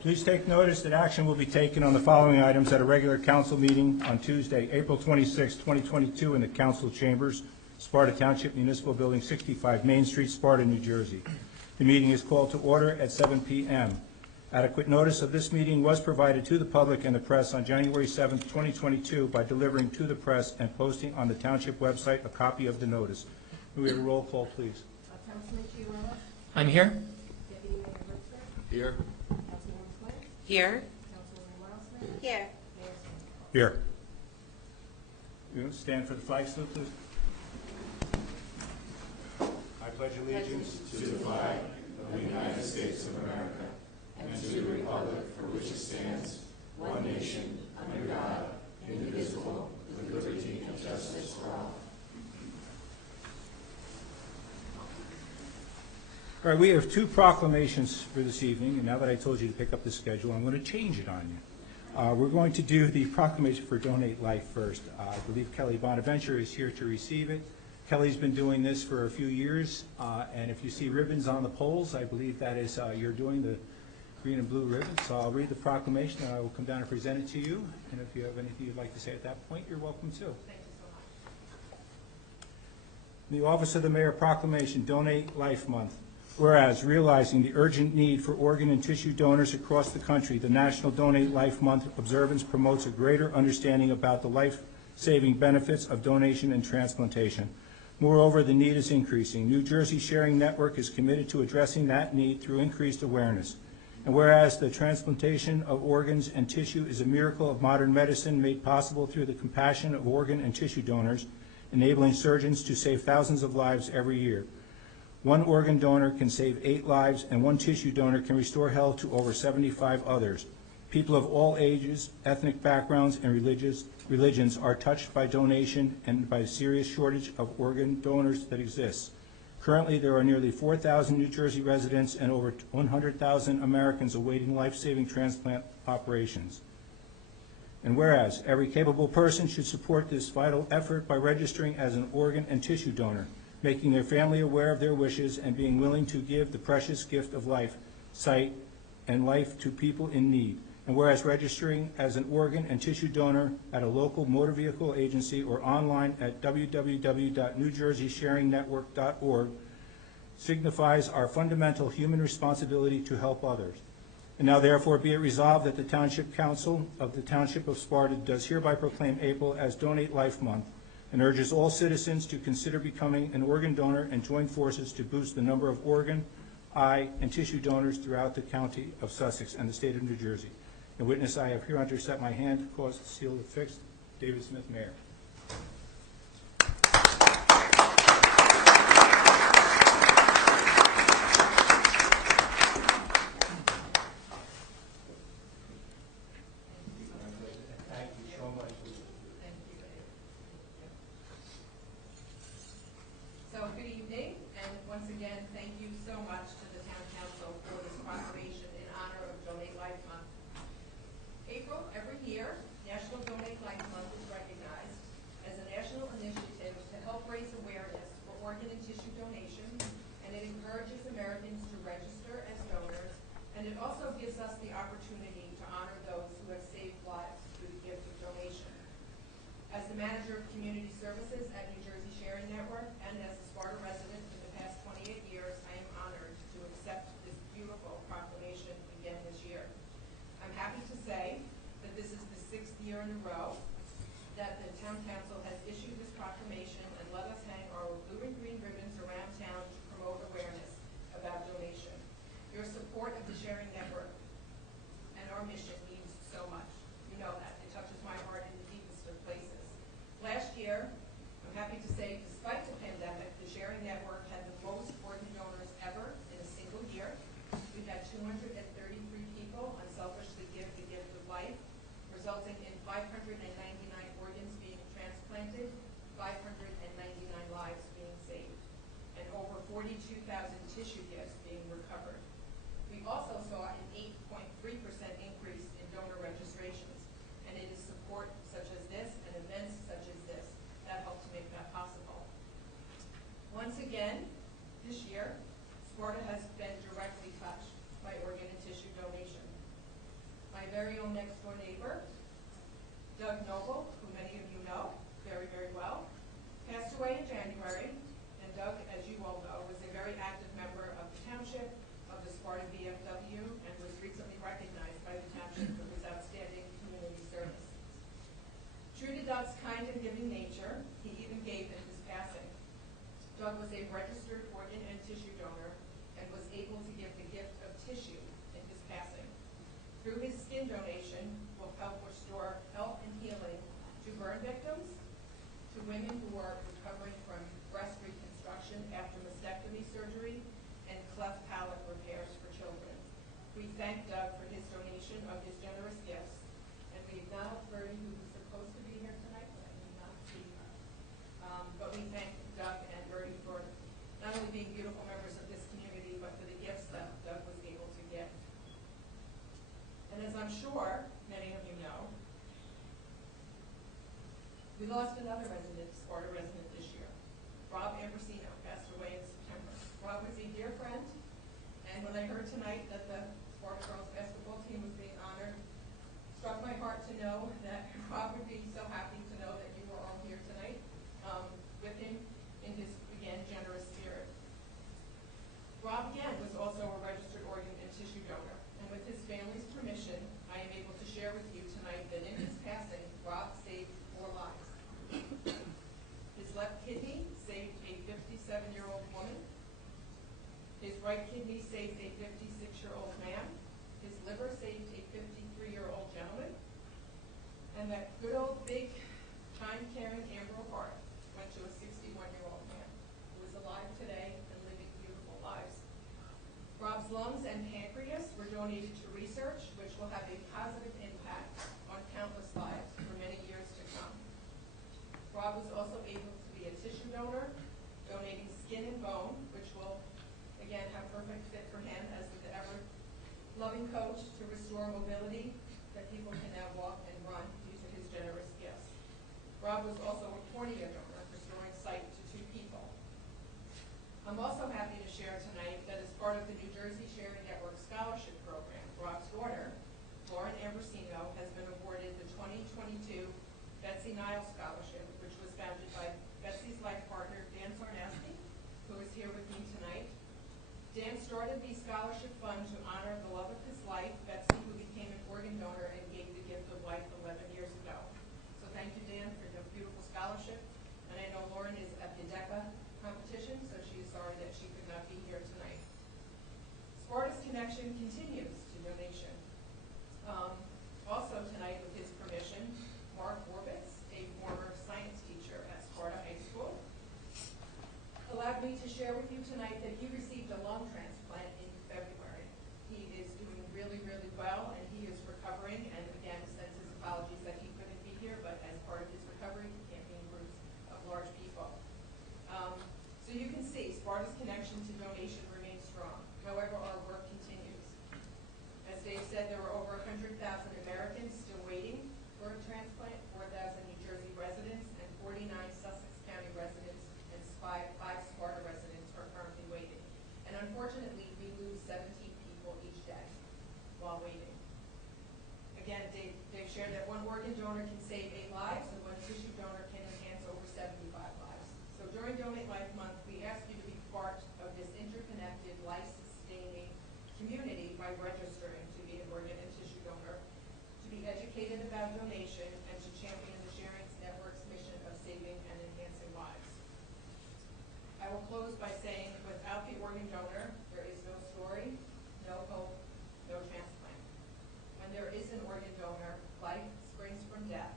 Please take notice that action will be taken on the following items at a regular council meeting on Tuesday, April 26, 2022 in the council chambers, Sparta Township Municipal Building 65, Main Street, Sparta, New Jersey. The meeting is called to order at 7 p.m. Adequate notice of this meeting was provided to the public and the press on January 7, 2022 by delivering to the press and posting on the township website a copy of the notice. May we have a roll call, please? Councilman Chihuahua? I'm here. Deputy Mayor Britzler? Here. Councilwoman Flynn? Here. Councilwoman Wilson? Here. Mayor Singh? Here. You stand for the flag salute, please. I pledge allegiance to the flag of the United States of America and to the republic for which it stands, one nation, under God, indivisible, with liberty and justice for all. All right, we have two proclamations for this evening, and now that I told you to pick up the schedule, I'm going to change it on you. We're going to do the proclamation for Donate Life first. I believe Kelly Bonaventure is here to receive it. Kelly's been doing this for a few years, and if you see ribbons on the poles, I believe that is you're doing the green and blue ribbons. So I'll read the proclamation, and I will come down and present it to you. And if you have anything you'd like to say at that point, you're welcome to. Thank you so much. The Office of the Mayor Proclamation, Donate Life Month. Whereas, realizing the urgent need for organ and tissue donors across the country, the National Donate Life Month observance promotes a greater understanding about the life-saving benefits of donation and transplantation. Moreover, the need is increasing. New Jersey Sharing Network is committed to addressing that need through increased awareness. And whereas the transplantation of organs and tissue is a miracle of modern medicine made possible through the compassion of organ and tissue donors, enabling surgeons to save thousands of lives every year. One organ donor can save 8 lives, and one tissue donor can restore health to over 75 others. People of all ages, ethnic backgrounds, and religions are touched by donation and by the serious shortage of organ donors that exists. Currently, there are nearly 4,000 New Jersey residents and over 100,000 Americans awaiting life-saving transplant operations. And whereas, every capable person should support this vital effort by registering as an organ and tissue donor, making their family aware of their wishes, and being willing to give the precious gift of life, sight, and life to people in need. And whereas registering as an organ and tissue donor at a local motor vehicle agency or online at www.newjerseysharingnetwork.org signifies our fundamental human responsibility to help others. And now therefore be it resolved that the Township Council of the Township of Sparta does hereby proclaim April as Donate Life Month, and urges all citizens to consider becoming an organ donor and join forces to boost the number of organ, eye, and tissue donors throughout the county of Sussex and the state of New Jersey. The witness I have hereunder set my hand, caused, sealed, affixed, David Smith, Mayor. So good evening, and once again, thank you so much to the Town Council for this proclamation in honor of Donate Life Month. April, every year, National Donate Life Month is recognized as a national initiative to help raise awareness for organ and tissue donation, and it encourages Americans to register as donors, and it also gives us the opportunity to honor those who have saved lives through the gift of donation. As the manager of community services at New Jersey Sharing Network and as a Sparta resident for the past 28 years, I am honored to accept this beautiful proclamation again this year. I'm happy to say that this is the 6th year in a row that the Town Council has issued this proclamation and let us hang our blue and green ribbons around town to promote awareness about donation. Your support of the Sharing Network and our mission means so much. You know that. It touches my heart in the deepest of places. Last year, I'm happy to say, despite the pandemic, the Sharing Network had the most organ donors ever in a single year. We had 233 people unselfishly give the gift of life, resulting in 599 organs being transplanted, 599 lives being saved, and over 42,000 tissue gifts being recovered. We also saw an 8.3% increase in donor registrations, and it is support such as this and events such as this that help to make that possible. Once again, this year, Sparta has been directly touched by organ and tissue donation. My very own next door neighbor, Doug Noble, who many of you know very, very well, passed away in January, and Doug, as you all know, was a very active member of the township, of the Sparta VFW, and was recently recognized by the township for his outstanding community service. True to Doug's kind and giving nature, he even gave in his passing. Doug was a registered organ and tissue donor and was able to give the gift of tissue in his passing. Through his skin donation will help restore health and healing to burn victims, to women who are recovering from breast reconstruction after mastectomy surgery, and cleft palate repairs for children. We thank Doug for his donation of his generous gifts, and we acknowledge Bertie, who was supposed to be here tonight, but I did not see her. But we thank Doug and Bertie for not only being beautiful members of this community, but for the gifts that Doug was able to give. And as I'm sure many of you know, we lost another resident, Sparta resident this year. Rob Ambrosino passed away in September. Rob was a dear friend, and when I heard tonight that the Sparta girls basketball team was being honored, it struck my heart to know that Rob would be so happy to know that you were all here tonight with him in his, again, generous spirit. Rob, again, was also a registered organ and tissue donor, and with his family's permission, I am able to share with you tonight that in his passing, Rob saved 4 lives. His left kidney saved a 57-year-old woman. His right kidney saved a 56-year-old man. His liver saved a 53-year-old gentleman. And that good old big time-carrying Amber heart went to a 61-year-old man who is alive today and living beautiful lives. Rob's lungs and pancreas were donated to research, which will have a positive impact on countless lives for many years to come. Rob was also able to be a tissue donor, donating skin and bone, which will, again, have perfect fit for him as the ever-loving coach to restore mobility, that people can now walk and run due to his generous gifts. Rob was also a cornea donor, restoring sight to 2 people. I'm also happy to share tonight that as part of the New Jersey Sharing Network Scholarship Program, Rob's daughter, Lauren Ambrosino, has been awarded the 2022 Betsy Niles Scholarship, which was founded by Betsy's life partner, Dan Sarnowski, who is here with me tonight. Dan started the scholarship fund to honor the love of his life, Betsy, who became an organ donor and gave the gift of life 11 years ago. So thank you, Dan, for your beautiful scholarship. And I know Lauren is at the DECA competition, so she is sorry that she could not be here tonight. Sparta's connection continues to donation. Also tonight, with his permission, Mark Orbitz, a former science teacher at Sparta High School, allowed me to share with you tonight that he received a lung transplant in February. He is doing really, really well, and he is recovering, and again, sends his apologies that he couldn't be here, but as part of his recovery, he can't be in groups of large people. So you can see, Sparta's connection to donation remains strong. However, our work continues. As Dave said, there are over 100,000 Americans still waiting for a transplant, 4,000 New Jersey residents, and 49 Sussex County residents, and 5 Sparta residents are currently waiting. And unfortunately, we lose 17 people each day while waiting. Again, Dave shared that 1 organ donor can save 8 lives, and 1 tissue donor can enhance over 75 lives. So during Donate Life Month, we ask you to be part of this interconnected, life-sustaining community by registering to be an organ and tissue donor, to be educated about donation, and to champion the Sharing Network's mission of saving and enhancing lives. I will close by saying, without the organ donor, there is no story, no hope, no transplant. When there is an organ donor, life springs from death,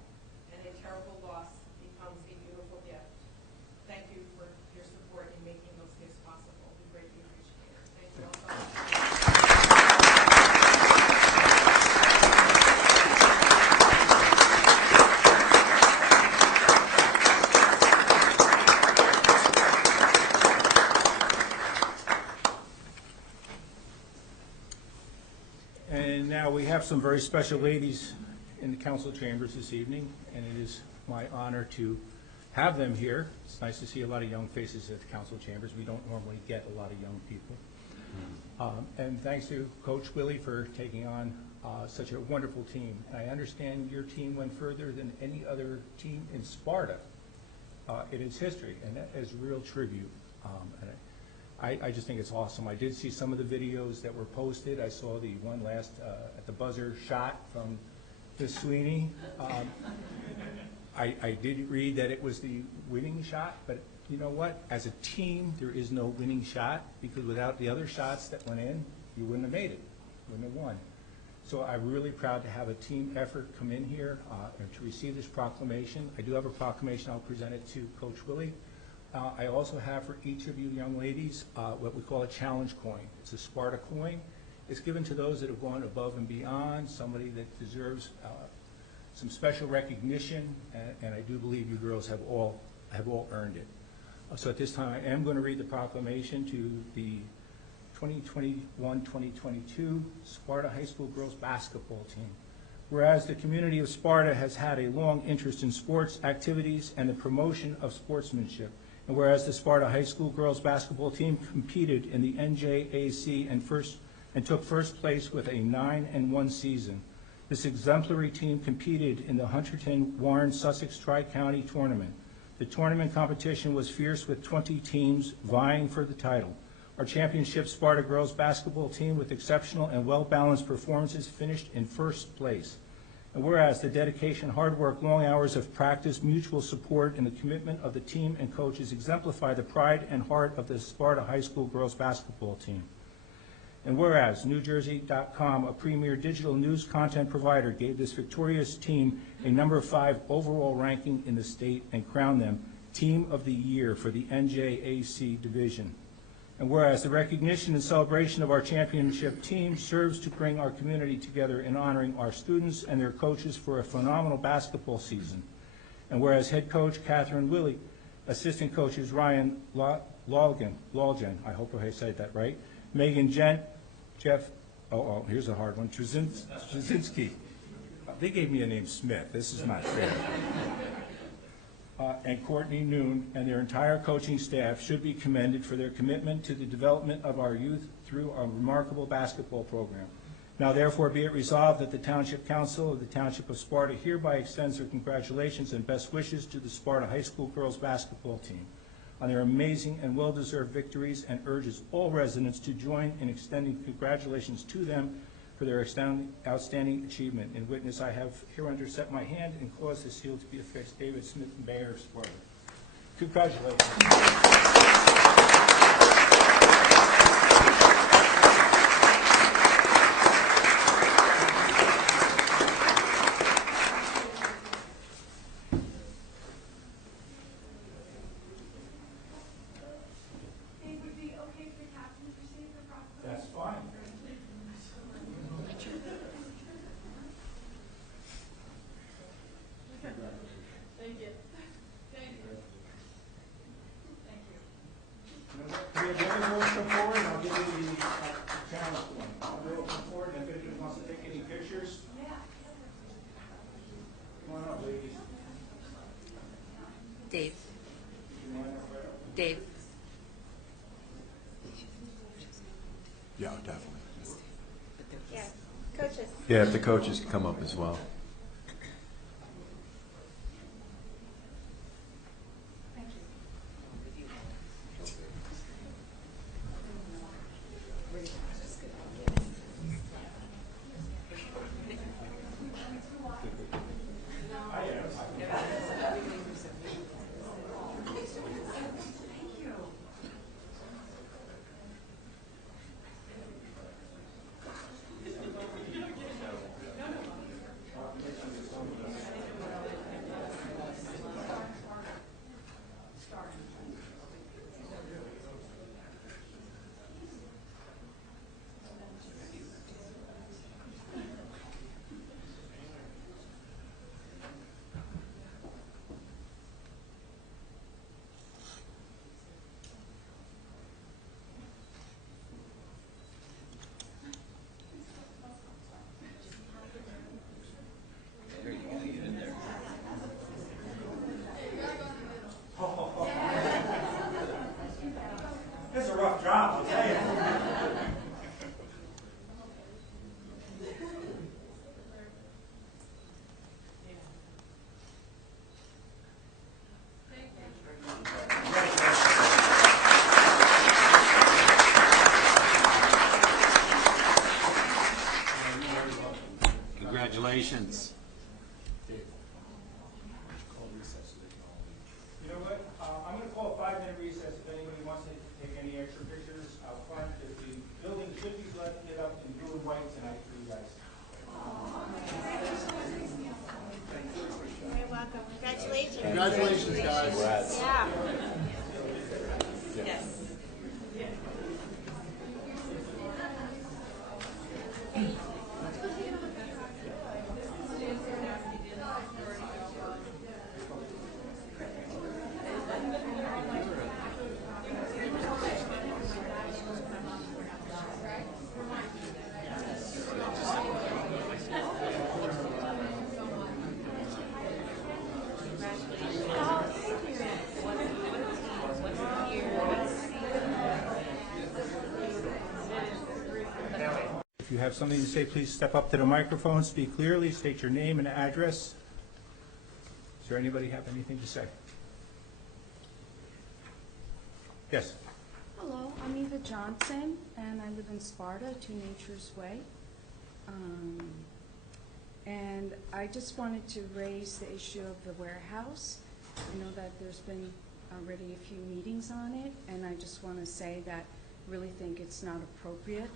and a terrible loss becomes a beautiful gift. Thank you for your support in making those gifts possible. We greatly appreciate it. Thank you all so much. And now we have some very special ladies in the council chambers this evening, and it is my honor to have them here. It's nice to see a lot of young faces at the council chambers. We don't normally get a lot of young people. And thanks to Coach Willie for taking on such a wonderful team. I understand your team went further than any other team in Sparta in its history, and that is real tribute. And I just think it's awesome. I did see some of the videos that were posted. I saw the one last at the buzzer shot from Miss Sweeney. I did read that it was the winning shot, but you know what? As a team, there is no winning shot, because without the other shots that went in, you wouldn't have made it, wouldn't have won. So I'm really proud to have a team effort come in here and to receive this proclamation. I do have a proclamation. I'll present it to Coach Willie. I also have for each of you young ladies what we call a challenge coin. It's a Sparta coin. It's given to those that have gone above and beyond, somebody that deserves some special recognition, and I do believe you girls have all earned it. So at this time, I am going to read the proclamation to the 2021-2022 Sparta High School girls basketball team. Whereas the community of Sparta has had a long interest in sports activities and the promotion of sportsmanship, and whereas the Sparta High School girls basketball team competed in the NJAC and took first place with a 9-1 season. This exemplary team competed in the Hunterdon Warren Sussex Tri-County Tournament. The tournament competition was fierce with 20 teams vying for the title. Our championship Sparta girls basketball team, with exceptional and well-balanced performances, finished in first place. And whereas the dedication, hard work, long hours of practice, mutual support, and the commitment of the team and coaches exemplify the pride and heart of the Sparta High School girls basketball team. And whereas NewJersey.com, a premier digital news content provider, gave this victorious team a number 5 overall ranking in the state and crowned them Team of the Year for the NJAC division. And whereas the recognition and celebration of our championship team serves to bring our community together in honoring our students and their coaches for a phenomenal basketball season. And whereas head coach Catherine Willie, assistant coaches Ryan Lolgen, I hope I said that right, Megan Gent, Jeff, here's a hard one, Trzynski. They gave me a name Smith. This is not fair. And Courtney Noon and their entire coaching staff should be commended for their commitment to the development of our youth through our remarkable basketball program. Now therefore be it resolved that the Township Council of the Township of Sparta hereby extends their congratulations and best wishes to the Sparta High School girls basketball team on their amazing and well-deserved victories, and urges all residents to join in extending congratulations to them for their outstanding achievement. In witness, I have hereunder set my hand and cause the seal to be affixed. David Smith, Mayor of Sparta. Congratulations. Dave. Yeah, definitely. Yeah, coaches. Yeah, if the coaches can come up as well. Congratulations. You know what? I'm going to call a 5-minute recess if anybody wants to take any extra pictures out front. The building is 50s lit up in blue and white tonight for you guys. You're welcome. Congratulations. Congratulations, guys. Yeah. If you have something to say, please step up to the microphone, speak clearly, state your name and address. Does there anybody have anything to say? Yes. Hello, I'm Eva Johnson, and I live in Sparta, 2 Natures Way. And I just wanted to raise the issue of the warehouse. I know that there's been already a few meetings on it, and I just want to say that I really think it's not appropriate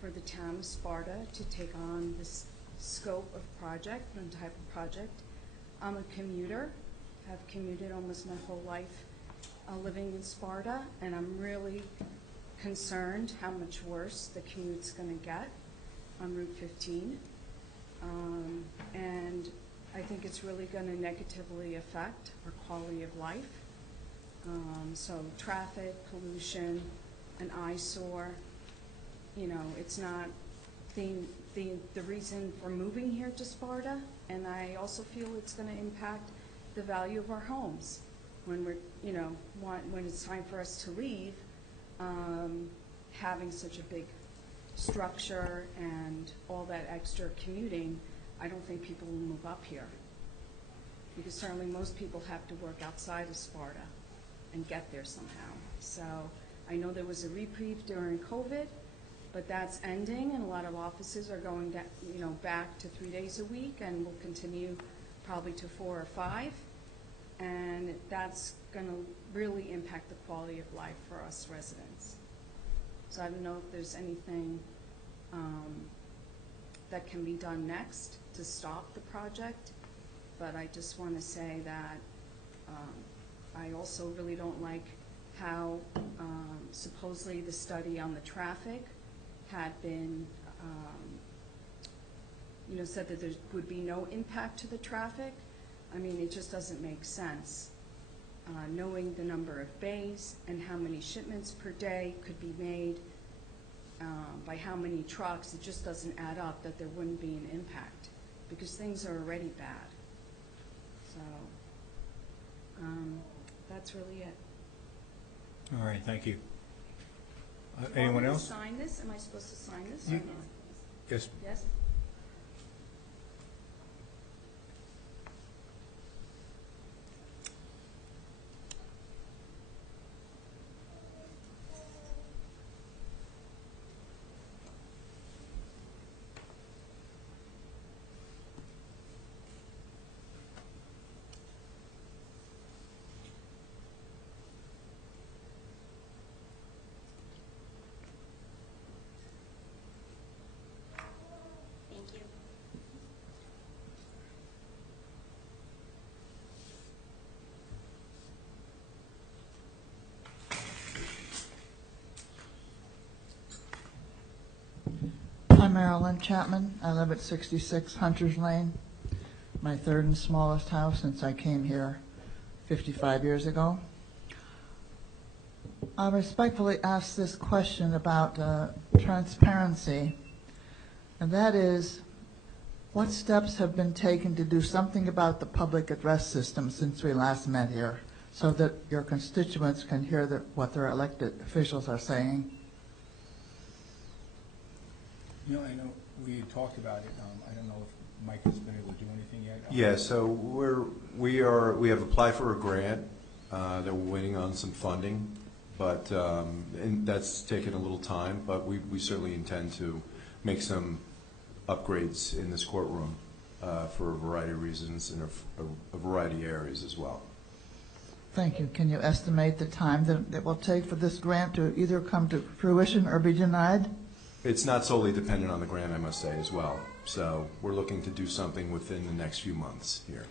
for the town of Sparta to take on this scope of project and type of project. I'm a commuter, have commuted almost my whole life living in Sparta, and I'm really concerned how much worse the commute's going to get on Route 15. And I think it's really going to negatively affect our quality of life. So traffic, pollution, an eyesore. You know, it's not the reason for moving here to Sparta, and I also feel it's going to impact the value of our homes when we're, you know, when it's time for us to leave. Having such a big structure and all that extra commuting, I don't think people will move up here, because certainly most people have to work outside of Sparta and get there somehow. So I know there was a reprieve during COVID, but that's ending, and a lot of offices are going back to 3 days a week, and will continue probably to 4 or 5, and that's going to really impact the quality of life for us residents. So I don't know if there's anything that can be done next to stop the project, but I just want to say that I also really don't like how supposedly the study on the traffic had been, said that there would be no impact to the traffic. I mean, it just doesn't make sense. Knowing the number of bays and how many shipments per day could be made by how many trucks, it just doesn't add up that there wouldn't be an impact, because things are already bad. So that's really it. All right, thank you. Anyone else? Sign this? Am I supposed to sign this? You- Or no? Yes. Yes? Thank you. I'm Marilyn Chapman. I live at 66 Hunters Lane, my third and smallest house since I came here 55 years ago. I respectfully ask this question about transparency, and that is, what steps have been taken to do something about the public address system since we last met here, so that your constituents can hear what their elected officials are saying? You know, I know we talked about it. I don't know if Mike has been able to do anything yet. Yeah, so we have applied for a grant that we're waiting on some funding, but and that's taken a little time. But we certainly intend to make some upgrades in this courtroom. for a variety of reasons in a variety of areas as well. Thank you. Can you estimate the time that it will take for this grant to either come to fruition or be denied? It's not solely dependent on the grant, I must say, as well. So we're looking to do something within the next few months here.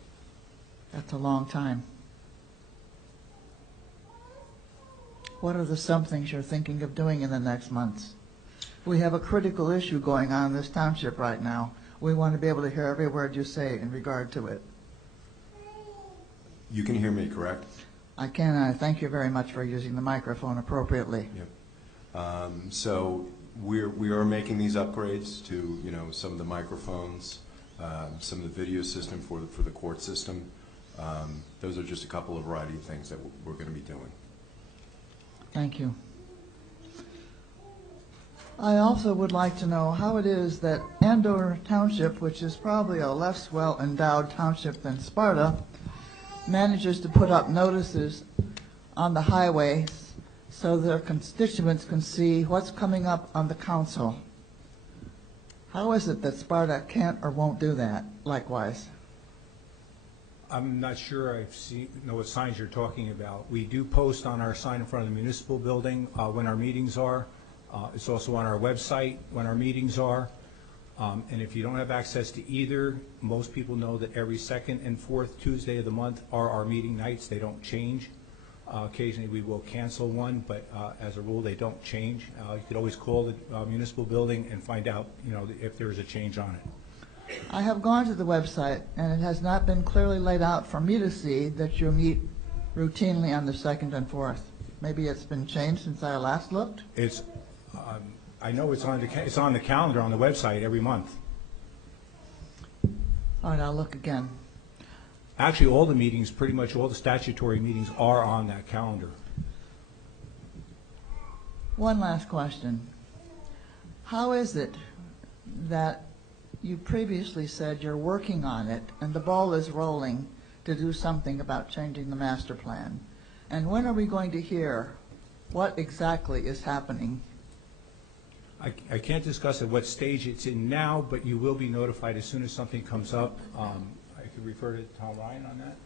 That's a long time. What are the some things you're thinking of doing in the next months? We have a critical issue going on in this township right now. We want to be able to hear every word you say in regard to it. You can hear me, correct? I can, and I thank you very much for using the microphone appropriately. Yep. So we are making these upgrades to, some of the microphones, some of the video system for the court system. Those are just a couple of variety of things that we're going to be doing. Thank you. I also would like to know how it is that Andover Township, which is probably a less well-endowed township than Sparta, manages to put up notices on the highways so their constituents can see what's coming up on the council. How is it that Sparta can't or won't do that likewise? I'm not sure know what signs you're talking about. We do post on our sign in front of the municipal building when our meetings are. It's also on our website when our meetings are. And if you don't have access to either, most people know that every second and fourth Tuesday of the month are our meeting nights. They don't change. Occasionally we will cancel one, but as a rule they don't change. You could always call the municipal building and find out, if there's a change on it. I have gone to the website, and it has not been clearly laid out for me to see that you meet routinely on the second and fourth. Maybe it's been changed since I last looked? It's, I know it's on the calendar on the website every month. All right, I'll look again. Actually, all the meetings, pretty much all the statutory meetings are on that calendar. One last question. How is it that you previously said you're working on it and the ball is rolling to do something about changing the master plan? And when are we going to hear what exactly is happening? I can't discuss at what stage it's in now, but you will be notified as soon as something comes up. I could refer to Tom Ryan on that.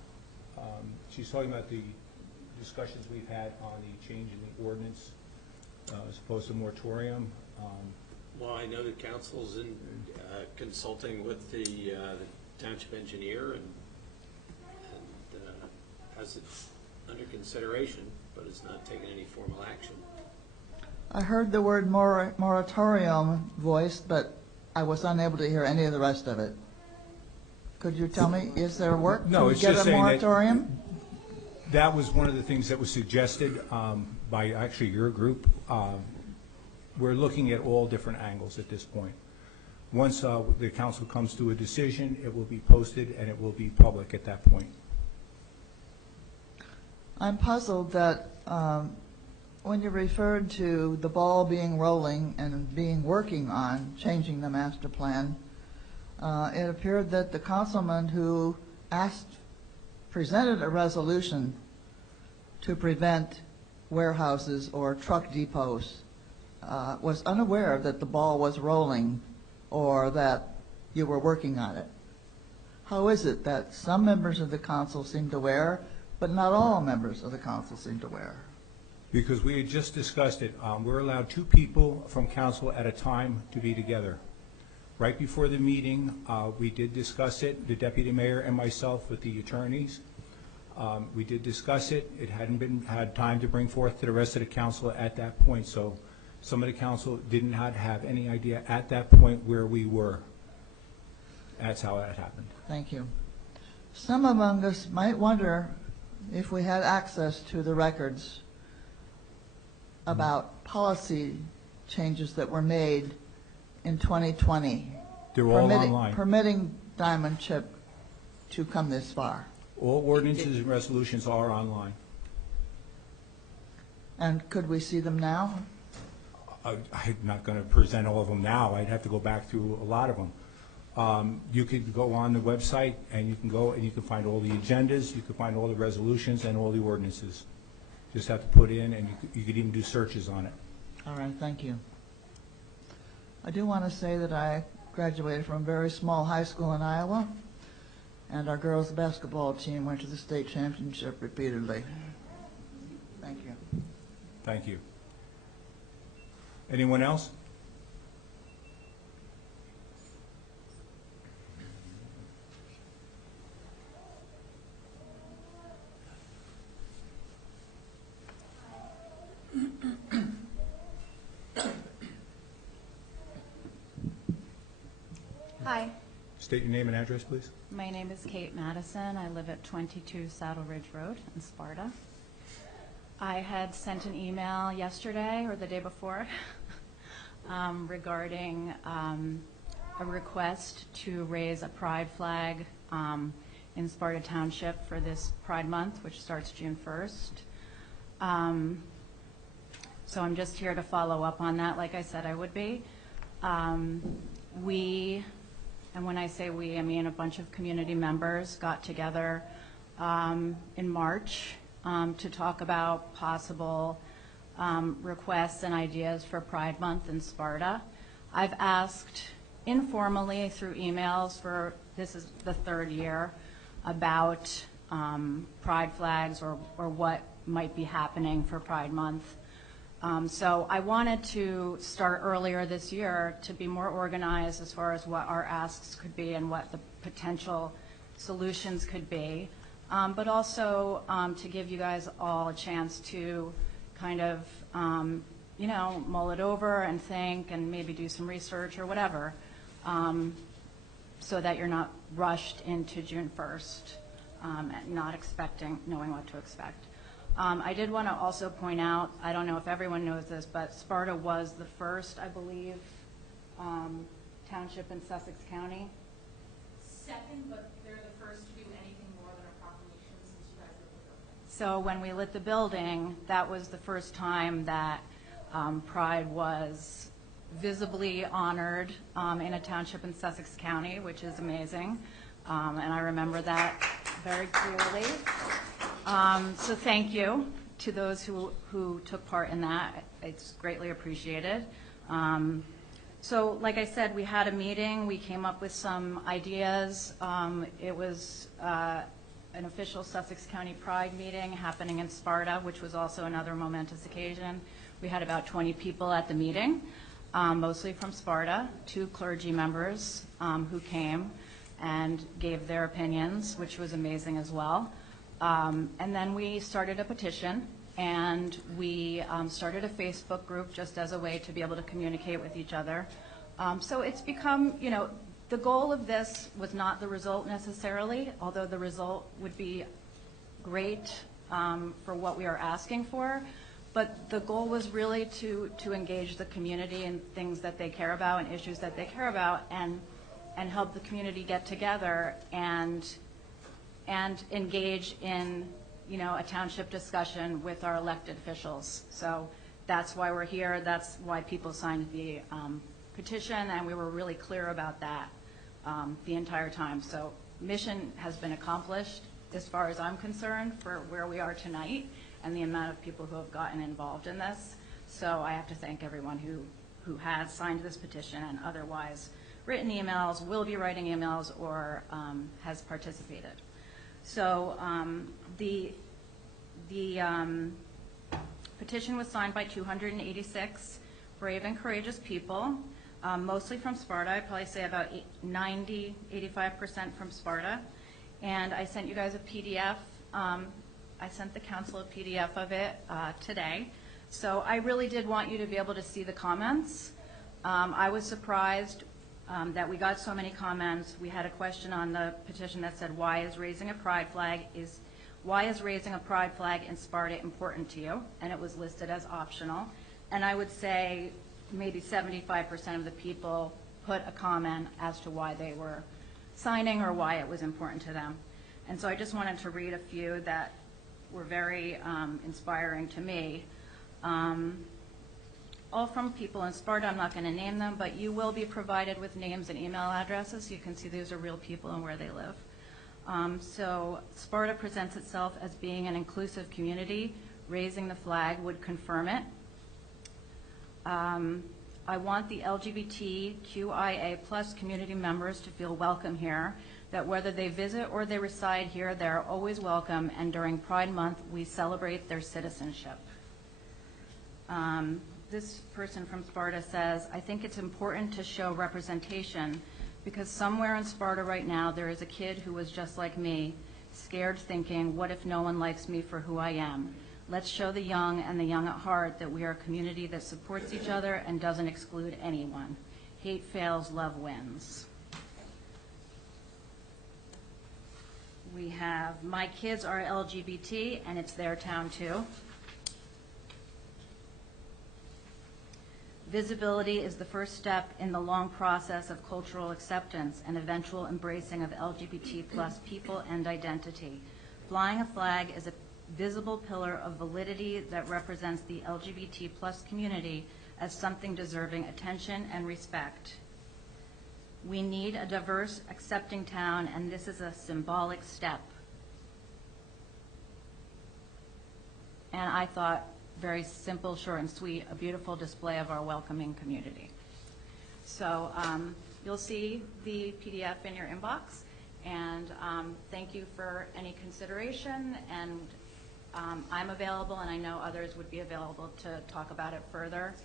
She's talking about the discussions we've had on the change in the ordinance as opposed to moratorium. Well, I know the council's in consulting with the township engineer and has it under consideration, but it's not taken any formal action. I heard the word moratorium voiced, but I was unable to hear any of the rest of it. Could you tell me, is there work No, to it's get just a saying moratorium? That was one of the things that was suggested by actually your group. We're looking at all different angles at this point. Once the council comes to a decision, it will be posted and it will be public at that point. I'm puzzled that when you referred to the ball being rolling and working on changing the master plan, it appeared that the councilman who presented a resolution to prevent warehouses or truck depots was unaware that the ball was rolling or that you were working on it. How is it that some members of the council seem to aware, but not all members of the council seem to aware? Because we had just discussed it. We're allowed 2 people from council at a time to be together. Right before the meeting, we did discuss it, the deputy mayor and myself with the attorneys. We did discuss it. It hadn't had time to bring forth to the rest of the council at that point, so some of the council did not have any idea at that point where we were. That's how that happened. Thank you. Some among us might wonder if we had access to the records about policy changes that were made in 2020. They're all online. Permitting Diamond Chip to come this far. All ordinances and resolutions are online. And could we see them now? I'm not going to present all of them now. I'd have to go back through a lot of them. You could go on the website and you can go and you can find all the agendas, you can find all the resolutions and all the ordinances. Just have to put in, and you could even do searches on it. All right, thank you. I do want to say that I graduated from a very small high school in Iowa, and our girls' basketball team went to the state championship repeatedly. Thank you. Thank you. Anyone else? Hi, State your name and address, please. my name is Kate Madison. I live at 22 Saddle Ridge Road in Sparta. I had sent an email yesterday or the day before regarding a request to raise a pride flag in Sparta Township for this Pride Month, which starts June 1st. So I'm just here to follow up on that, like I said I would be. We, and when I say we, I mean a bunch of community members got together in March to talk about possible requests and ideas for Pride Month in Sparta. I've asked informally through emails for, this is the third year, about pride flags or what might be happening for Pride Month. So I wanted to start earlier this year to be more organized as far as what our asks could be and what the potential solutions could be, but also to give you guys all a chance to kind of, you know, mull it over and think and maybe do some research or whatever, so that you're not rushed into June 1st and not knowing what to expect. I did want to also point out, I don't know if everyone knows this, but Sparta was the first, I believe, township in Sussex County. Second, but they're the first to do anything more than a proclamation since you guys lit the building. So when we lit the building, that was the first time that Pride was visibly honored in a township in Sussex County, which is amazing. And I remember that very clearly. So thank you to those who took part in that. It's greatly appreciated. So like I said, we had a meeting. We came up with some ideas. It was an official Sussex County Pride meeting happening in Sparta, which was also another momentous occasion. We had about 20 people at the meeting, mostly from Sparta, 2 clergy members who came and gave their opinions, which was amazing as well. And then we started a petition, and we started a Facebook group just as a way to be able to communicate with each other. So it's become, you know, the goal of this was not the result necessarily, although the result would be great for what we are asking for. But the goal was really to engage the community in things that they care about and issues that they care about, and help the community get together and engage in, you know, a township discussion with our elected officials. So that's why we're here. That's why people signed the petition, and we were really clear about that the entire time. So mission has been accomplished as far as I'm concerned for where we are tonight and the amount of people who have gotten involved in this. So I have to thank everyone who has signed this petition and otherwise written emails, will be writing emails, or has participated. So the petition was signed by 286 brave and courageous people, mostly from Sparta. I'd probably say about 85% from Sparta. And I sent you guys a PDF. I sent the council a PDF of it today. So I really did want you to be able to see the comments. I was surprised that we got so many comments. We had a question on the petition that said, why is raising a pride flag in Sparta important to you? And it was listed as optional. And I would say maybe 75% of the people put a comment as to why they were signing or why it was important to them. And so I just wanted to read a few that were very inspiring to me. All from people in Sparta. I'm not going to name them, but you will be provided with names and email addresses. You can see these are real people and where they live. So Sparta presents itself as being an inclusive community. Raising the flag would confirm it. I want the LGBTQIA+ community members to feel welcome here, that whether they visit or they reside here, they are always welcome, and during Pride Month, we celebrate their citizenship. This person from Sparta says, I think it's important to show representation because somewhere in Sparta right now there is a kid who was just like me, scared thinking, what if no one likes me for who I am? Let's show the young and the young at heart that we are a community that supports each other and doesn't exclude anyone. Hate fails, love wins. We have, my kids are LGBT and it's their town too. Visibility is the first step in the long process of cultural acceptance and eventual embracing of LGBT+ people and identity. Flying a flag is a visible pillar of validity that represents the LGBT+ community as something deserving attention and respect. We need a diverse, accepting town, and this is a symbolic step. And I thought, very simple, short and sweet, a beautiful display of our welcoming community. So you'll see the PDF in your inbox, and thank you for any consideration, and I'm available, and I know others would be available to talk about it further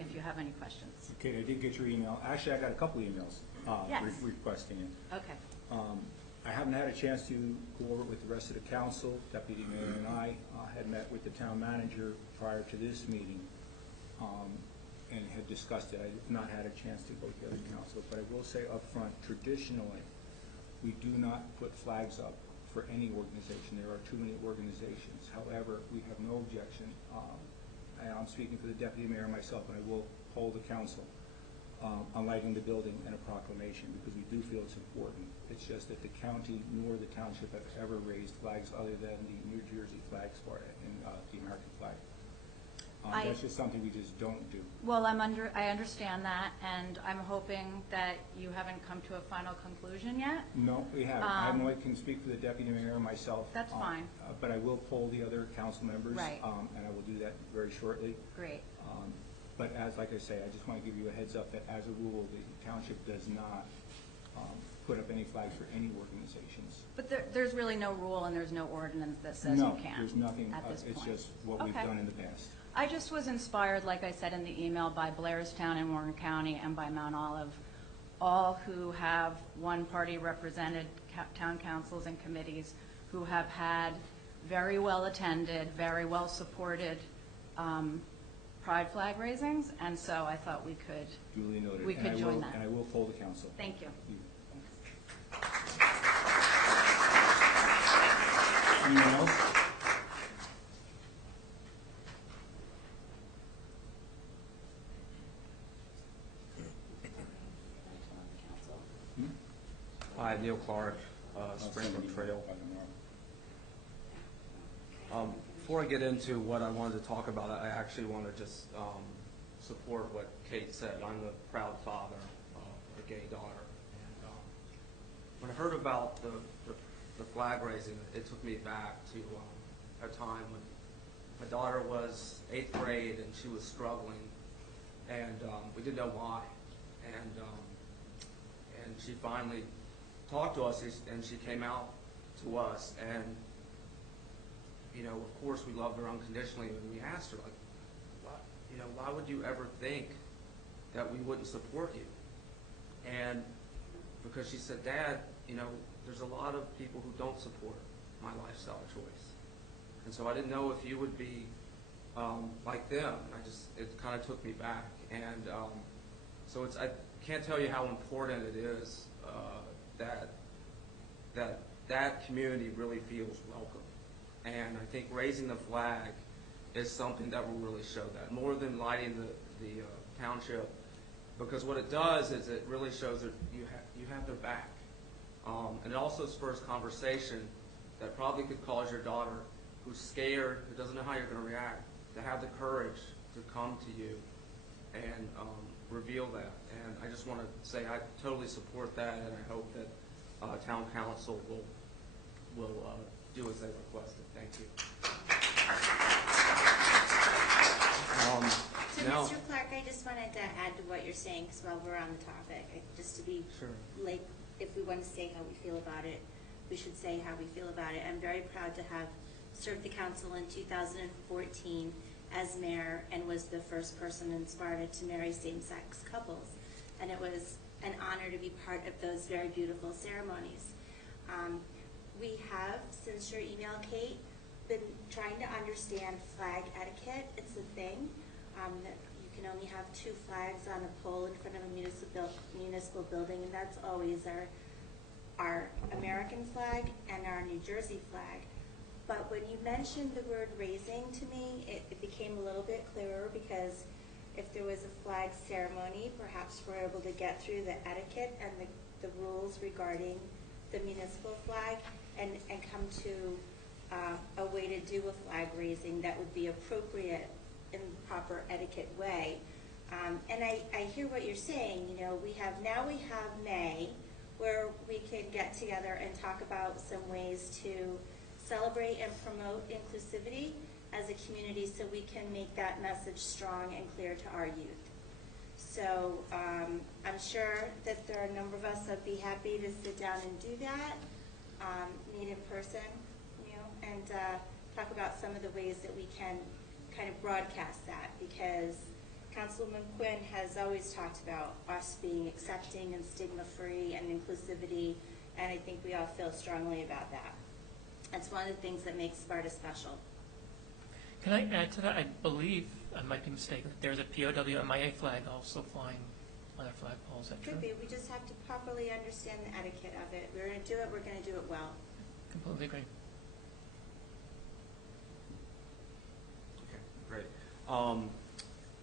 if you have any questions. Okay, I did get your email. Actually, I got a couple emails Yes. requesting it. Okay. I haven't had a chance to go over it with the rest of the council. Deputy Mayor and I had met with the town manager prior to this meeting and had discussed it. I have not had a chance to go to the other council, but I will say up front, traditionally, we do not put flags up for any organization. There are too many organizations. However, we have no objection, and I'm speaking for the Deputy Mayor and myself, and I will poll the council on lighting the building and a proclamation, because we do feel it's important. It's just that the county nor the township have ever raised flags other than the New Jersey flag, Sparta, and the American flag. That's just something we just don't do. Well, I understand that, and I'm hoping that you haven't come to a final conclusion yet. No, we haven't. I only can speak for the Deputy Mayor and myself. That's fine. But I will poll the other council members. Right. And I will do that very shortly. Great. But like I say, I just want to give you a heads up that as a rule, the township does not put up any flags for any organizations. But there's really no rule and there's no ordinance that says you can't. No, there's nothing. At this It's point. just what we've Okay. done in the past. I just was inspired, like I said in the email, by Blairstown in Warren County and by Mount Olive, all who have one-party represented town councils and committees who have had very well-attended, very well-supported pride flag raisings, and so I thought we could Duly noted. We could join that. And I will poll the council. Thank you. Anyone else? Hi, Neil Clark, Springwood Trail. Before I get into what I wanted to talk about, I actually want to just support what Kate said. I'm the proud father of a gay daughter. And when I heard about the flag raising, it took me back to a time when my daughter was 8th grade and she was struggling, and we didn't know why. And she finally talked to us, and she came out to us, and of course we loved her unconditionally, and we asked her, like, why would you ever think that we wouldn't support you? And because she said, Dad, there's a lot of people who don't support my lifestyle choice, and so I didn't know if you would be like them. It kind of took me back, and so I can't tell you how important it is that community really feels welcome. And I think raising the flag is something that will really show that, more than lighting the township, because what it does is it really shows that you have their back. And it also spurs conversation that probably could cause your daughter, who's scared, who doesn't know how you're going to react, to have the courage to come to you and reveal that. And I just want to say I totally support that, and I hope that town council will do as they requested. Thank you. Now, Mr. Clark, I just wanted to add to what you're saying, because while we're on the topic, just to be, Sure. like, if we want to say how we feel about it, we should say how we feel about it. I'm very proud to have served the council in 2014 as mayor and was the first person in Sparta to marry same-sex couples. And it was an honor to be part of those very beautiful ceremonies. We have, since your email, Kate, been trying to understand flag etiquette. It's a thing that you can only have 2 flags on a pole in front of a municipal building, and that's always our American flag and our New Jersey flag. But when you mentioned the word raising to me, it became a little bit clearer, because if there was a flag ceremony, perhaps we're able to get through the etiquette and the rules regarding the municipal flag and come to a way to do a flag raising that would be appropriate in the proper etiquette way. And I hear what you're saying. You know, we have May, where we can get together and talk about some ways to celebrate and promote inclusivity as a community, so we can make that message strong and clear to our youth. So I'm sure that there are a number of us that'd be happy to sit down and do that, meet in person, and talk about some of the ways that we can kind of broadcast that, because Councilwoman Quinn has always talked about us being accepting and stigma-free and inclusivity, and I think we all feel strongly about that. That's one of the things that makes Sparta special. Can I add to that? I believe, I might be mistaken, that there's a POW MIA flag also flying on our flagpole. Is that true? Could be. We just have to properly understand the etiquette of it. We're going to do it. We're going to do it well. Completely agree. okay, great.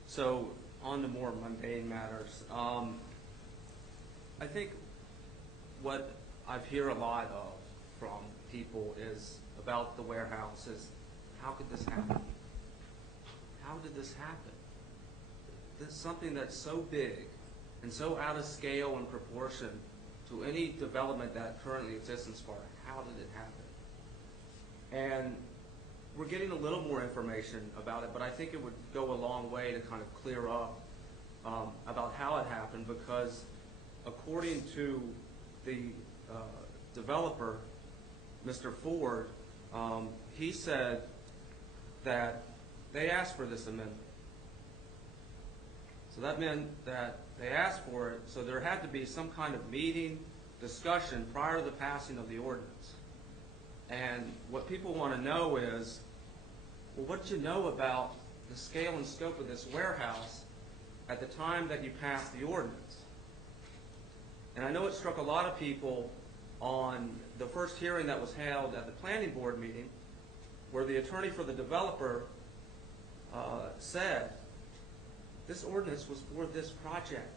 So on to more mundane matters. I think what I hear a lot of from people is about the warehouse is, how could this happen? How did this happen? This is something that's so big and so out of scale and proportion to any development that currently exists in Sparta. How did it happen? And we're getting a little more information about it, but I think it would go a long way to kind of clear up about how it happened, because according to the developer, Mr. Ford, he said that they asked for this amendment. So that meant that they asked for it, so there had to be some kind of meeting, discussion prior to the passing of the ordinance. And what people want to know is, well, what did you know about the scale and scope of this warehouse at the time that you passed the ordinance? And I know it struck a lot of people on the first hearing that was held at the planning board meeting, where the attorney for the developer said, this ordinance was for this project.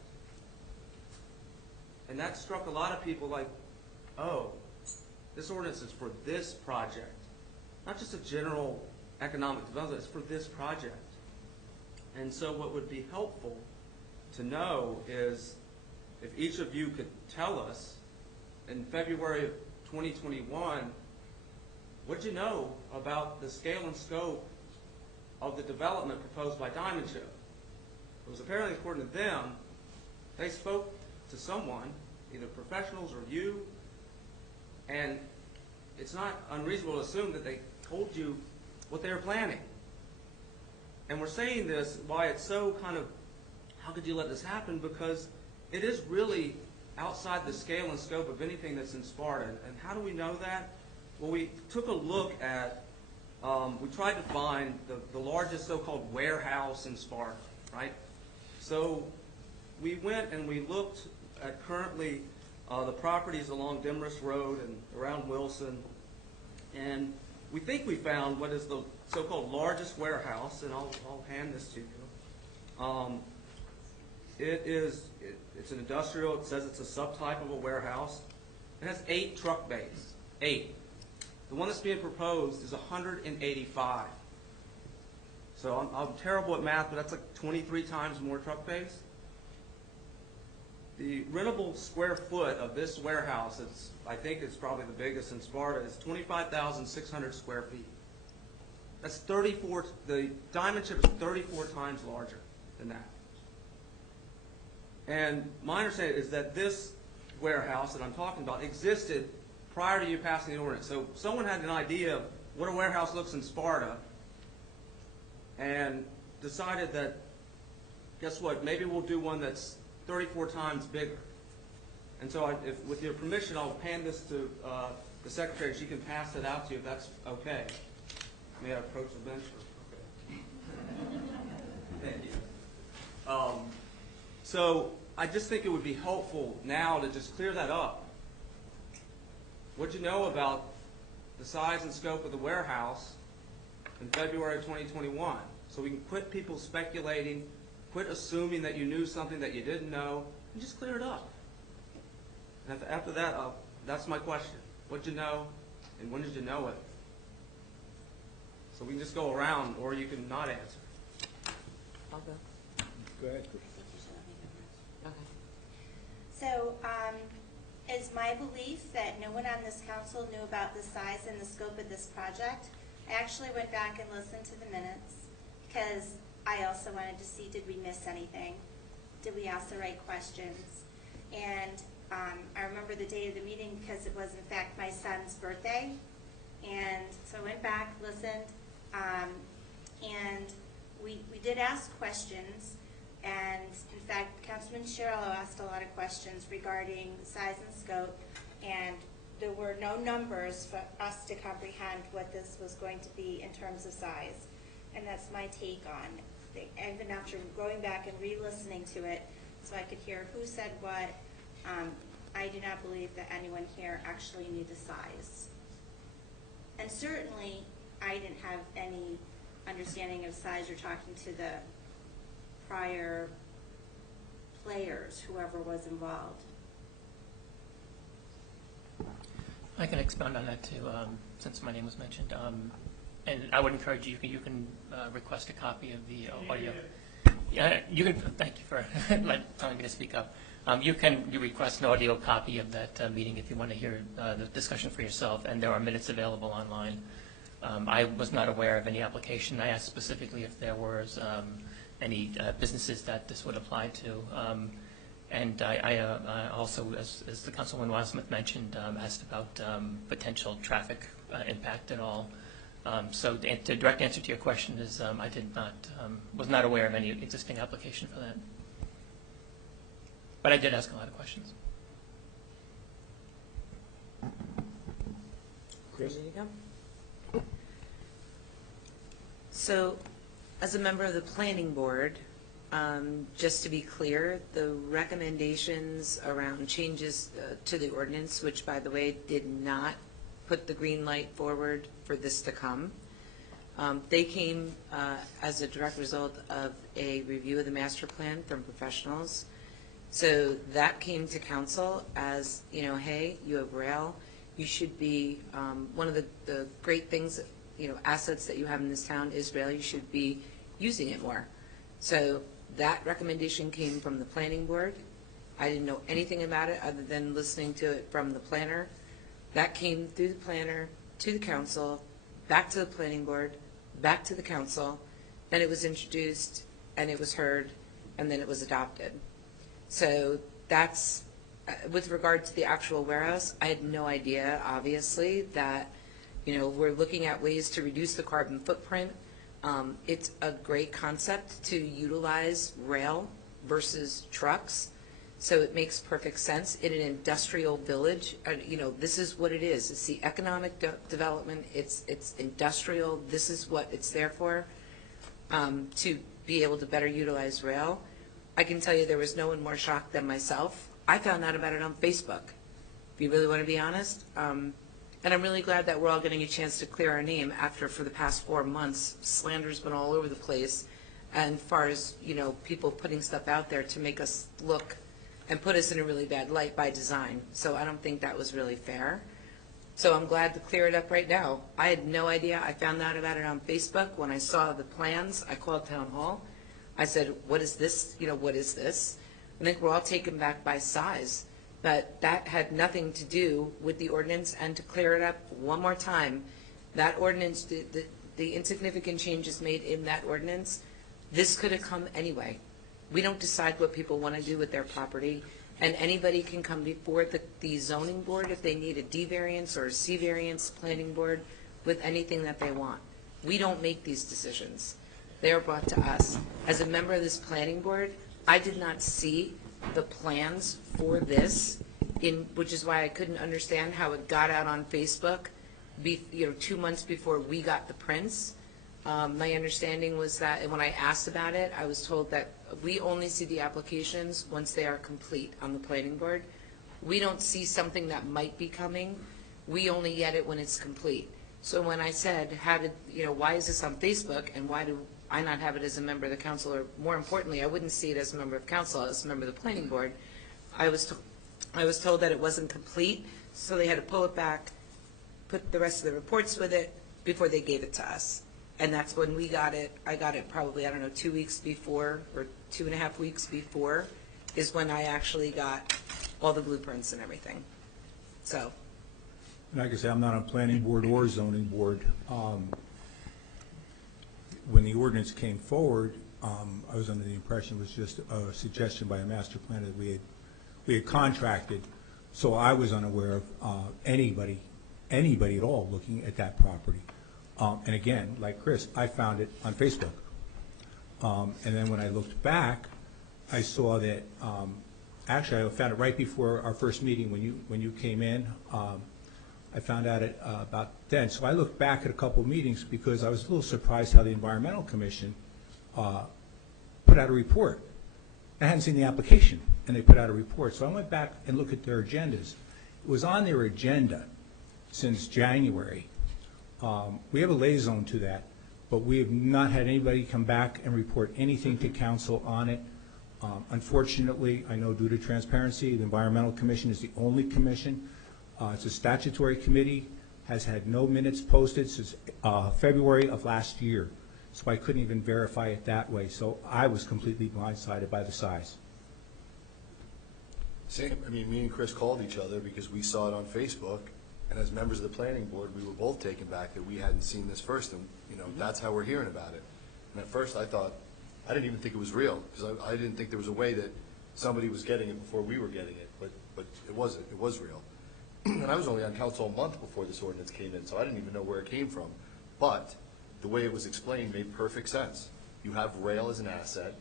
And that struck a lot of people like, oh, this ordinance is for this project. Not just a general economic development, it's for this project. And so what would be helpful to know is if each of you could tell us in February of 2021, what did you know about the scale and scope of the development proposed by Diamond Show? It was apparently, according to them, they spoke to someone, either professionals or you, and it's not unreasonable to assume that they told you what they were planning. And we're saying this, why it's so kind of, how could you let this happen? Because it is really outside the scale and scope of anything that's in Sparta. And how do we know that? Well, we took a look at, we tried to find the largest so-called warehouse in Sparta, right? So we went and we looked at currently the properties along Demorest Road and around Wilson, and we think we found what is the so-called largest warehouse, and I'll hand this to you. It's an industrial, it says it's a subtype of a warehouse. It has 8 truck bays, 8. The one that's being proposed is 185. So I'm terrible at math, but that's like 23 times more truck bays. The rentable square foot of this warehouse, I think it's probably the biggest in Sparta, is 25,600 square feet. That's 34, the Diamond Ship is 34 times larger. than that. And my understanding is that this warehouse that I'm talking about existed prior to you passing the ordinance. So someone had an idea of what a warehouse looks in Sparta and decided that, guess what, maybe we'll do one that's 34 times bigger. And so with your permission, I'll hand this to the secretary. She can pass it out to you if that's okay. May I approach the bench? Okay. Thank you. So I just think it would be helpful now to just clear that up. What you know about the size and scope of the warehouse in February of 2021, so we can quit people speculating, quit assuming that you knew something that you didn't know, and just clear it up. And after that, that's my question. What did you know, and when did you know it? So we can just go around, or you can not answer. I'll go. Go ahead. Okay. So, it's my belief that no one on this council knew about the size and the scope of this project. I actually went back and listened to the minutes because I also wanted to see, did we miss anything? Did we ask the right questions? And I remember the day of the meeting because it was in fact my son's birthday. And so I went back, listened, and we did ask questions. And in fact, Councilman Sherrillo asked a lot of questions regarding size and scope, and there were no numbers for us to comprehend what this was going to be in terms of size. And that's my take on it. Even after going back and re-listening to it, so I could hear who said what, I do not believe that anyone here actually knew the size. And certainly, I didn't have any understanding of size or talking to the prior players, whoever was involved. I can expound on that too, since my name was mentioned. And I would encourage you, you can request a copy of the audio. Yeah, you can. Thank you for telling me to speak up. You request an audio copy of that meeting if you want to hear the discussion for yourself, and there are minutes available online. I was not aware of any application. I asked specifically if there was any businesses that this would apply to. And I also, as the Councilwoman Wildsmith mentioned, asked about potential traffic impact and all. So the direct answer to your question is I was not aware of any existing application for that. But I did ask a lot of questions. Chris? Ready to go? So, as a member of the planning board, just to be clear, the recommendations around changes to the ordinance, which by the way did not put the green light forward for this to come, they came as a direct result of a review of the master plan from professionals. So that came to council as, hey, you have rail. You should be, one of the great things, assets that you have in this town is rail. You should be using it more. So that recommendation came from the planning board. I didn't know anything about it other than listening to it from the planner. That came through the planner to the council, back to the planning board, back to the council. Then it was introduced and it was heard and then it was adopted. So that's, with regard to the actual warehouse, I had no idea, obviously, that, we're looking at ways to reduce the carbon footprint. It's a great concept to utilize rail versus trucks. So it makes perfect sense in an industrial village. This is what it is. It's the economic development. It's industrial. This is what it's there for, to be able to better utilize rail. I can tell you there was no one more shocked than myself. I found out about it on Facebook, if you really want to be honest. And I'm really glad that we're all getting a chance to clear our name after, for the past 4 months, slander's been all over the place. And as far as, people putting stuff out there to make us look and put us in a really bad light by design. So I don't think that was really fair. So I'm glad to clear it up right now. I had no idea. I found out about it on Facebook. When I saw the plans, I called Town Hall. I said, what is this? What is this? I think we're all taken back by size. But that had nothing to do with the ordinance. And to clear it up one more time, that ordinance, the insignificant changes made in that ordinance, this could have come anyway. We don't decide what people want to do with their property, and anybody can come before the zoning board if they need a D variance or a C variance, planning board, with anything that they want. We don't make these decisions. They are brought to us. As a member of this planning board, I did not see the plans for this, which is why I couldn't understand how it got out on Facebook 2 months before we got the prints. My understanding was that, and when I asked about it, I was told that we only see the applications once they are complete on the planning board. We don't see something that might be coming. We only get it when it's complete. So when I said, why is this on Facebook, and why do I not have it as a member of the council, or more importantly, I wouldn't see it as a member of council, as a member of the planning board, I was told that it wasn't complete, so they had to pull it back, put the rest of the reports with it before they gave it to us. And that's when we got it. I got it probably, 2 weeks before, or 2.5 weeks before, is when I actually got all the blueprints and everything. So. Like I said, I'm not on planning board or zoning board. When the ordinance came forward, I was under the impression it was just a suggestion by a master planner that we had contracted, so I was unaware of anybody at all looking at that property. And again, like Chris, I found it on Facebook. And then when I looked back, I saw that, actually I found it right before our first meeting when you came in. I found out about then. So I looked back at a couple of meetings because I was a little surprised how the Environmental Commission put out a report. I hadn't seen the application, and they put out a report. So I went back and looked at their agendas. It was on their agenda since January. We have a liaison to that, but we have not had anybody come back and report anything to council on it. Unfortunately, I know due to transparency, the Environmental Commission is the only commission. It's a statutory committee, has had no minutes posted since February of last year. So I couldn't even verify it that way. So I was completely blindsided by the size. Same. I mean, me and Chris called each other because we saw it on Facebook, and as members of the planning board, we were both taken back that we hadn't seen this first, and that's how we're hearing about it. And at first, I didn't even think it was real because I didn't think there was a way that somebody was getting it before we were getting it, but it wasn't. It was real. And I was only on council a month before this ordinance came in, so I didn't even know where it came from. But the way it was explained made perfect sense. You have rail as an asset.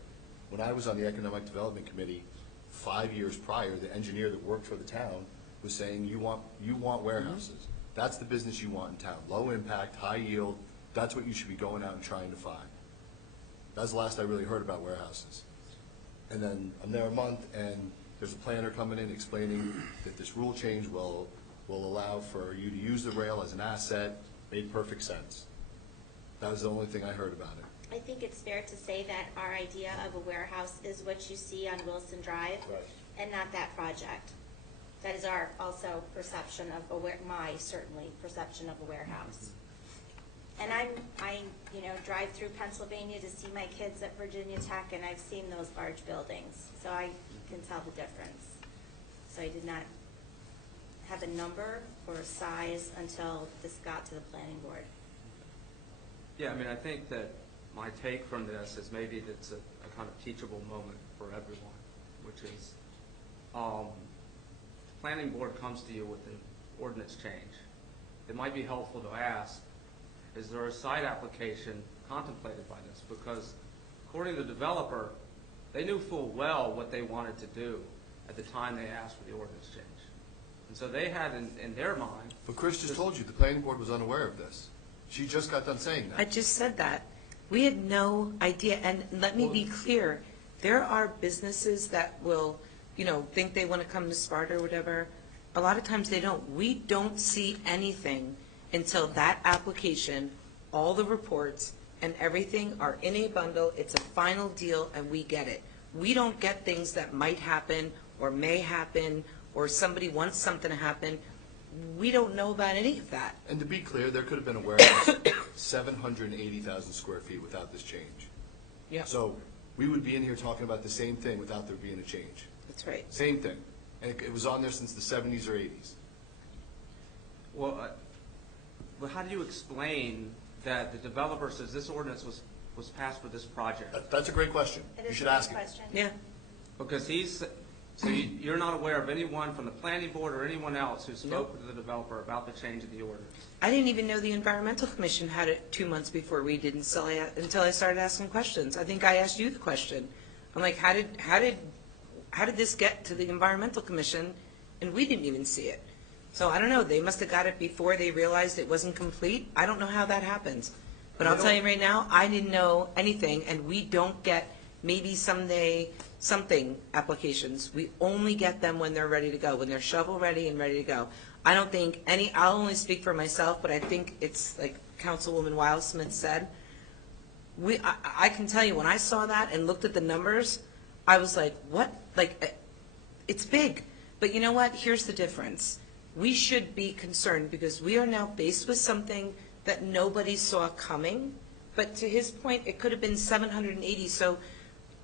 When I was on the Economic Development Committee 5 years prior, the engineer that worked for the town was saying you want warehouses. That's the business you want in town. Low impact, high yield. That's what you should be going out and trying to find. That's the last I really heard about warehouses. And then I'm there a month, and there's a planner coming in explaining that this rule change will allow for you to use the rail as an asset. Made perfect sense. That was the only thing I heard about it. I think it's fair to say that our idea of a warehouse is what you see on Wilson Drive, Right. and not that project. That is our also perception of my certainly perception of a warehouse. And I drive through Pennsylvania to see my kids at Virginia Tech, and I've seen those large buildings, so I can tell the difference. So I did not have a number or a size until this got to the planning board. Yeah, I mean, I think that my take from this is maybe it's a kind of teachable moment for everyone, which is planning board comes to you with an ordinance change. It might be helpful to ask, is there a site application contemplated by this? Because according to the developer, they knew full well what they wanted to do at the time they asked for the ordinance change. And so they had in their mind. But Chris just told you the planning board was unaware of this. She just got done saying that. I just said that. We had no idea, and let me be clear, there are businesses that will, think they want to come to Sparta or whatever. A lot of times they don't. We don't see anything until that application, all the reports, and everything are in a bundle. It's a final deal, and we get it. We don't get things that might happen or may happen or somebody wants something to happen. We don't know about any of that. And to be clear, there could have been a warehouse 780,000 square feet without this change. Yeah. So we would be in here talking about the same thing without there being a change. That's right. Same thing. And it was on there since the 70s or 80s. Well, how do you explain that the developer says this ordinance was was passed for this project? That's a great question. It You is should a good ask him. question. Yeah. Because you're not aware of anyone from the planning board or anyone else who spoke with the developer about the change of the ordinance? I didn't even know the Environmental Commission had it 2 months before we did until I started asking questions. I think I asked you the question. I'm like, how did this get to the Environmental Commission, and we didn't even see it? So I don't know, they must have got it before they realized it wasn't complete. I don't know how that happens. But I'll tell you right now, I didn't know anything, and we don't get maybe someday something applications. We only get them when they're ready to go, when they're shovel ready and ready to go. I don't think I'll only speak for myself, but I think it's like Councilwoman Wildsmith said. I can tell you, when I saw that and looked at the numbers, I was like, what? Like, it's big. But you know what? Here's the difference. We should be concerned because we are now faced with something that nobody saw coming. But to his point, it could have been 780, so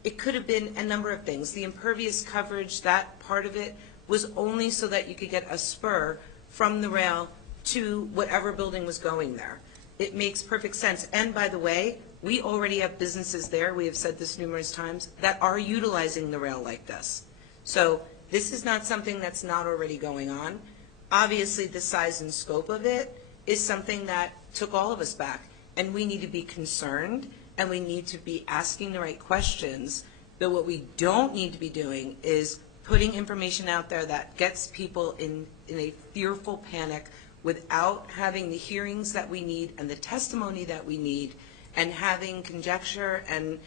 it could have been a number of things. The impervious coverage, that part of it, was only so that you could get a spur from the rail to whatever building was going there. It makes perfect sense. And by the way, we already have businesses there, we have said this numerous times, that are utilizing the rail like this. So this is not something that's not already going on. Obviously, the size and scope of it is something that took all of us back. And we need to be concerned, and we need to be asking the right questions. But what we don't need to be doing is putting information out there that gets people in a fearful panic without having the hearings that we need and the testimony that we need, and having conjecture and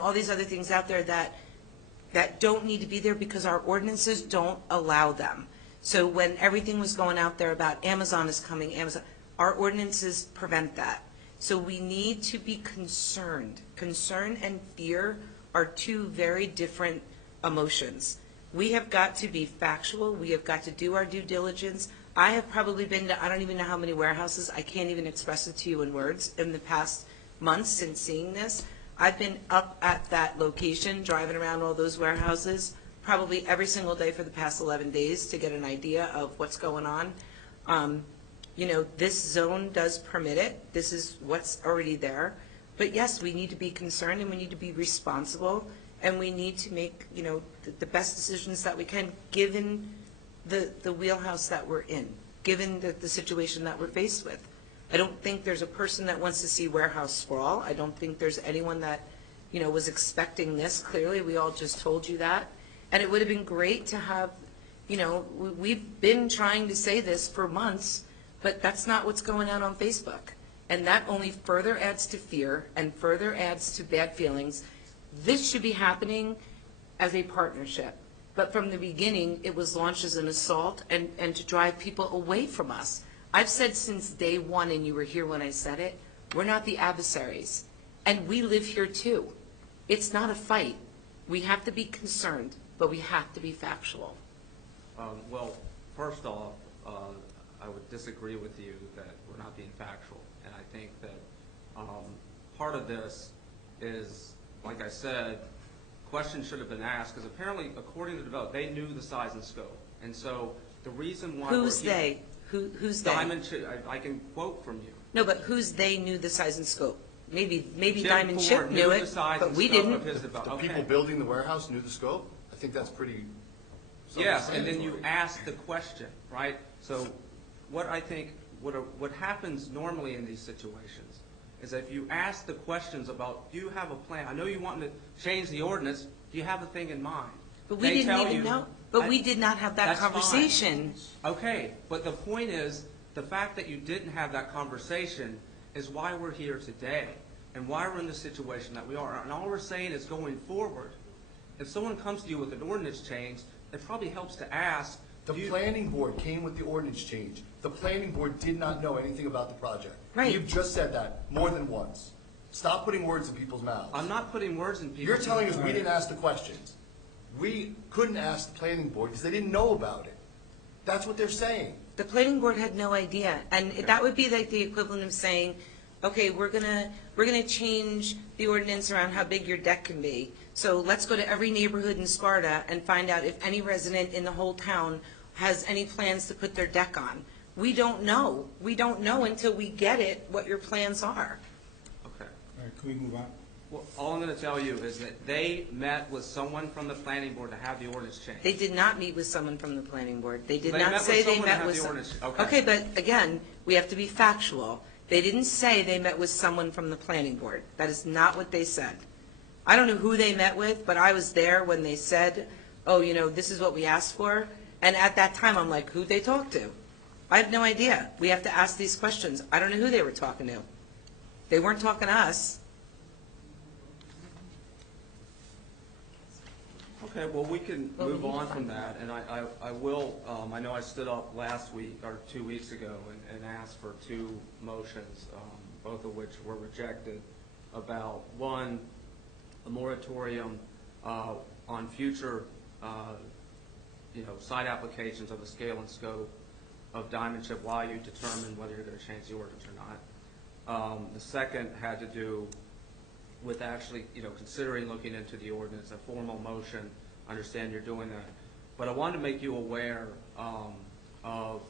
all these other things out there that don't need to be there because our ordinances don't allow them. So when everything was going out there about Amazon is coming, our ordinances prevent that. So we need to be concerned. Concern and fear are two very different emotions. We have got to be factual. We have got to do our due diligence. I have probably been to, I don't even know how many warehouses, I can't even express it to you in words, in the past months since seeing this. I've been up at that location, driving around all those warehouses, probably every single day for the past 11 days to get an idea of what's going on. You know, this zone does permit it. This is what's already there. But yes, we need to be concerned and we need to be responsible and we need to make, you know, the best decisions that we can given the wheelhouse that we're in, given the situation that we're faced with. I don't think there's a person that wants to see warehouse sprawl. I don't think there's anyone that, you know, was expecting this. Clearly, we all just told you that. And it would have been great to have, you know, we've been trying to say this for months, but that's not what's going on Facebook. And that only further adds to fear and further adds to bad feelings. This should be happening as a partnership. But from the beginning, it was launched as an assault and to drive people away from us. I've said since day one, and you were here when I said it, we're not the adversaries. And we live here too. It's not a fight. We have to be concerned, but we have to be factual. Well, first off, I would disagree with you that we're not being factual. And I think that part of this is, like I said, questions should have been asked, because apparently, according to the developer, they knew the size and scope. And so the reason why Who's we're here, they? Who's they? Diamond, I can quote from you. No, but who's they knew the size and scope? Maybe Jim Diamond Ford Chip knew the it, size but and we scope didn't. of his The development. people building the warehouse knew the scope? I think that's pretty Yes, and then you self-explanatory. ask the question, right? So what I think, what happens normally in these situations is that if you ask the questions about, do you have a plan? I know you want to change the ordinance. Do you have a thing in mind? But we They didn't tell even you, know. But we did not have that That's fine. conversation. Okay, but the point is, the fact that you didn't have that conversation is why we're here today and why we're in the situation that we are. And all we're saying is going forward, if someone comes to you with an ordinance change, it probably helps to ask. The planning board came with the ordinance change. The planning board did not know anything about the project. Right. You've just said that more than once. Stop putting words in people's mouths. I'm not putting words in people's You're telling us mouths. we didn't ask the questions. We couldn't ask the planning board because they didn't know about it. That's what they're saying. The planning board had no idea, and that would be like the equivalent of saying, okay, we're gonna change the ordinance around how big your deck can be. So let's go to every neighborhood in Sparta and find out if any resident in the whole town has any plans to put their deck on. We don't know. We don't know until we get it what your plans are. Okay. All right, can we move on? Well, all I'm going to tell you is that they met with someone from the planning board to have the ordinance changed. They did not meet with someone from the planning board. They did They not met say with they someone to met have with the some. ordinance- okay. Okay, but again, we have to be factual. They didn't say they met with someone from the planning board. That is not what they said. I don't know who they met with, but I was there when they said, oh, this is what we asked for. And at that time, I'm like, who'd they talk to? I have no idea. We have to ask these questions. I don't know who they were talking to. They weren't talking to us. Okay, well, we can move on from that, and I will, I know I stood up last week, or 2 weeks ago, and asked for 2 motions, both of which were rejected, about, one, a moratorium on future, site applications of the scale and scope of diamond chip while you determine whether you're going to change the ordinance or not. The second had to do with actually, considering looking into the ordinance, a formal motion. I understand you're doing that. But I wanted to make you aware of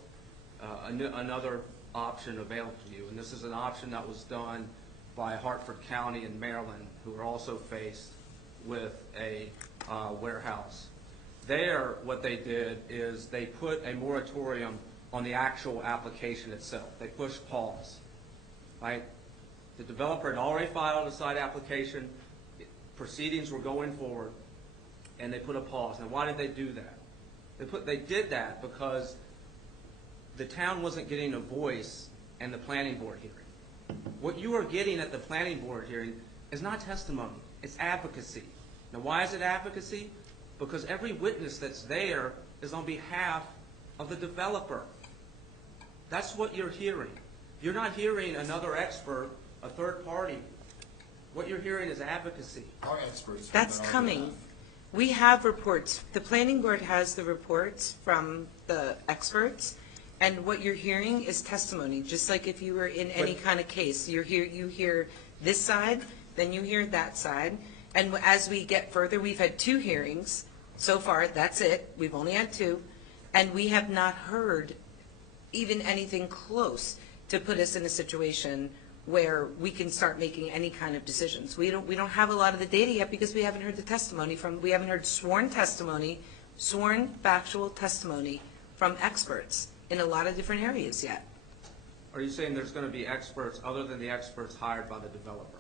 another option available to you. And this is an option that was done by Hartford County in Maryland, who are also faced with a warehouse. There, what they did is they put a moratorium on the actual application itself. They pushed pause, right? The developer had already filed a site application, proceedings were going forward, and they put a pause. Now, why did they do that? They did that because the town wasn't getting a voice in the planning board hearing. What you are getting at the planning board hearing is not testimony, it's advocacy. Now, why is it advocacy? Because every witness that's there is on behalf of the developer. That's what you're hearing. You're not hearing another expert, a third party. What you're hearing is advocacy. Our experts. That's coming. We have reports. The planning board has the reports from the experts, and what you're hearing is testimony. Just like if you were in any kind of case, you hear this side, then you hear that side. And as we get further, we've had 2 hearings so far. That's it. We've only had 2, and we have not heard even anything close to put us in a situation where we can start making any kind of decisions. We don't have a lot of the data yet because we haven't heard the testimony we haven't heard sworn factual testimony from experts in a lot of different areas yet. Are you saying there's going to be experts other than the experts hired by the developer?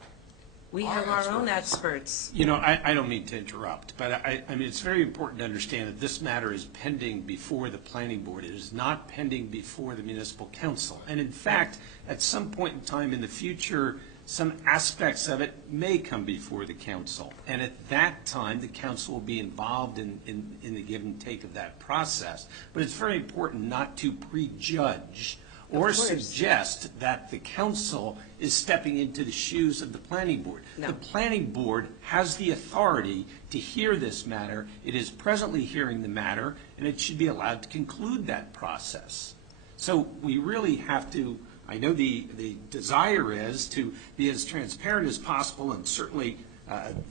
We have our own experts. I don't mean to interrupt, but I mean, it's very important to understand that this matter is pending before the planning board. It is not pending before the municipal council. And in fact, at some point in time in the future, some aspects of it may come before the council. And at that time, the council will be involved in the give and take of that process. But it's very important not to prejudge or suggest that the council is stepping into the shoes of the planning board. No. The planning board has the authority to hear this matter. It is presently hearing the matter, and it should be allowed to conclude that process. So we really have to, I know the desire is to be as transparent as possible, and certainly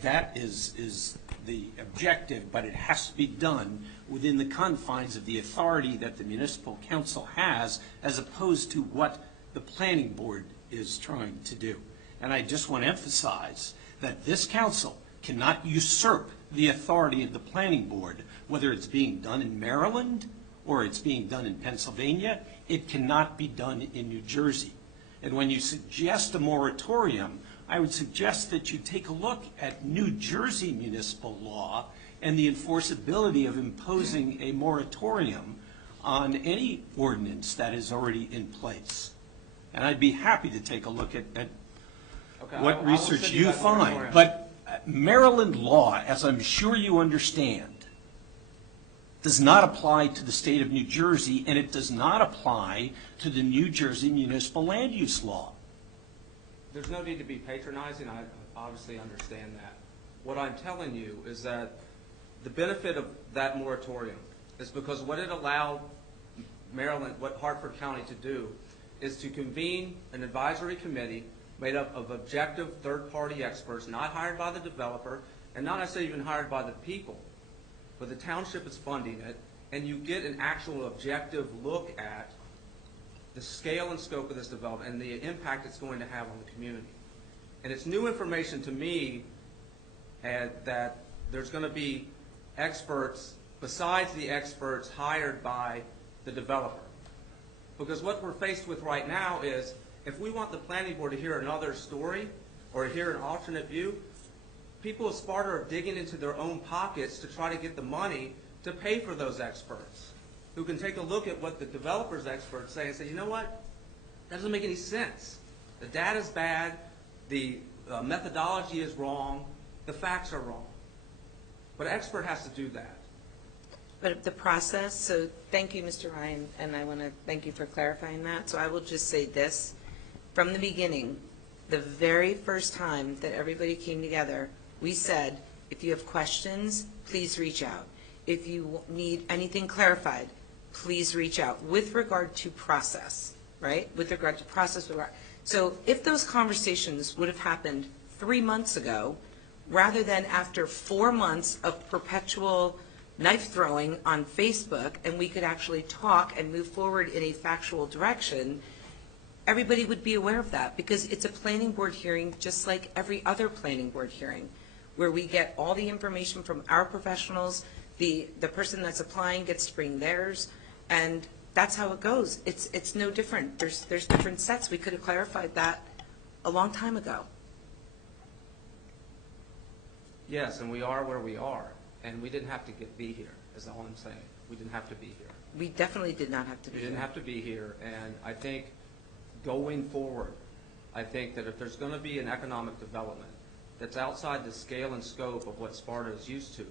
that is the objective, but it has to be done within the confines of the authority that the municipal council has, as opposed to what the planning board is trying to do. And I just want to emphasize that this council cannot usurp the authority of the planning board, whether it's being done in Maryland or it's being done in Pennsylvania. It cannot be done in New Jersey. And when you suggest a moratorium, I would suggest that you take a look at New Jersey municipal law and the enforceability of imposing a moratorium on any ordinance that is already in place. And I'd be happy to take a look at what research you find. But Maryland law, as I'm sure you understand, does not apply to the state of New Jersey, and it does not apply to the New Jersey municipal land use law. There's no need to be patronizing. I obviously understand that. What I'm telling you is that the benefit of that moratorium is because what it allowed Maryland, what Hartford County to do, is to convene an advisory committee made up of objective third-party experts, not hired by the developer, and not necessarily even hired by the people, but the township is funding it, and you get an actual objective look at the scale and scope of this development and the impact it's going to have on the community. And it's new information to me that there's going to be experts besides the experts hired by the developer. Because what we're faced with right now is, if we want the planning board to hear another story or hear an alternate view, people of Sparta are digging into their own pockets to try to get the money to pay for those experts, who can take a look at what the developer's experts say and say, you know what, that doesn't make any sense. The data's bad, the methodology is wrong, the facts are wrong. But an expert has to do that. But the process, so thank you, Mr. Ryan, and I want to thank you for clarifying that. So I will just say this. From the beginning, the very first time that everybody came together, we said, if you have questions, please reach out. If you need anything clarified, please reach out with regard to process, right? With regard to process. So if those conversations would have happened 3 months ago, rather than after 4 months of perpetual knife throwing on Facebook, and we could actually talk and move forward in a factual direction, everybody would be aware of that, because it's a planning board hearing just like every other planning board hearing, where we get all the information from our professionals, the person that's applying gets to bring theirs, and that's how it goes. It's no different. There's different sets. We could have clarified that a long time ago. Yes, and we are where we are, and we didn't have to be here, is all I'm saying. We didn't have to be here. We definitely did not have to be We here. didn't have to be here, and I think going forward, I think that if there's going to be an economic development that's outside the scale and scope of what Sparta is used to,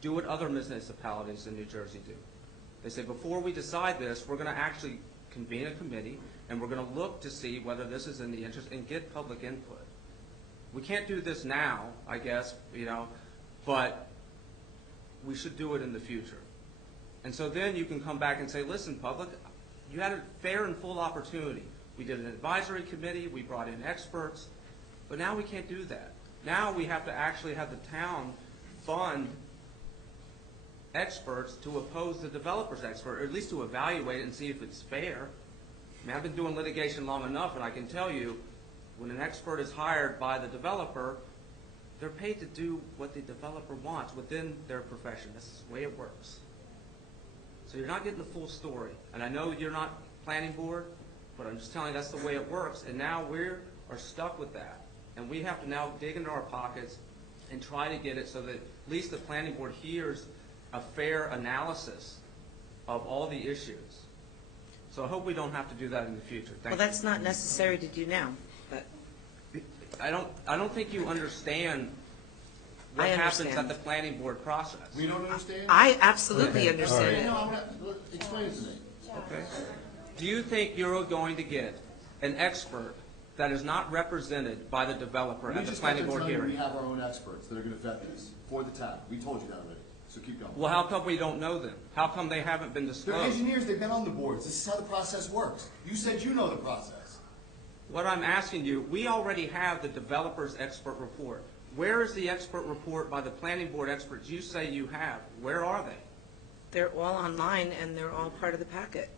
do what other municipalities in New Jersey do. They say, before we decide this, we're going to actually convene a committee, and we're going to look to see whether this is in the interest and get public input. We can't do this now, I guess, but we should do it in the future. And so then you can come back and say, listen, public, you had a fair and full opportunity. We did an advisory committee, we brought in experts, but now we can't do that. Now we have to actually have the town fund experts to oppose the developer's expert, or at least to evaluate it and see if it's fair. I mean, I've been doing litigation long enough, and I can tell you, when an expert is hired by the developer, they're paid to do what the developer wants within their profession. That's the way it works. So you're not getting the full story. And I know you're not planning board, but I'm just telling you that's the way it works. And now we are stuck with that. And we have to now dig into our pockets and try to get it so that at least the planning board hears a fair analysis of all the issues. So I hope we don't have to do that in the future. Thank Well, that's not necessary to do now, but I don't think you understand what I happens understand. at the planning board process. We don't understand? I absolutely Okay, understand it. No, I'm not, explain it to me. Okay. Do you think you're going to get an expert that is not represented by the developer We at the just got planning to board tell you we hearing? have our own experts that are going to vet this for the town. We told you that already, so keep going. Well, how come we don't know them? How come they haven't been They're disclosed? engineers, they've been on the boards. This is how the process works. You said you know the process. What I'm asking you, we already have the developer's expert report. Where is the expert report by the planning board experts you say you have? Where are they? They're all online, and they're all part of the packet.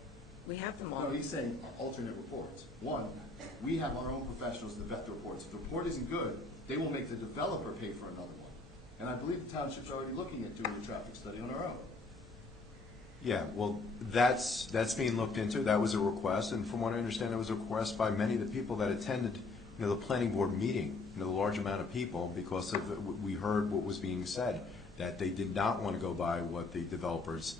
We have them all. No, he's saying alternate reports. One, we have our own professionals that vet the reports. If the report isn't good, they will make the developer pay for another one. And I believe the township's already looking at doing a traffic study on our own. Yeah, well, that's being looked into. That was a request, and from what I understand, it was a request by many of the people that attended, the planning board meeting, the large amount of people, because of we heard what was being said, that they did not want to go by what the developer's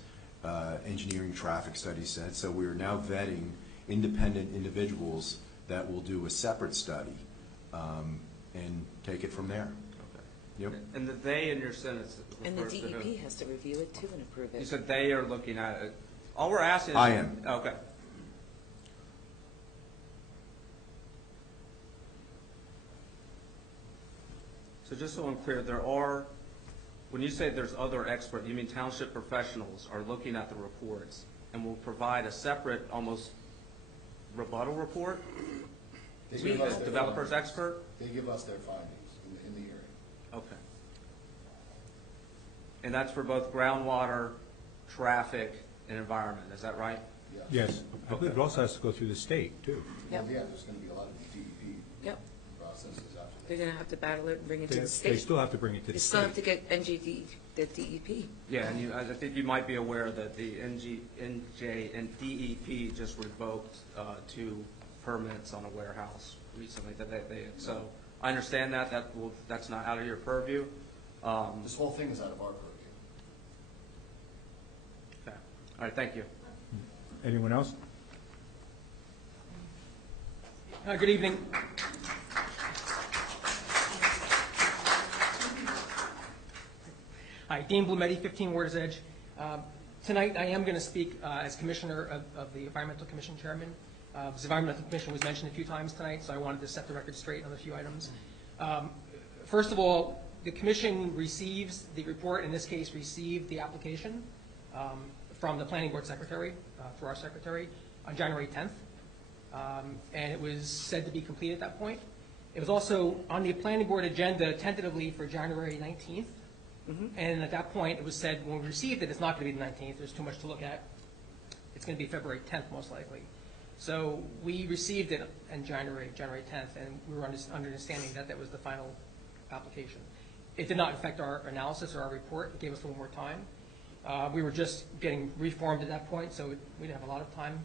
engineering traffic study said. So we are now vetting independent individuals that will do a separate study and take it from there. Yep. And the they in your sentence And the refers to who? DEP has to review it too and approve You it. said they are looking at it. All we're asking is... I am. Okay. So just so I'm clear, when you say there's other experts, you mean township professionals are looking at the reports and will provide a separate, almost rebuttal report? They To give us the their developer's findings. expert? They give us their findings in the hearing. Okay. And that's for both groundwater, traffic, and environment, is that right? Yes, I believe it also has to go through the state, too. Yep. Well, yeah, there's going to be a lot of DEP Yep. processes after They're going to have to battle it and bring it to the They state. still have to bring it to You the still have to state. get the DEP. Yeah, and I think you might be aware that the NJ and DEP just revoked 2 permits on a warehouse recently that so I understand that's not out of your purview. This whole thing is out of our purview. Okay. All right, thank you. Anyone else? Good evening. Hi, Dean Blumetti, 15 Wards Edge. Tonight, I am going to speak as Commissioner of the Environmental Commission Chairman. The Environmental Commission was mentioned a few times tonight, so I wanted to set the record straight on a few items. First of all, the Commission receives the report, in this case, received the application from the Planning Board Secretary, through our Secretary, on January 10th. And it was said to be complete at that point. It was also on the Planning Board agenda tentatively for January 19th. And at that point, it was said when we received it, it's not going to be the 19th. There's too much to look at. It's going to be February 10th, most likely. So we received it in January 10th, and we were under understanding that that was the final application. It did not affect our analysis or our report. It gave us a little more time. We were just getting reformed at that point, so we didn't have a lot of time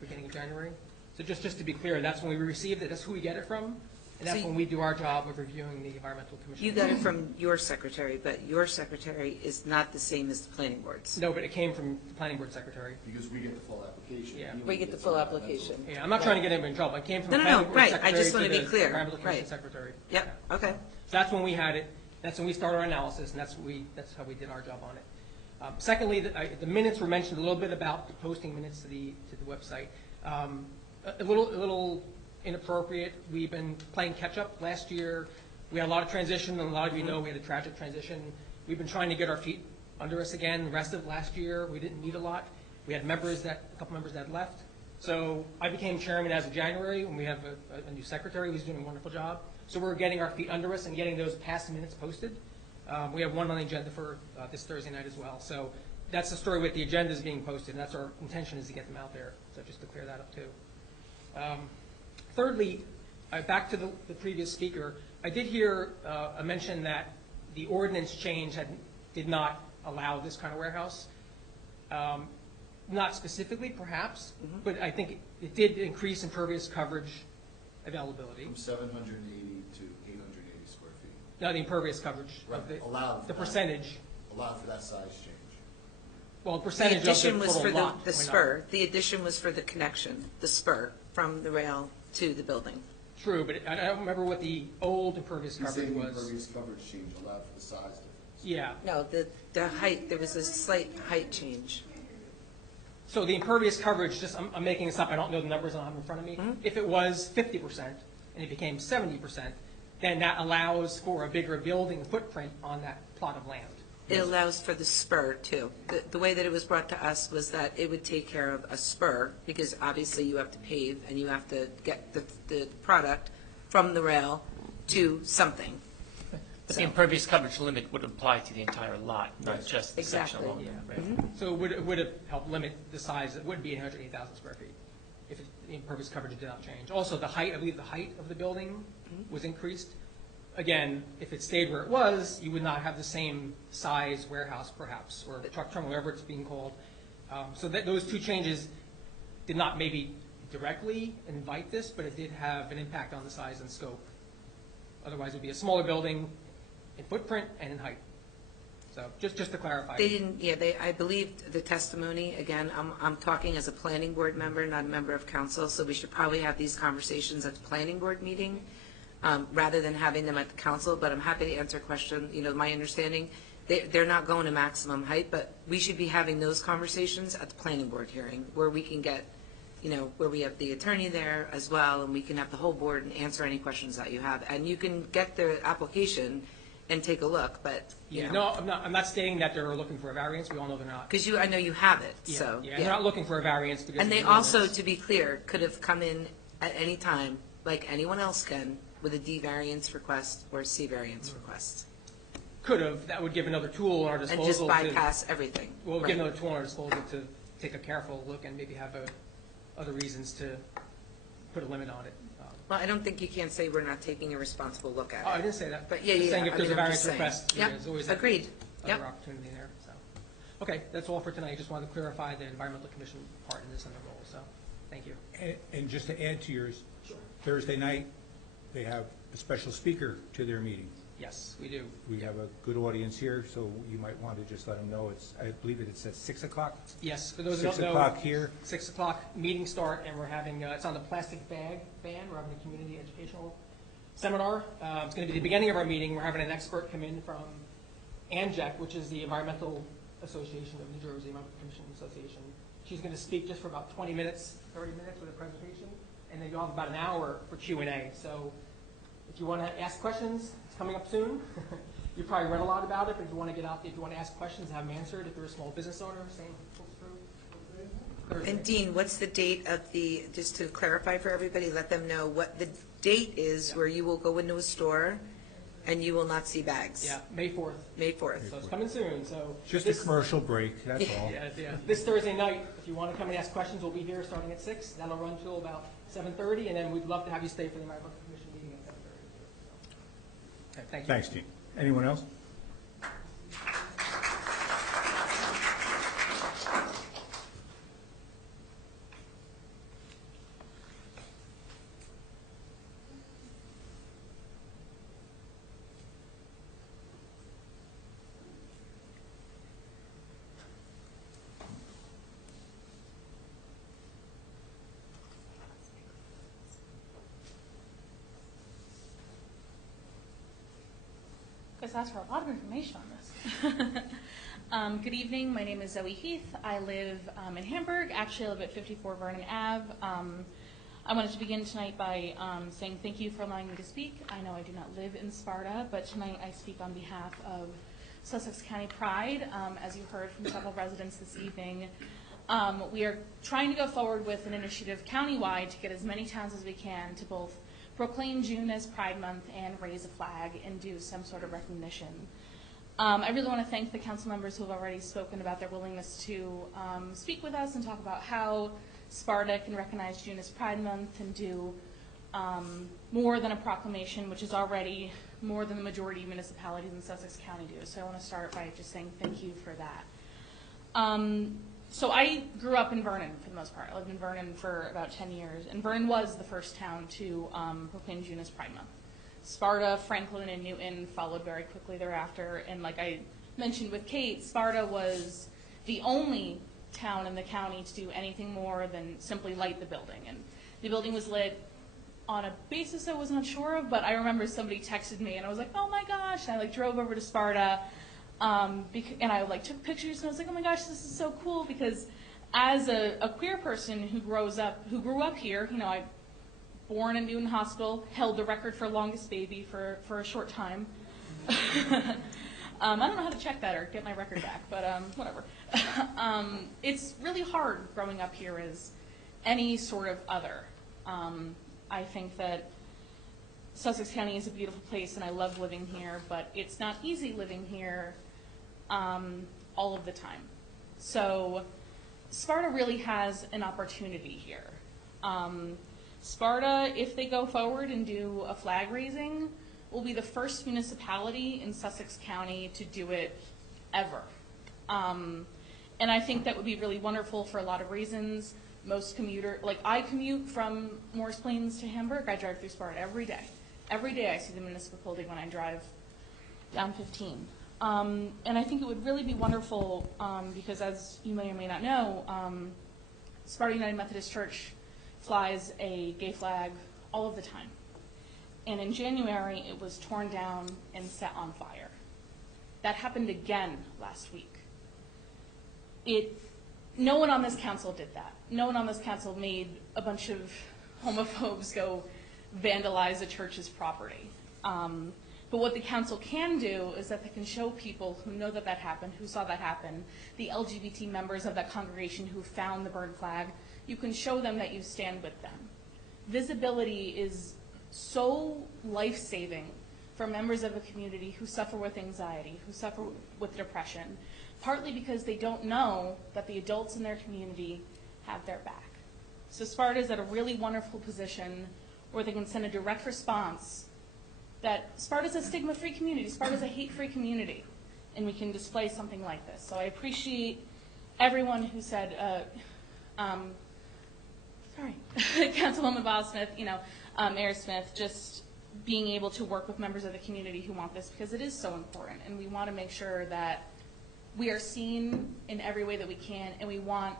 beginning of January. So just to be clear, that's when we received it. That's who we get it from. And that's when we do our job of reviewing the Environmental Commission. You got it from your secretary, but your secretary is not the same as the planning board's. No, but it came from the Planning Board Secretary. Because we get the full application. Yeah. We get the full application. Yeah, I'm not trying to get anybody in trouble. It came from the No, Planning Board right. Secretary I just want to be the clear. Environmental Commission Right. Secretary. Yep, okay. So that's when we had it. That's when we started our analysis, and that's how we did our job on it. Secondly, the minutes were mentioned a little bit about the posting minutes to the website. A little inappropriate. We've been playing catch up. Last year, we had a lot of transition, and a lot of you know we had a tragic transition. We've been trying to get our feet under us again. The rest of last year, we didn't meet a lot. We had a couple members that left. So I became chairman as of January, and we have a new secretary who's doing a wonderful job. So we're getting our feet under us and getting those past minutes posted. We have one on the agenda for this Thursday night as well. So that's the story with the agendas being posted, and that's our intention is to get them out there. So just to clear that up too. Thirdly, back to the previous speaker, I did hear a mention that the ordinance change did not allow this kind of warehouse. Not specifically, perhaps, but I think it did increase impervious coverage availability. From 780 to 880 square feet. No, the impervious coverage. Right, allowed for the that. percentage. Allowed for that size change. Well, The percentage of the addition was total for lot the went up. spur. The addition was for the connection, the spur from the rail to the building. True, but I don't remember what the old impervious He's coverage saying the was. impervious coverage change allowed for the size difference. Yeah. No, the height, there was a slight height change. So the impervious coverage, just I'm making this up, I don't know the numbers I don't have in front of me. If it was 50% and it became 70%, then that allows for a bigger building footprint on that plot of land. It allows for the spur, too. The way that it was brought to us was that it would take care of a spur, because obviously you have to pave and you have to get the product from the rail to something. But the impervious coverage limit would apply to the entire lot, not just the section Exactly. along there, right? So it would have helped limit the size, it would be 880,000 square feet if the impervious coverage did not change. Also, the height, I believe the height of the building was increased. Again, if it stayed where it was, you would not have the same size warehouse perhaps, or truck terminal, whatever it's being called. So those two changes did not maybe directly invite this, but it did have an impact on the size and scope. Otherwise, it would be a smaller building in footprint and in height. So just to clarify. They didn't, I believed the testimony, again, I'm talking as a planning board member, not a member of council, so we should probably have these conversations at the planning board meeting, rather than having them at the council, but I'm happy to answer questions. My understanding, they're not going to maximum height, but we should be having those conversations at the planning board hearing, where we can get, where we have the attorney there as well, and we can have the whole board and answer any questions that you have. And you can get the application and take a look, but, No, I'm not stating that they're looking for a variance. We all know they're not. because I know you have it, so. Yeah, they're not looking for a variance because. And of they the also, ordinance. to be clear, could have come in at any time, like anyone else can, with a D variance request or a C variance request. Could have. That would give another tool at our And disposal. just to- bypass everything. We'll Right. give another tool at our disposal to take a careful look and maybe have other reasons to put a limit on it. Well, I don't think you can say we're not taking a responsible look at Oh, I it. didn't say that. But yeah, Just yeah, saying yeah. if there's a I'm just variance saying. request, Yep, there's always agreed. other Yep. opportunity there, so. Okay, that's all for tonight. Just wanted to clarify the environmental commission part in this and the role, so, thank you. And just to add to yours, Thursday night, they have a special speaker to their meeting. Yes, we do. We have a good audience here, so you might want to just let them know it's, I believe it's at 6 o'clock? Yes, for those who 6 don't know. o'clock here. 6 o'clock, meeting start, and we're having, it's on the plastic bag ban. We're having a community educational seminar. It's going to be the beginning of our meeting. We're having an expert come in from ANJEC, which is the Environmental Association of New Jersey, Environmental Commission Association. She's going to speak just for about 20 minutes, 30 minutes with a presentation, and then you'll have about an hour for Q&A. So if you want to ask questions, it's coming up soon. You probably read a lot about it, but if you want to get out there, if you want to ask questions and have them answered, if you're a small business owner, same pulls through. And Dean, what's the date of the, just to clarify for everybody, let them know what the date is where you will go into a store and you will not see bags? Yeah, May 4th. May 4th. So it's coming soon, so. Just a commercial break, that's all. Yeah. This Thursday night, if you want to come and ask questions, we'll be here starting at 6. That'll run till about 7:30, and then we'd love to have you stay for the Environmental Commission meeting at 7:30. Okay, thank you. Thanks, Dean. Anyone else? Guys asked for a lot of information on this. Good evening. My name is Zoe Heath. I live in Hamburg. Actually, I live at 54 Vernon Ave. I wanted to begin tonight by saying thank you for allowing me to speak. I know I do not live in Sparta, but tonight I speak on behalf of Sussex County Pride. As you heard from several residents this evening, we are trying to go forward with an initiative countywide to get as many towns as we can to both proclaim June as Pride Month and raise a flag and do some sort of recognition. I really want to thank the council members who have already spoken about their willingness to speak with us and talk about how Sparta can recognize June as Pride Month and do more than a proclamation, which is already more than the majority of municipalities in Sussex County do. So I want to start by just saying thank you for that. So I grew up in Vernon for the most part. I lived in Vernon for about 10 years, and Vernon was the first town to proclaim June as Pride Month. Sparta, Franklin, and Newton followed very quickly thereafter, and like I mentioned with Kate, Sparta was the only town in the county to do anything more than simply light the building. And the building was lit on a basis I was not sure of, but I remember somebody texted me, and I was like, oh my gosh, and I drove over to Sparta, and I took pictures, and I was like, oh my gosh, this is so cool, because as a queer person who grew up here, I born in Newton Hospital, held the record for longest baby for a short time. I don't know how to check that or get my record back, but whatever. It's really hard growing up here as any sort of other. I think that Sussex County is a beautiful place, and I love living here, but it's not easy living here all of the time. So Sparta really has an opportunity here. Sparta, if they go forward and do a flag raising, will be the first municipality in Sussex County to do it ever. And I think that would be really wonderful for a lot of reasons. Most I commute from Morris Plains to Hamburg. I drive through Sparta every day. Every day I see the municipal building when I drive down 15. And I think it would really be wonderful because, as you may or may not know, Sparta United Methodist Church flies a gay flag all of the time. And in January, it was torn down and set on fire. That happened again last week. No one on this council did that. No one on this council made a bunch of homophobes go vandalize a church's property. But what the council can do is that they can show people who know that that happened, who saw that happen, the LGBT members of that congregation who found the burned flag, you can show them that you stand with them. Visibility is so life-saving for members of a community who suffer with anxiety, who suffer with depression, partly because they don't know that the adults in their community have their back. So Sparta is at a really wonderful position or they can send a direct response that Sparta's a stigma-free community, Sparta's a hate-free community, and we can display something like this. So I appreciate everyone who said, Councilwoman Bob-Smith, Mayor Smith, just being able to work with members of the community who want this, because it is so important, and we want to make sure that we are seen in every way that we can, and we want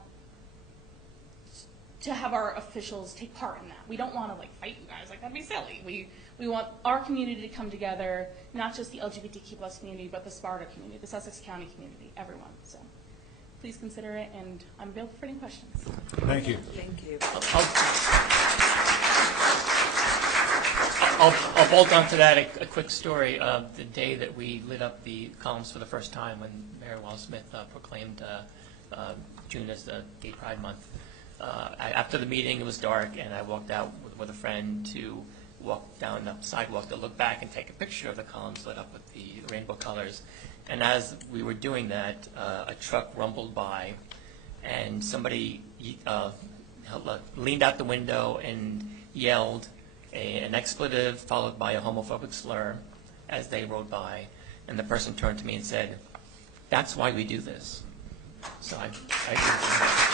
to have our officials take part in that. We don't want to fight you guys, that'd be silly. We want our community to come together, not just the LGBTQ+ community, but the Sparta community, the Sussex County community, everyone. So please consider it, and I'm available for any questions. Thank you. Thank you. I'll bolt onto that a quick story of the day that we lit up the columns for the first time when Mayor Wallace-Smith proclaimed June as the Gay Pride Month. After the meeting, it was dark, and I walked out with a friend to walk down the sidewalk to look back and take a picture of the columns lit up with the rainbow colors. And as we were doing that, a truck rumbled by, and somebody leaned out the window and yelled an expletive followed by a homophobic slur as they rode by. And the person turned to me and said, "That's why we do this." So I agree with that.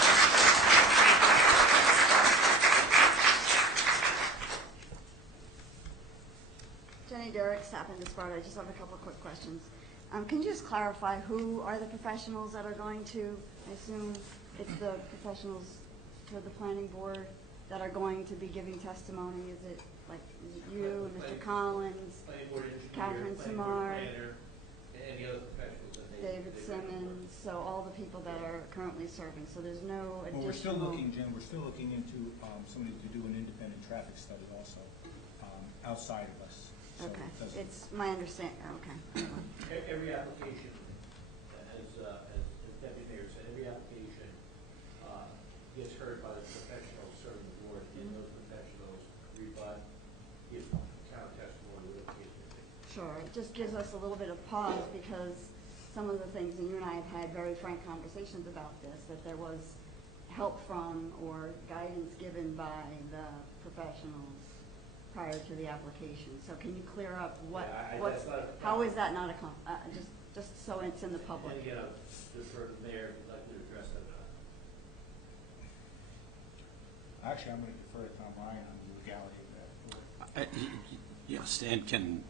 Jenny Derrick, Staffing to Sparta. I just have a couple of quick questions. Can you just clarify who are the professionals that are going to, I assume it's the professionals for the planning board that are going to be giving testimony? Is it you, Mr. Collins, Catherine Samar, any other professionals that David Simmons, so all the people that are currently serving, so there's no additional... Well, we're still looking, Jen, we're still looking into somebody to do an independent traffic study also, outside of us. So Okay, it doesn't- it's my understanding, okay. Every application, as Deputy Mayor said, every application gets heard by the professionals serving the board, and those professionals rebut if counter testimony with the case may be. Sure, it just gives us a little bit of pause because some of the things, and you and I have had very frank conversations about this, that there was help from or guidance given by the professionals prior to the application. So can you clear up how is that not just so it's in the public? And again, I'll defer to the mayor if you'd like to address that. Actually, I'm going to defer to Tom Ryan on the legality of that. Yeah, Stan can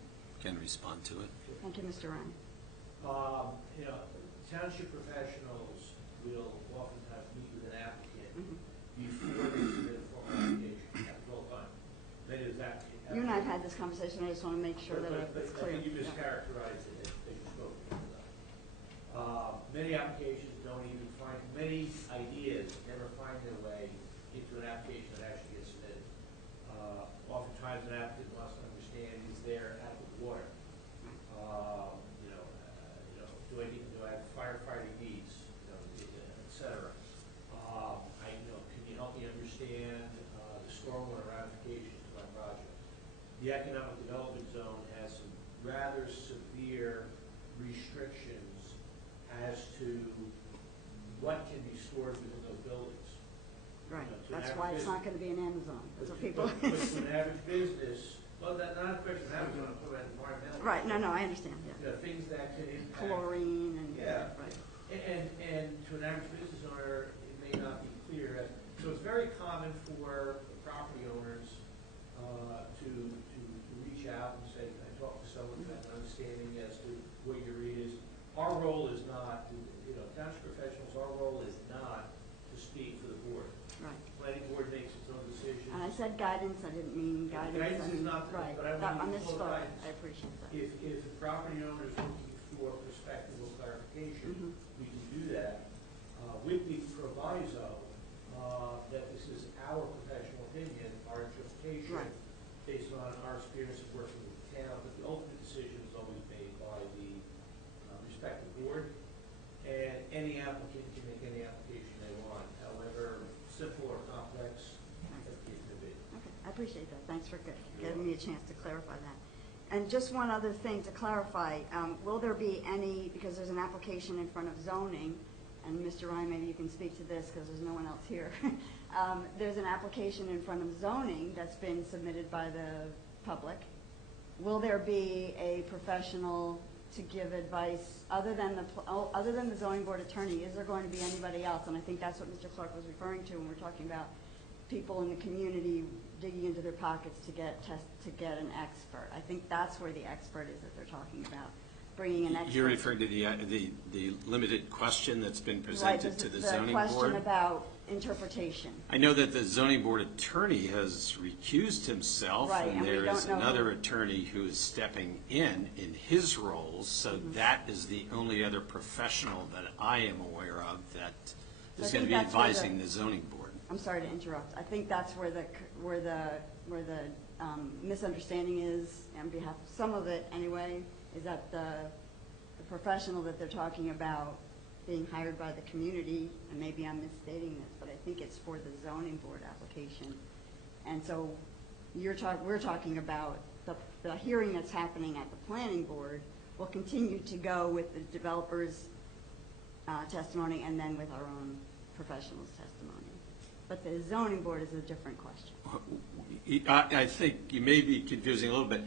respond to it. Thank you, Mr. Ryan. Township professionals will oftentimes meet with an applicant before they submit a formal application. Happens all the time. Many of those applicants. You and I have had this conversation. I just want to make sure that it's clear. I think you mischaracterized it as you spoke to me. Many applications don't even find, many ideas never find their way into an application that actually gets submitted. Oftentimes an applicant wants to understand, is there adequate water? Do I have firefighting needs? Et cetera. Can you help me understand the stormwater ramifications of my project? The economic development zone has some rather severe restrictions as to what can be stored within those buildings. Right. That's why it's not going to be an end zone. That's what people. But to an average business, well, not a question of average zone, I'm talking about environmental. Right. No, I understand. Yeah. Things that can impact. Chlorine and. Yeah. Right. And to an average business owner, it may not be clear. So it's very common for the property owners to reach out and say, I talk to someone who has an understanding as to what your read is. Our role is not, township professionals, our role is not to speak for the board. Right. Planning board makes its own decisions. And I said guidance. I didn't mean guidance. Guidance is not, right. but I I want to misspoke. guidance. I appreciate that. If the property owner is looking for perspective or clarification, we can do that with the proviso that this is our professional opinion, our interpretation, Right. based on our experience of working with the town, but the ultimate decision is always made by the respective board, and any applicant can make any application they want, however simple or complex as the case may be. Okay. I appreciate that. Thanks for giving me a chance to clarify that. And just one other thing to clarify, will there be any, because there's an application in front of zoning, and Mr. Ryan, maybe you can speak to this because there's no one else here. There's an application in front of zoning that's been submitted by the public. Will there be a professional to give advice other than the zoning board attorney? Is there going to be anybody else? And I think that's what Mr. Clark was referring to when we're talking about people in the community digging into their pockets to get an expert. I think that's where the expert is that they're talking about, bringing an expert. You're referring to the limited question that's been presented to the zoning board? The question about interpretation. I know that the zoning board attorney has recused himself, Right, and and we there don't is know another who. attorney who is stepping in his roles, so that is the only other professional that I am aware of that So I is going to think be that's where advising the zoning board. I'm sorry to interrupt. I think that's where the misunderstanding is, on behalf of some of it anyway, is that the professional that they're talking about being hired by the community, and maybe I'm misstating this, but I think it's for the zoning board application. And so we're talking about the hearing that's happening at the planning board will continue to go with the developer's testimony and then with our own professional's testimony. But the zoning board is a different question. I think you may be confusing a little bit.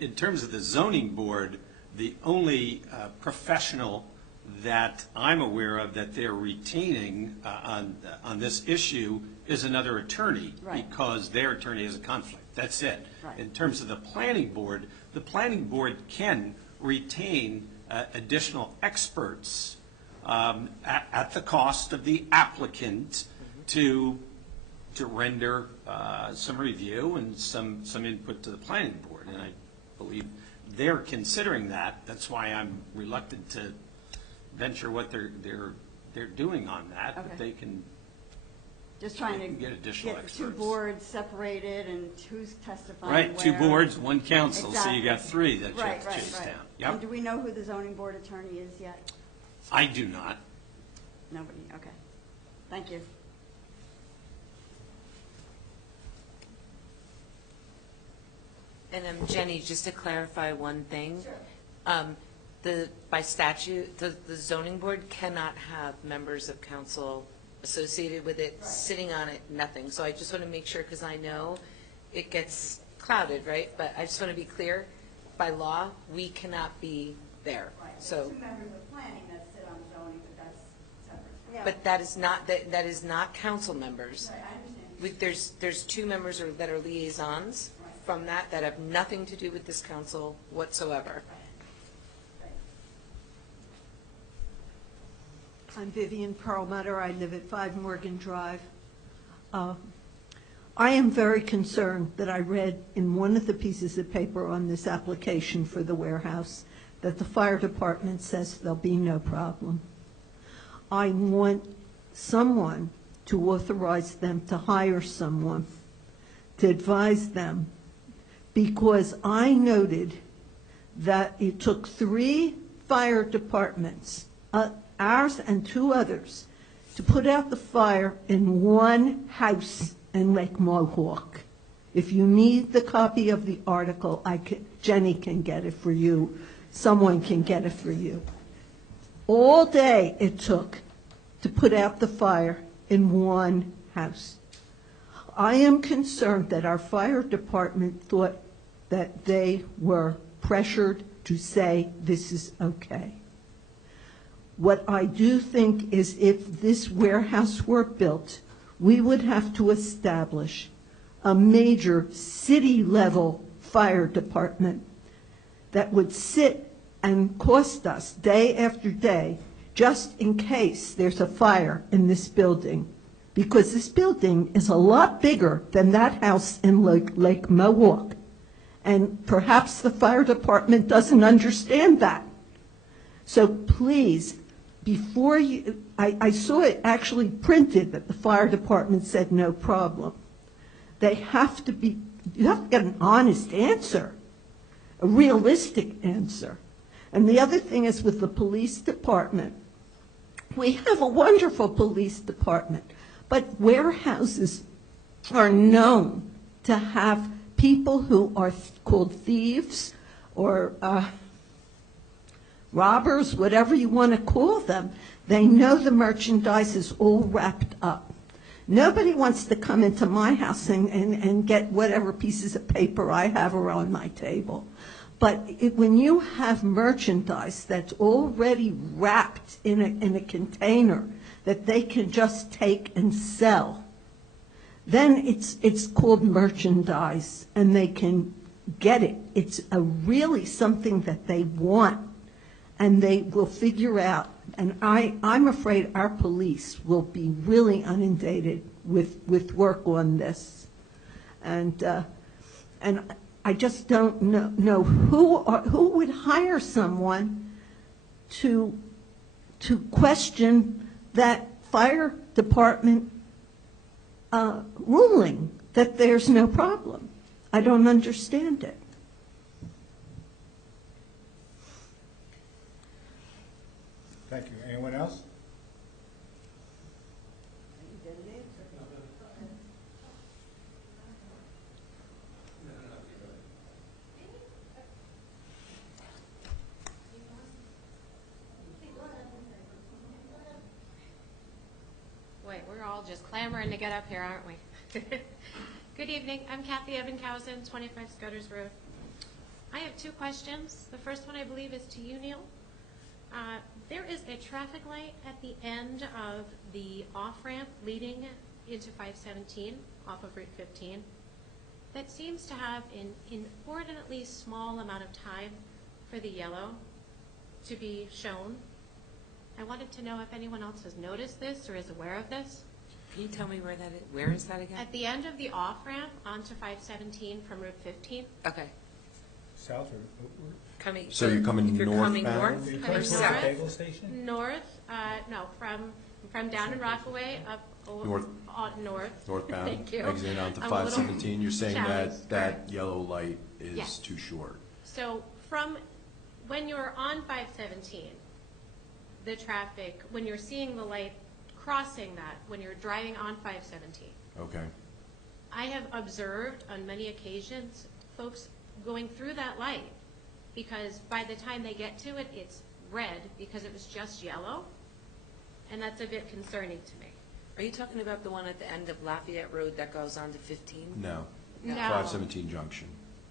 In terms of the zoning board, the only professional that I'm aware of that they're retaining on this issue is another attorney, Right. because their attorney has a conflict. That's it. Right. In terms of the planning board can retain additional experts at the cost of the applicant to render some review and some input to the planning board. And I believe they're considering that. That's why I'm reluctant to venture what they're doing on that. Okay. But they can Just trying to get additional get the experts. two boards separated and who's testifying Right, where. two boards, one council, so you Exactly. got three that you Right, have to chase right. down. And Yep. do we know who the zoning board attorney is yet? I do not. Nobody, okay. Thank you. And Jenny, just to clarify one thing. By statute, the zoning board cannot have members of council associated with it, sitting on it, nothing. So I just want to make sure, because I know it gets clouded, right? But I just want to be clear, by law, we cannot be there. So, Two members of planning that sit on zoning, but that's separate. but that is not council members. Right, I understand. There's two members that are liaisons from that have nothing to do with this council whatsoever. I'm Vivian Perlmutter. I live at 5 Morgan Drive. I am very concerned that I read in one of the pieces of paper on this application for the warehouse that the fire department says there'll be no problem. I want someone to authorize them to hire someone to advise them, because I noted that it took 3 fire departments, ours and 2 others, to put out the fire in one house in Lake Mohawk. If you need the copy of the article, Jenny can get it for you. Someone can get it for you. All day it took to put out the fire in one house. I am concerned that our fire department thought that they were pressured to say this is okay. What I do think is if this warehouse were built, we would have to establish a major city-level fire department that would sit and cost us day after day just in case there's a fire in this building, because this building is a lot bigger than that house in Lake Mohawk. And perhaps the fire department doesn't understand that. So please, before you, I saw it actually printed that the fire department said no problem. You have to get an honest answer, a realistic answer. And the other thing is with the police department. We have a wonderful police department, but warehouses are known to have people who are called thieves or robbers, whatever you want to call them. They know the merchandise is all wrapped up. Nobody wants to come into my house and get whatever pieces of paper I have around my table. But when you have merchandise that's already wrapped in a container that they can just take and sell, then it's called merchandise, and they can get it. It's really something that they want, and they will figure out. And I'm afraid our police will be really inundated with work on this, and I just don't know who would hire someone to question that fire department ruling that there's no problem. I don't understand it. Thank you. Anyone else? Wait, we're all just clamoring to get up here, aren't we? Good evening. I'm Kathy Ebenhausen, 25 Scudder's Road. I have two questions. The first one, I believe, is to you, Neil. There is a traffic light at the end of the off-ramp leading into 517 off of Route 15 that seems to have an inordinately small amount of time for the yellow to be shown. I wanted to know if anyone else has noticed this or is aware of this. Can you tell me where that is? Where is that again? At the end of the off-ramp onto 517 from Route 15. Okay. South or? Coming. So you're coming if you're northbound? coming north? You're or coming towards the south? Bagel Station? North, no, from down in Rockaway up North. North. Northbound, Thank you. exiting onto I'm a little 517, you're saying challenged. that yellow light is Yes. too short? So from when you're on 517, the traffic, when you're seeing the light crossing that, when you're driving on 517, Okay. I have observed on many occasions folks going through that light because by the time they get to it, it's red because it was just yellow, and that's a bit concerning to me. Are you talking about the one at the end of Lafayette Road that goes on to 15? No. No. 517 junction.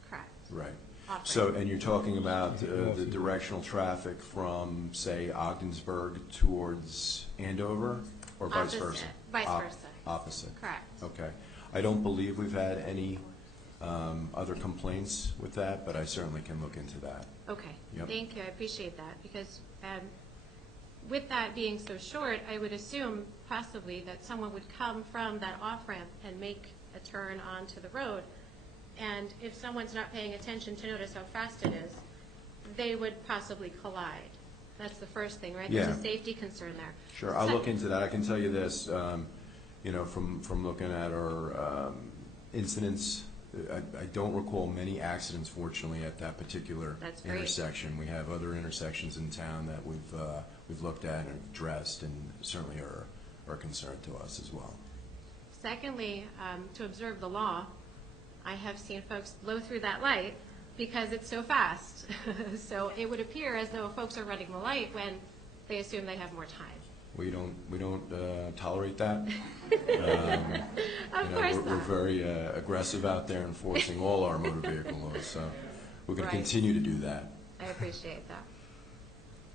Correct. Right. Off-ramp. So, and you're talking about the directional traffic from, say, Ogdensburg towards Andover, or vice Opposite. versa? Vice versa. Opposite. Correct. Okay. I don't believe we've had any other complaints with that, but I certainly can look into that. Okay. Yep. Thank you. I appreciate that because with that being so short, I would assume possibly that someone would come from that off-ramp and make a turn onto the road. And if someone's not paying attention to notice how fast it is, they would possibly collide. That's the first thing, right? Yeah. There's a safety concern there. Sure, I'll look into that. I can tell you this, you know, from looking at our incidents, I don't recall many accidents, fortunately, at that particular That's great. intersection. We have other intersections in town that we've looked at and addressed, and certainly are a concern to us as well. Secondly, to observe the law, I have seen folks blow through that light because it's so fast. So it would appear as though folks are running the light when they assume they have more time. We don't tolerate that. Of course we're not. very aggressive out there enforcing all our motor vehicle laws, so we're going to Right. continue to do that. I appreciate that.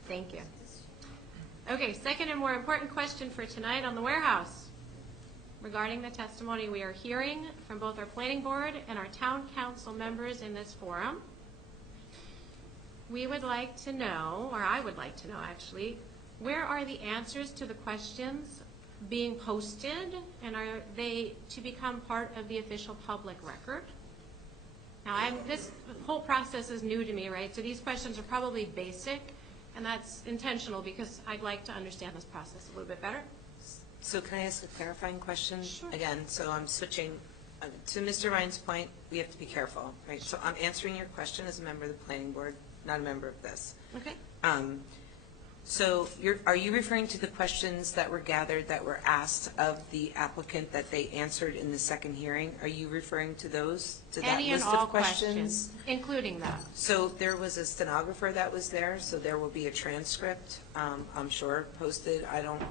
Thank you. Okay, second and more important question for tonight on the warehouse. Regarding the testimony we are hearing from both our planning board and our town council members in this forum, we would like to know, or I would like to know actually, where are the answers to the questions being posted, and are they to become part of the official public record? Now, this whole process is new to me, right? So these questions are probably basic, and that's intentional because I'd like to understand this process a little bit better. So can I ask a clarifying question? Sure. Again, so I'm switching, to Mr. Ryan's point, we have to be careful, right? So I'm answering your question as a member of the planning board, not a member of this. Okay. So are you referring to the questions that were gathered that were asked of the applicant that they answered in the second hearing? Are you referring to those, to that Any and list all of questions? including that. So there was a stenographer that was there, so there will be a transcript, I'm sure, posted. I don't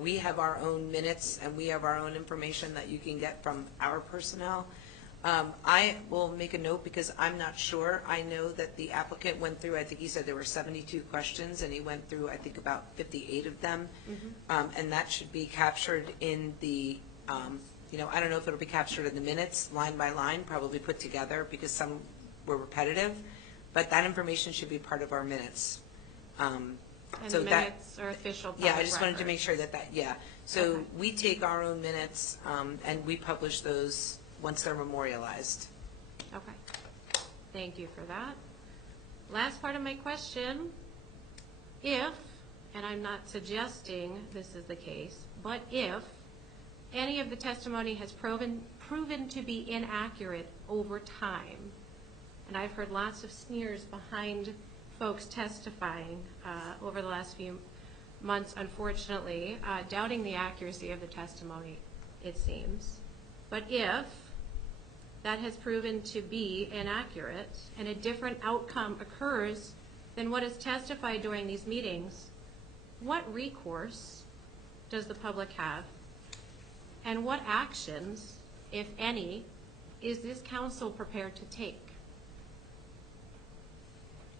we have our own minutes and we have our own information that you can get from our personnel. I will make a note because I'm not sure. I know that the applicant went through, I think he said there were 72 questions, and he went through, I think, about 58 of them. And that should be captured in the, I don't know if it'll be captured in the minutes, line by line, probably put together because some were repetitive. But that information should be part of our minutes. And so the minutes are official public Yeah, I just wanted to make sure that, So Okay. we take our own minutes, and we publish those once they're memorialized. Okay. Thank you for that. Last part of my question, if, and I'm not suggesting this is the case, but if any of the testimony has proven to be inaccurate over time, and I've heard lots of sneers behind folks testifying over the last few months, unfortunately, doubting the accuracy of the testimony, it seems. But if that has proven to be inaccurate and a different outcome occurs than what is testified during these meetings, what recourse does the public have? And what actions, if any, is this council prepared to take?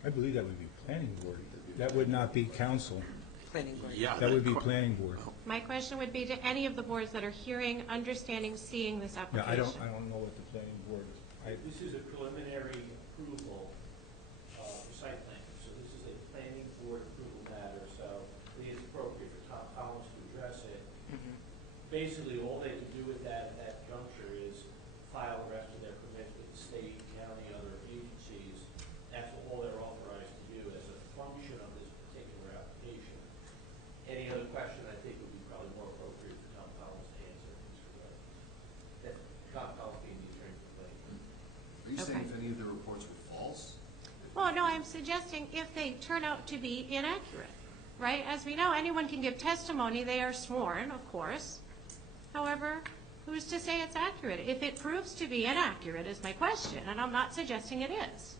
I believe that would be planning board. That would not be council. Planning board. Yeah. That would be planning board. My question would be to any of the boards that are hearing, understanding, seeing this Yeah, application. I don't know what the planning board is. This is a preliminary approval for site plan, so this is a planning board approval matter, so I think it's appropriate for Tom Collins to address it. Basically, all they can do with that at that juncture is file the rest of their permits with the state, county, other agencies. That's all they're authorized to do as a function of this particular application. Any other question, I think, would be probably more appropriate for Tom Collins to answer in this regard. Tom Collins being the attorney for planning board. Are you saying if any of the reports were false? Well, no, I'm suggesting if they turn out to be inaccurate, right? As we know, anyone can give testimony. They are sworn, of course. However, who's to say it's accurate? If it proves to be inaccurate is my question, and I'm not suggesting it is.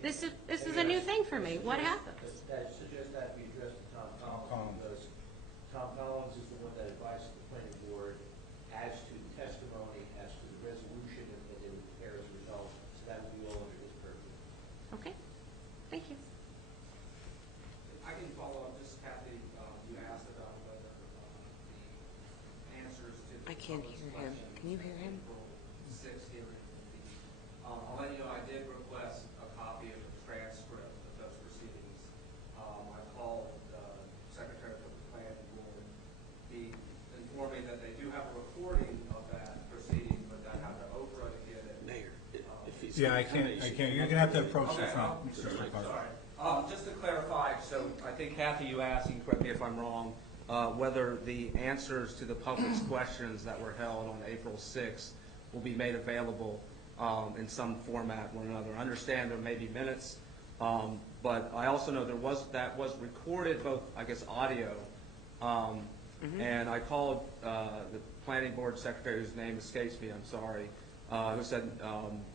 This is a new thing for me. What happens? I suggest that be addressed to Tom Collins, because Tom Collins is the one that advises the planning board as to the testimony, as to the resolution that they would prepare as a result, so that would be all under his purview. Okay. Thank you. I can follow up, just Kathy, you asked about whether the answers to the I can't hear him. Can you hear him? April 6th hearing will be. I'll let you know, I did request a copy of the transcript of those proceedings. I called the Secretary of the Planning Board. He informed me that they do have a recording of that proceeding, but I have to Oprah to get it. Mayor, if he's. Yeah, I can't. You're going to have to approach the Okay, front. sorry. Just to clarify, so I think Kathy, you asked, and correct me if I'm wrong, whether the answers to the public's questions that were held on April 6th will be made available in some format or another. I understand there may be minutes, but I also know that was recorded, both, I guess, audio, and I called the planning board secretary, whose name escapes me, I'm sorry, who said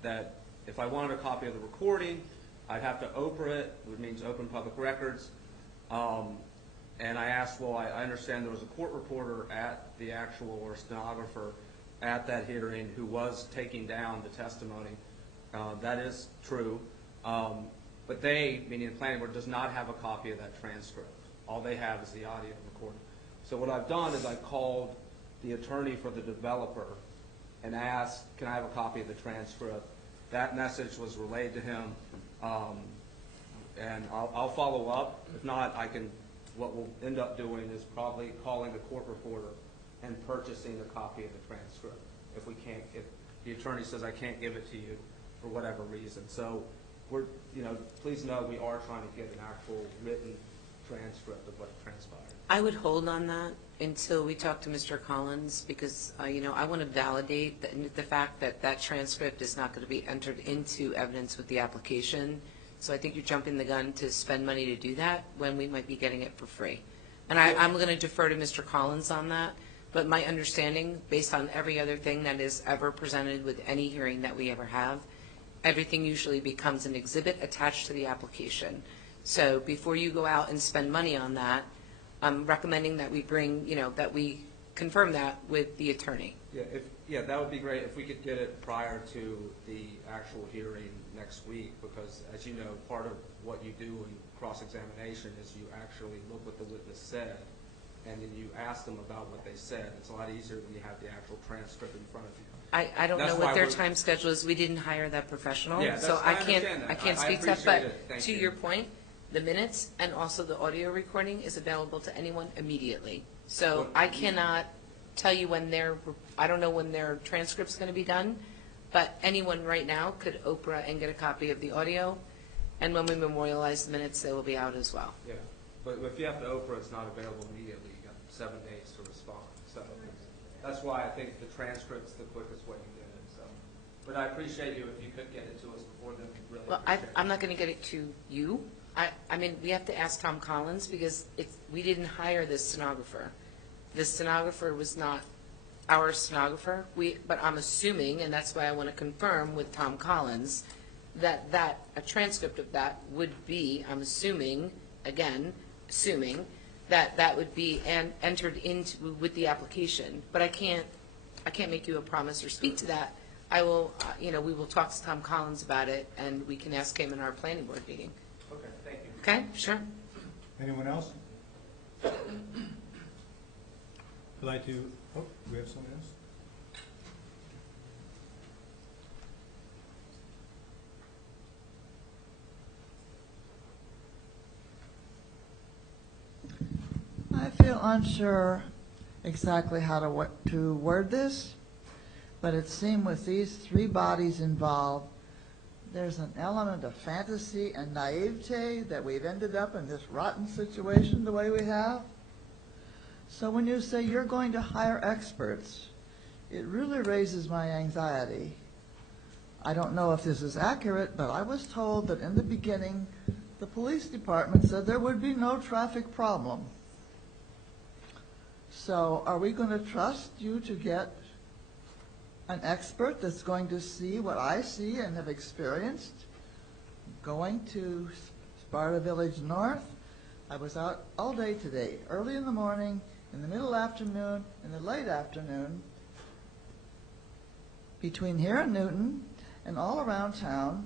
that if I wanted a copy of the recording, I'd have to Oprah it, which means open public records. And I asked, well, I understand there was a court reporter at the actual, or stenographer at that hearing who was taking down the testimony. That is true. But they, meaning the planning board, does not have a copy of that transcript. All they have is the audio recording. So what I've done is I called the attorney for the developer and asked, can I have a copy of the transcript? That message was relayed to him. And I'll follow up. If not, what we'll end up doing is probably calling the court reporter and purchasing a copy of the transcript if the attorney says I can't give it to you for whatever reason. So please know we are trying to get an actual written transcript of what transpired. I would hold on that until we talk to Mr. Collins, because I want to validate the fact that that transcript is not going to be entered into evidence with the application. So I think you're jumping the gun to spend money to do that when we might be getting it for free. And I'm going to defer to Mr. Collins on that. But my understanding, based on every other thing that is ever presented with any hearing that we ever have, everything usually becomes an exhibit attached to the application. So before you go out and spend money on that, I'm recommending that we bring, that we confirm that with the attorney. Yeah, that would be great if we could get it prior to the actual hearing next week, because as you know, part of what you do in cross-examination is you actually look what the witness said, and then you ask them about what they said. It's a lot easier when you have the actual transcript in front of you. I don't know what their time schedule is. We didn't hire that professional, so I can't speak to that. But to your point, the minutes and also the audio recording is available to anyone immediately. So I cannot tell you I don't know when their transcript's going to be done, but anyone right now could Oprah and get a copy of the audio, and when we memorialize the minutes, they will be out as well. Yeah, but if you have to Oprah, it's not available immediately. You got 7 days to respond. So that's why I think the transcript's the quickest way to get it. So, but I appreciate you if you could get it to us before then. Really Well, I'm not going to get it to you. I mean, we have to ask Tom Collins because we didn't hire this stenographer. The stenographer was not our stenographer. But I'm assuming, and that's why I want to confirm with Tom Collins, that a transcript of that would be, I'm assuming, again, that would be entered into with the application. But I can't make you a promise or speak to that. I will, we will talk to Tom Collins about it, and we can ask him in our planning board meeting. Okay, thank you. Okay, sure. Anyone else? Would like to, do we have someone else? I feel unsure exactly how to word this, but it seemed with these 3 bodies involved, there's an element of fantasy and naivete that we've ended up in this rotten situation the way we have. So when you say you're going to hire experts, it really raises my anxiety. I don't know if this is accurate, but I was told that in the beginning, the police department said there would be no traffic problem. So are we going to trust you to get an expert that's going to see what I see and have experienced? Going to Sparta Village North, I was out all day today, early in the morning, in the middle afternoon, in the late afternoon, between here and Newton and all around town.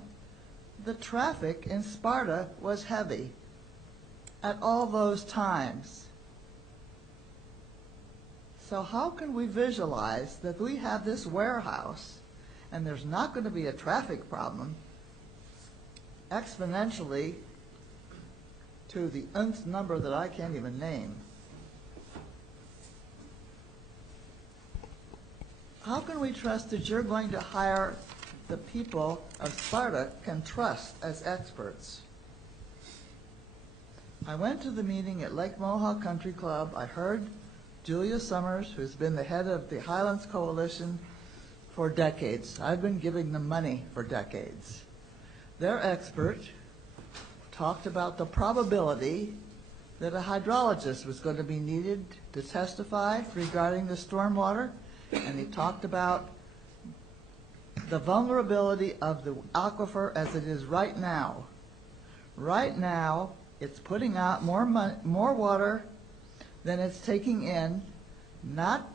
The traffic in Sparta was heavy at all those times. So how can we visualize that we have this warehouse and there's not going to be a traffic problem exponentially to the nth number that I can't even name? How can we trust that you're going to hire the people of Sparta can trust as experts? I went to the meeting at Lake Mohawk Country Club. I heard Julia Summers, who's been the head of the Highlands Coalition for decades. I've been giving them money for decades. Their expert talked about the probability that a hydrologist was going to be needed to testify regarding the stormwater, and he talked about the vulnerability of the aquifer as it is right now. Right now, it's putting out more water than it's taking in, not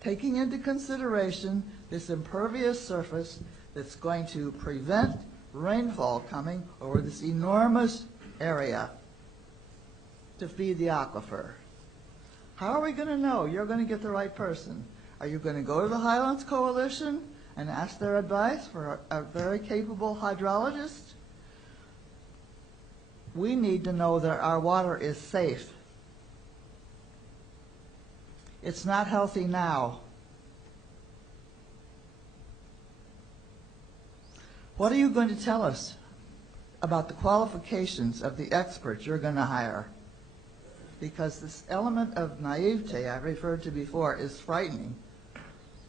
taking into consideration this impervious surface that's going to prevent rainfall coming over this enormous area to feed the aquifer. How are we going to know you're going to get the right person? Are you going to go to the Highlands Coalition and ask their advice for a very capable hydrologist? We need to know that our water is safe. It's not healthy now. What are you going to tell us about the qualifications of the experts you're going to hire? Because this element of naivete I referred to before is frightening.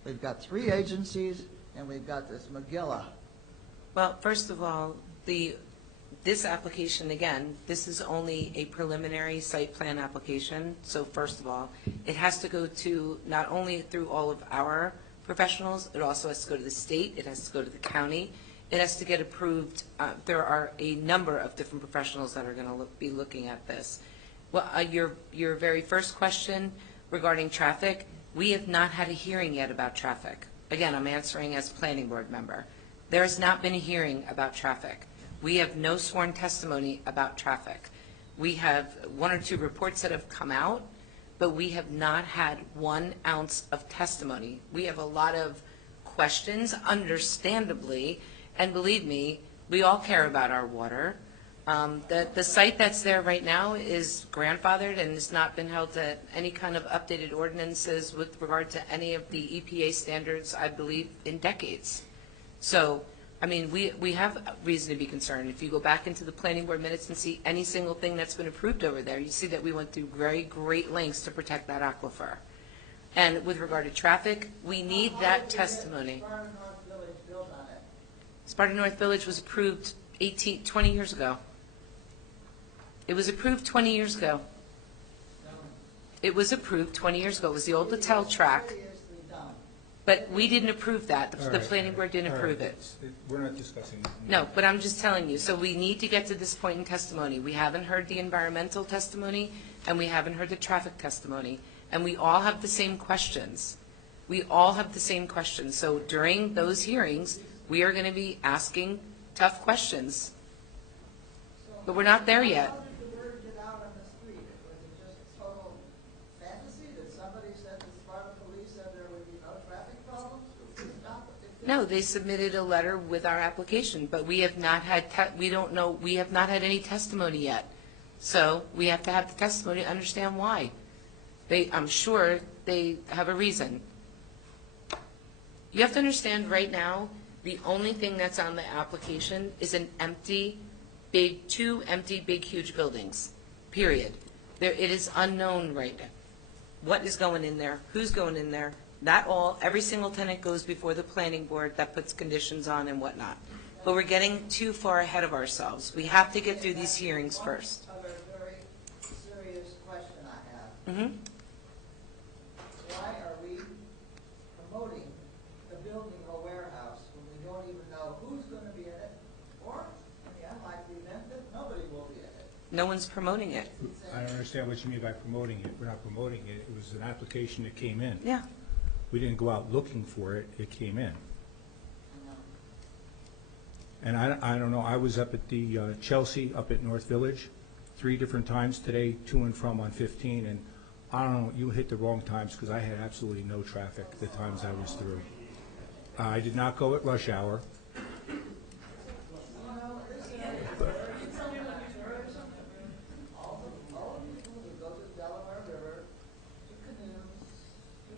We've got 3 agencies, and we've got this Megillah. Well, first of all, this application, again, this is only a preliminary site plan application. So first of all, it has to go to not only through all of our professionals, it also has to go to the state, it has to go to the county, it has to get approved. There are a number of different professionals that are going to be looking at this. Well, your very first question regarding traffic, we have not had a hearing yet about traffic. Again, I'm answering as planning board member. There has not been a hearing about traffic. We have no sworn testimony about traffic. We have 1 or 2 reports that have come out, but we have not had 1 ounce of testimony. We have a lot of questions, understandably, and believe me, we all care about our water. The site that's there right now is grandfathered and has not been held to any kind of updated ordinances with regard to any of the EPA standards, I believe, in decades. So, I mean, we have reason to be concerned. If you go back into the planning board minutes and see any single thing that's been approved over there, you see that we went through very great lengths to protect that aquifer. And with regard to traffic, we need that testimony. Sparta North Village was approved 20 years ago. It was approved 20 years ago. It was approved 20 years ago. It was the old Littell track. But we didn't approve that. The planning board didn't approve it. We're not discussing that. No, but I'm just telling you. So we need to get to this point in testimony. We haven't heard the environmental testimony, and we haven't heard the traffic testimony. And we all have the same questions. We all have the same questions. So during those hearings, we are going to be asking tough questions. But we're not there yet. No, they submitted a letter with our application, but we have not had, we don't know, we have not had any testimony yet. So we have to have the testimony to understand why. I'm sure they have a reason. You have to understand right now, the only thing that's on the application is an empty, big, 2 empty, big, huge buildings, period. It is unknown right now. What is going in there? Who's going in there? Every single tenant goes before the planning board that puts conditions on and whatnot. But we're getting too far ahead of ourselves. We have to get through these hearings first. One other very serious question I have. Why are we promoting the building of a warehouse when we don't even know who's going to be in it, or in the unlikely event that nobody will be in it? No one's promoting it. I don't understand what you mean by promoting it. We're not promoting it. It was an application that came in. Yeah. We didn't go out looking for it. It came in. And I don't know. I was up at the Chelsea up at North Village 3 different times today, to and from on 15. And I don't know. You hit the wrong times because I had absolutely no traffic the times I was through. I did not go at rush hour.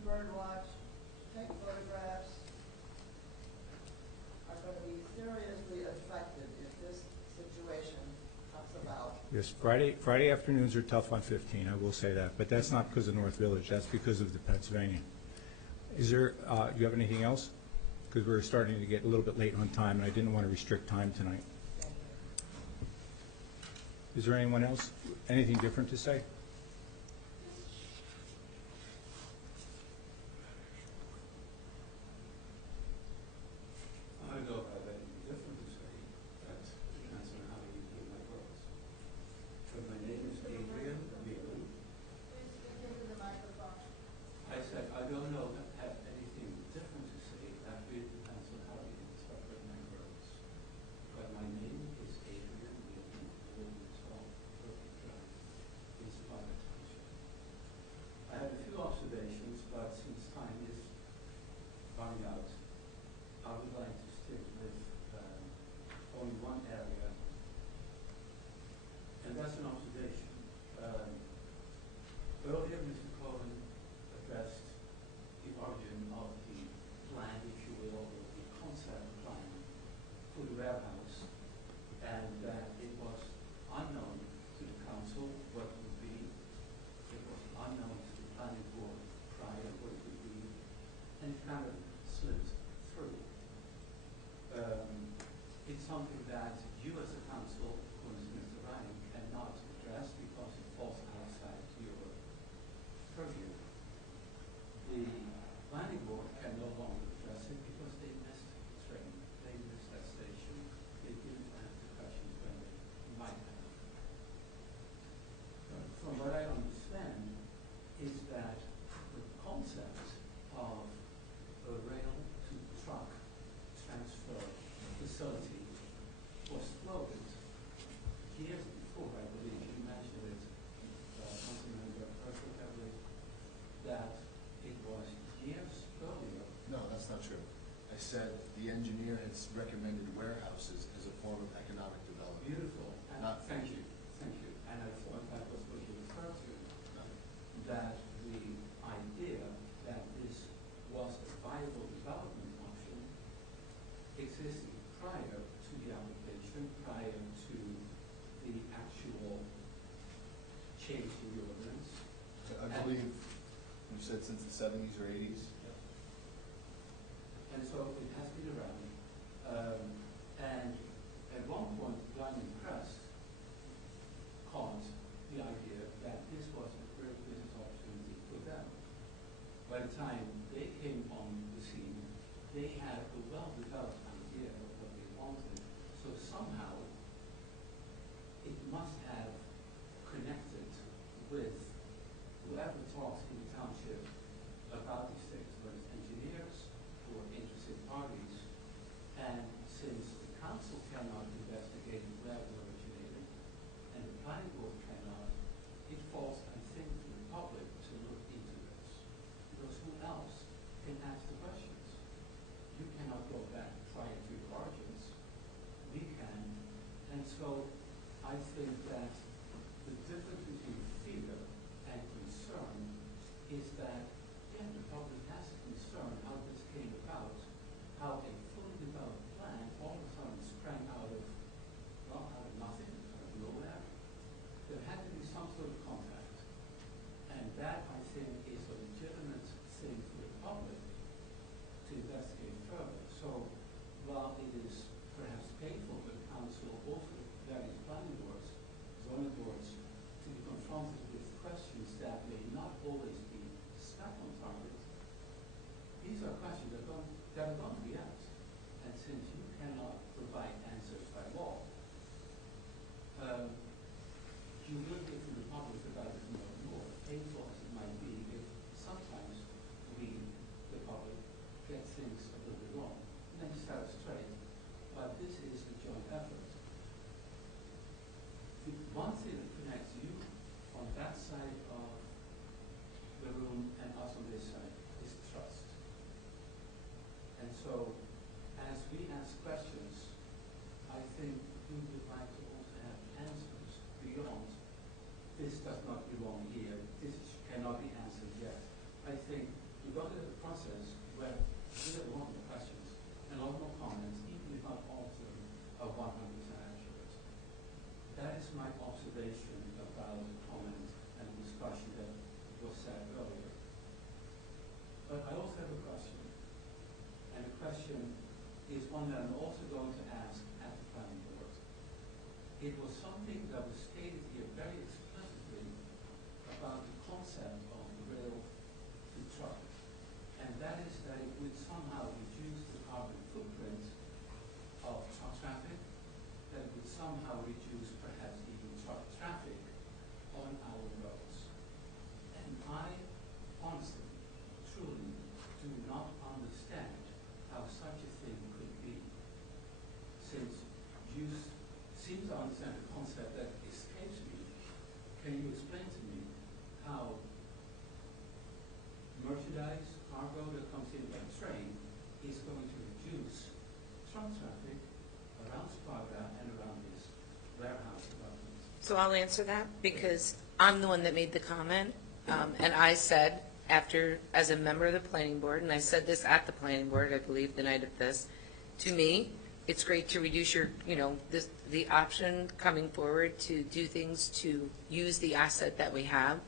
Birdwatch, take photographs, are going to be seriously affected if this situation comes about. Yes, Friday afternoons are tough on 15. I will say that, but that's not because of North Village. That's because of the Pennsylvania. Is there? Do you have anything else? Because we're starting to get a little bit late on time, and I didn't want to restrict time tonight. Is there anyone else? Anything different to say? I don't have anything different to say. That depends on how you hear my words. But my name is Adrian Whelan. I said I don't have anything different to say. That really depends on how you interpret my words. But my name is Adrian Whelan. I live in 12 Perfect Drive in Sparta Township. I have a few observations, but since time is running out, I would like to stick with only one area, and that's an observation. Earlier, Mr. Cohen addressed the origin of the plan, if you will, or the concept plan for the warehouse, and that it was unknown to the council what it would be. It was unknown to the planning board prior what it would be, and it kind of slipped through. It's something that you as a council, according to Mr. Ryan, cannot address because it falls outside your purview. The planning board can no longer address it because they missed the train. They missed that station. They didn't have the questions when they might have. From what I said the engineer has recommended warehouses as a form of economic development. Beautiful. And thank you. Thank you. And I thought that was what you referred to, that the idea that this was a viable development option existed prior to the application, prior to the actual change in the ordinance. I believe you said since the 70s or 80s. And so it has been around. And at one point, Blind Crest caught the idea that this was a great business opportunity for them. By the time they came on the scene, they had a well-developed idea of what they wanted. So somehow, it must have connected with whoever talks in the township about these things, whether it's engineers or interested parties. And since the council cannot investigate where it originated, and the planning board cannot, it falls, I think, to the public to look into this. Because who else can ask the questions? You cannot go back prior to your origins. We can. And so I think that the difference between fear and concern is that, yeah, the public has a concern how this came about, how a fully developed plan all of a sudden sprang out of, well, out of nothing, out of nowhere. There had to be some sort of contact. And that, I think, is a legitimate thing for the public to investigate further. So while it is perhaps painful for the council or for the various planning boards, zoning boards, to be confronted with questions that may not always be smack on target, these are questions that are going to be asked. And since you cannot provide answers by law, you will get to the public about it more, painful as it might be, if sometimes we, the public, get things a little bit wrong. And then you set it straight. But this is a joint effort. The one thing that connects you on that side of the room and us on this side is trust. And so, as we ask questions, I think we would like to also have answers beyond this does not belong here, this cannot be answered yet. I think we're going to have a process where we have a lot more questions and a lot more comments, even if not all of them are 100% accurate. That is my observation about the comment and the discussion that was said earlier. But I also have a question. And the question is one that I'm also going to ask at the planning board. It was something that was stated here very explicitly about the concept of rail to truck. And that is that it would somehow reduce the carbon footprint of truck traffic, that it would somehow reduce perhaps even truck traffic on our roads. And I honestly, truly do not understand how such a thing could be, since you seem to understand the concept that escapes me. Can you explain to me how merchandise, cargo that comes in by train is going to reduce truck traffic around Sparta and around this warehouse development? So I'll answer that because I'm the one that made the comment. And I said, after, as a member of the planning board, and I said this at the planning board, I believe, the night of this, to me, it's great to reduce your, the option coming forward to do things to use the asset that we have,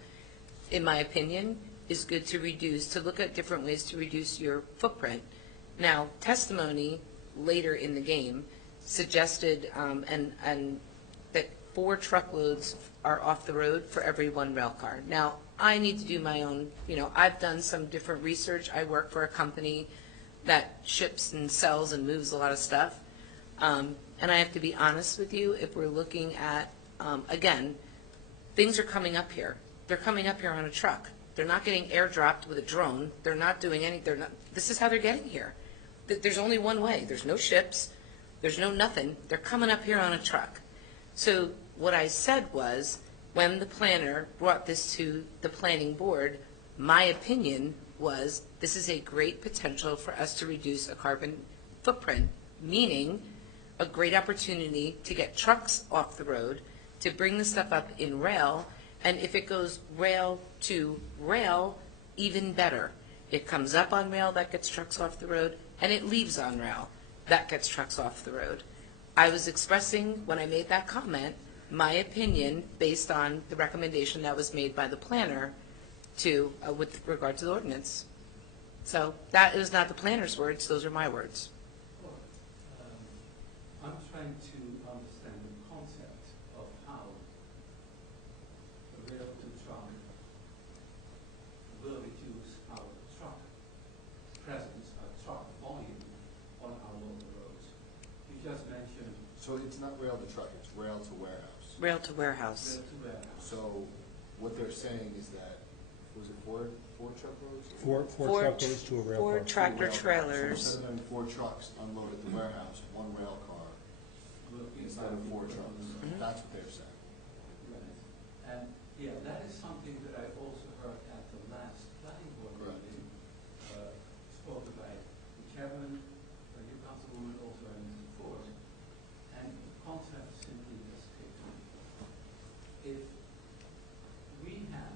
in my opinion, is good to reduce, to look at different ways to reduce your footprint. Now, testimony later in the game suggested and that 4 truckloads are off the road for every 1 rail car. Now, I need to do my own, I've done some different research. I work for a company that ships and sells and moves a lot of stuff. And I have to be honest with you, if we're looking at, again, things are coming up here. They're coming up here on a truck. They're not getting airdropped with a drone. They're not doing anything. This is how they're getting here. There's only one way. There's no ships. There's no nothing. They're coming up here on a truck. So what I said was, when the planner brought this to the planning board, my opinion was This is a great potential for us to reduce a carbon footprint, meaning a great opportunity to get trucks off the road, to bring the stuff up in rail, and if it goes rail to rail, even better. It comes up on rail, that gets trucks off the road, and it leaves on rail, that gets trucks off the road. I was expressing, when I made that comment, my opinion based on the recommendation that was made by the planner to, with regard to the ordinance. So that is not the planner's words, those are my words. I'm trying to understand the concept of how the rail to truck will reduce our truck presence, our truck volume on our local roads. You just mentioned. So it's not rail to truck, it's rail to warehouse. Rail to warehouse. Rail to warehouse. So what they're saying is that, was it four truckloads? Four truckloads to a rail car. 4 tractor So trailers. instead of having 4 trucks unload at the warehouse, 1 rail car instead of 4 trucks. That's what they're saying. Right. And yeah, that is something that I also heard at the last planning board meeting, spoken by the chairman, you councilwoman, also and Mr. Ford. And the concept simply is taken. If we have,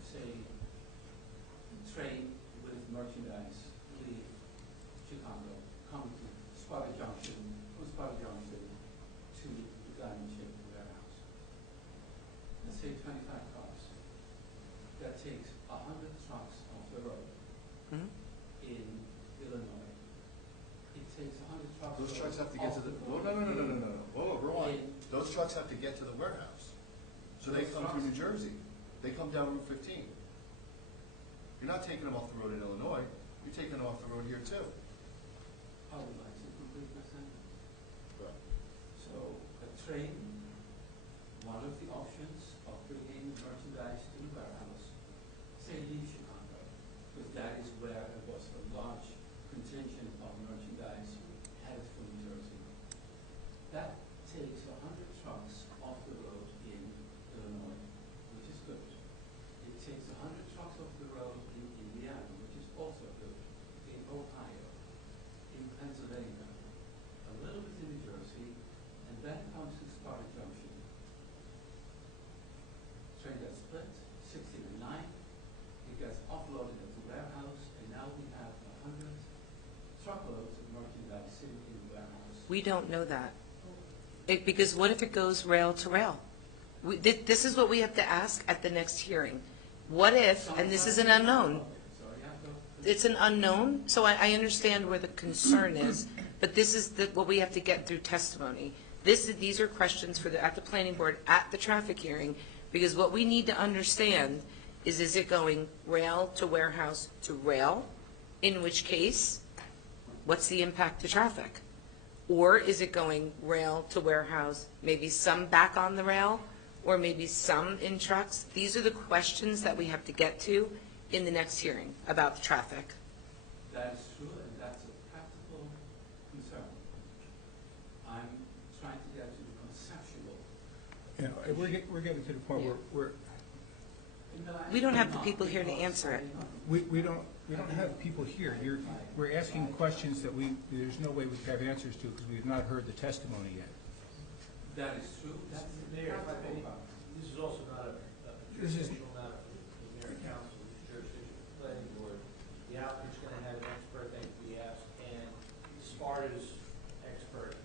say, a train with merchandise leave Chicago, come to Sparta Junction, from Sparta Junction to the diamond shape warehouse. Let's say 25 cars. That takes 100 trucks off the road in Illinois. It takes 100 trucks. Those trucks have to get to the, no. Whoa, rewind. Those trucks have to get to the warehouse. So they come through New Jersey. They come down Route 15. You're not taking them off the road in Illinois. You're taking them off the road here too. I would like to complete my sentence. Right. So a train, one of the options of bringing merchandise to the warehouse, say leave Chicago, because that is where there was a large contingent of merchandise headed for New Jersey. That takes 100 trucks off the road in Illinois, which is good. It takes 100 trucks off the road in Indiana, which is also good. In Ohio, in Pennsylvania, a little bit in New Jersey, and then comes to Sparta Junction. Train gets split, 16 and 9. It gets offloaded at the warehouse, and now we have 100 truckloads of merchandise sitting in the warehouse. We don't know that. Because what if it goes rail to rail? This is what we have to ask at the next hearing. What if, and this is an unknown, it's an unknown, so I understand where the concern is, but this is what we have to get through testimony. These are questions for at the planning board at the traffic hearing, because what we need to understand is it going rail to warehouse to rail, in which case, what's the impact to traffic? Or is it going rail to warehouse, maybe some back on the rail, or maybe some in trucks? These are the questions that we have to get to in the next hearing about the traffic. That is true, and that's a practical concern. I'm trying to get to the conceptual. You know, we're getting to the point where We don't have the people here to answer it. we don't have people here. We're asking questions that there's no way we have answers to because we have not heard the testimony yet. That is true. That's the Mayor, if I may, this is also not a jurisdictional matter for the mayor and council, it's a jurisdictional planning board. The applicant's going to have an expert that can be asked, and Sparta's expert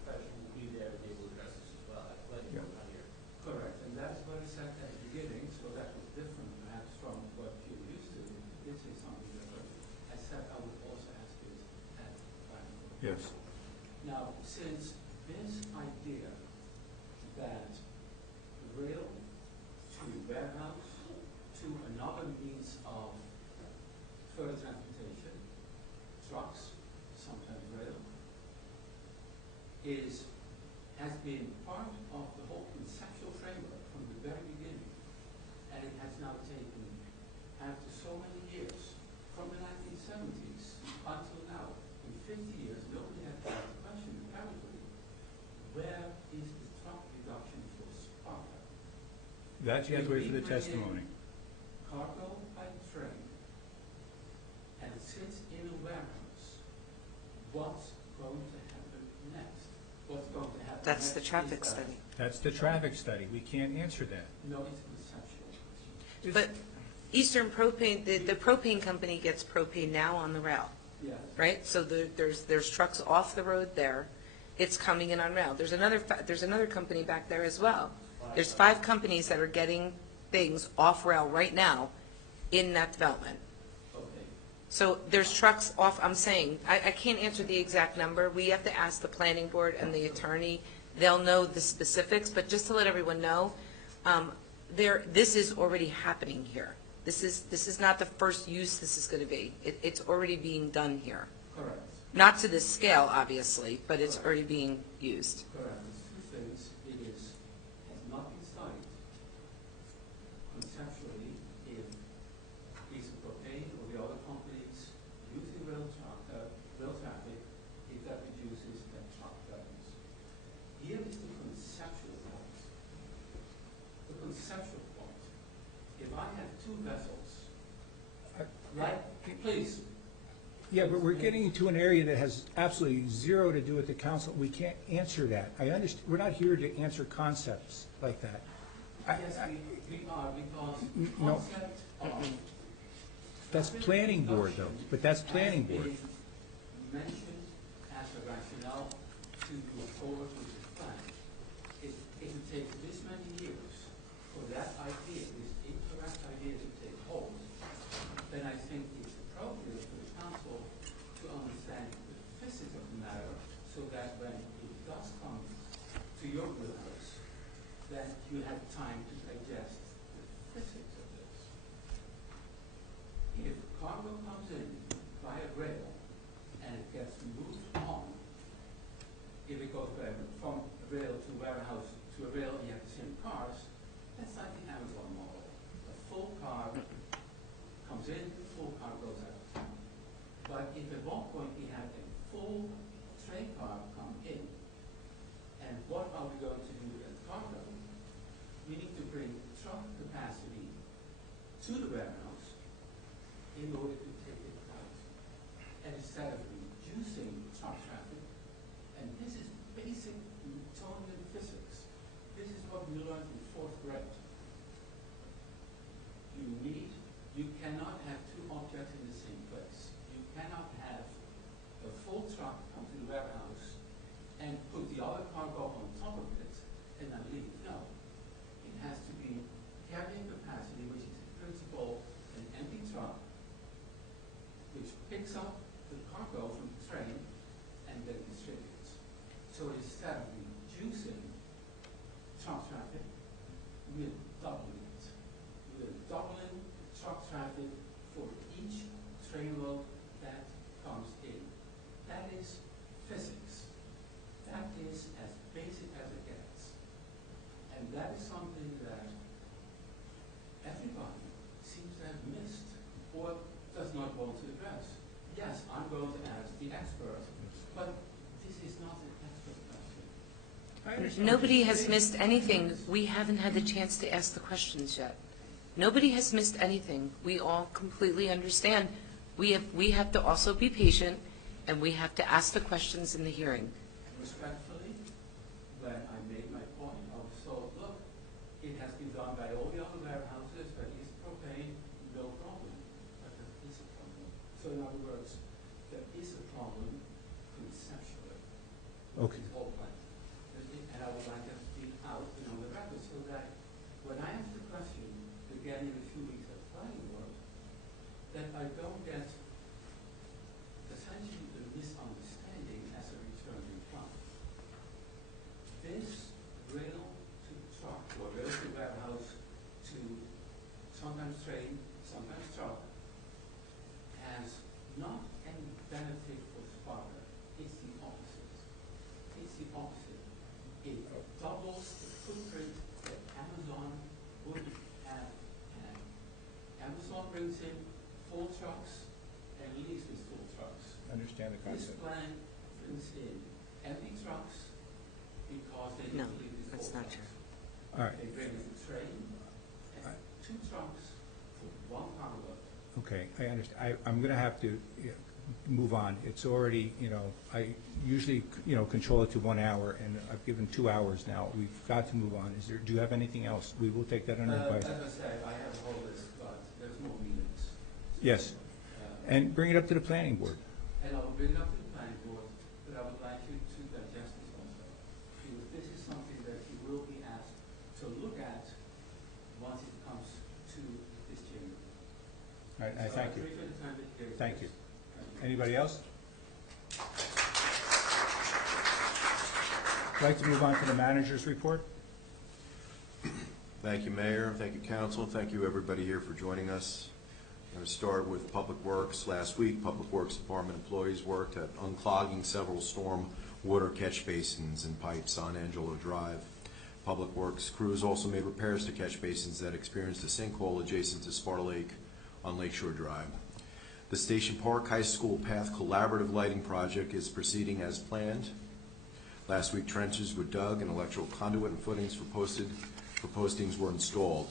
professional will be there to be able to address this as well. That's planning board not here. correct, and that's what I said at the beginning, so that was different perhaps from what you're used to. You did say something different. I said I would also ask this at the planning board. Yes. Now, since this idea that rail to warehouse to another means of further transportation, trucks, sometimes rail, has been part of the whole conceptual framework from the very beginning, and it has now taken, after so many years, from the 1970s until now, in 50 years, nobody had asked the question, apparently, where is the truck reduction for Sparta? That's you have to wait for the testimony. Cargo by train what's going to happen next? What's going to happen That's next the traffic is that- study. That's the traffic study. We can't answer that. No, it's conceptual. But Eastern Propane, the propane company gets propane now on the rail, Yes. right? So there's trucks off the road there. It's coming in on rail. There's another company back there as well. There's 5 companies that are getting things off rail right now in that development. Okay. So there's trucks off, I'm saying, I can't answer the exact number. We have to ask the planning board and the attorney. They'll know the specifics, but just to let everyone know, this is already happening here. This is not the first use this is going to be. It's already being done here. Correct. Not to this scale, obviously, but it's already being used. Correct. It's 2 things. It has not been studied conceptually if Eastern Propane or the other companies using rail traffic, if that reduces the truck volumes. Here is the conceptual point. The conceptual point. If I have 2 vessels, please. Yeah, but we're getting into an area that has absolutely zero to do with the council. We can't answer that. I understand. We're not here to answer concepts like that. Yes, we are, because No. concept of That's planning board, though. But that's planning board. has been mentioned as a rationale to go forward with this plan. It would take this many years for that idea, this incorrect idea to take hold, then I think it's appropriate for the council to understand the physics of the matter so that when it does come to your wheelhouse, that you have time to digest the physics of this. If cargo comes in via rail and it gets moved on, if it goes from rail to warehouse to a rail and you have the same cars, that's like the Amazon model. A full car comes in, a full car goes out. But if at one point we have a full train car come in, and what are we going to do with that cargo? We need to bring truck capacity to the warehouse in order to take it out. And instead of reducing truck traffic, and this is basic Newtonian physics, this is what we learned in 4th grade. You cannot have 2 objects in the same place. You cannot have a full truck come to the warehouse and put the other cargo on top of it and then leave it. No. It has to be carrying capacity, which is in principle an empty truck, which picks up the cargo from the train and then distributes. So instead of reducing truck traffic, we're doubling it. We're doubling truck traffic for each train load that comes in. That is physics. That is as basic as it gets. And that is something that everybody seems to have missed or does not want to address. Yes, I'm going to ask the expert, but this is not an expert question. Nobody has missed anything. We haven't had the chance to ask the questions yet. Nobody has missed anything. We all completely understand. We have to also be patient, and we have to ask the questions in the hearing. Respectfully, when I made my point, I was told, look, it has been done by all the other warehouses, but it's propane, no problem. But there is a problem. So in other words, there is a problem conceptually. Okay. This whole plan. And I would like that to be out and on the record so that when I ask the question again in a few weeks at the planning board, that I don't get essentially a misunderstanding as a returning plan. This rail to truck or rail to warehouse to sometimes train, sometimes truck has not any benefit for Sparta. It's the opposite. It's the opposite. It doubles the footprint that Amazon would have had. Amazon brings in full trucks and leaves with full trucks. Understand the This concept. plan brings in empty trucks because they need to leave with that's full not trucks. true. All right. They bring in a train and 2 trucks for 1 cargo. Okay, I understand. I'm going to have to move on. It's already, I usually, control it to 1 hour, and I've given 2 hours now. We've got to move on. Do you have anything else? We will take that under advice. As I say, I have a whole list, but there's more meetings. Yes. And bring it up to the planning board. And I will bring it up to the planning board, but I would like you to digest this also. Because this is something that you will be asked to look at once it comes to this chamber. All right, I So thank you. appreciate the time that you gave Thank us. you. Anybody else? I'd like to move on to the manager's report. Thank you, Mayor. Thank you, Council. Thank you, everybody here for joining us. I'm going to start with Public Works. Last week, Public Works Department employees worked at unclogging several storm water catch basins and pipes on Angelo Drive. Public Works crews also made repairs to catch basins that experienced a sinkhole adjacent to Sparta Lake on Lakeshore Drive. The Station Park High School Path Collaborative Lighting Project is proceeding as planned. Last week, trenches were dug and electrical conduit and footings for postings were installed.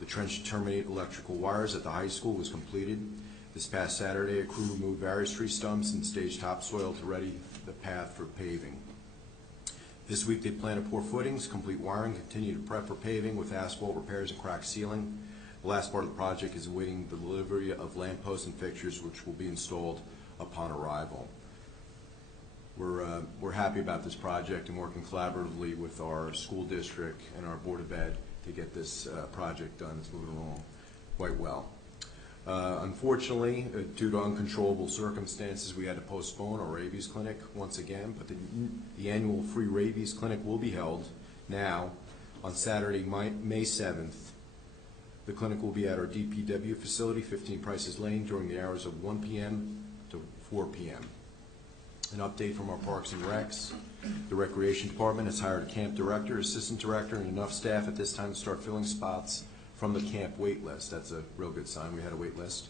The trench to terminate electrical wires at the high school was completed. This past Saturday, a crew removed various tree stumps and staged topsoil to ready the path for paving. This week, they plan to pour footings, complete wiring, continue to prep for paving with asphalt repairs and crack sealing. The last part of the project is awaiting the delivery of lampposts and fixtures, which will be installed upon arrival. We're happy about this project and working collaboratively with our school district and our Board of Ed to get this project done. It's moving along quite well. Unfortunately, due to uncontrollable circumstances, we had to postpone our rabies clinic once again, but the annual free rabies clinic will be held now on Saturday, May 7th. The clinic will be at our DPW facility, 15 Prices Lane, during the hours of 1 p.m. to 4 p.m. An update from our Parks and Recs. The Recreation Department has hired a camp director, assistant director, and enough staff at this time to start filling spots from the camp wait list. That's a real good sign. We had a wait list.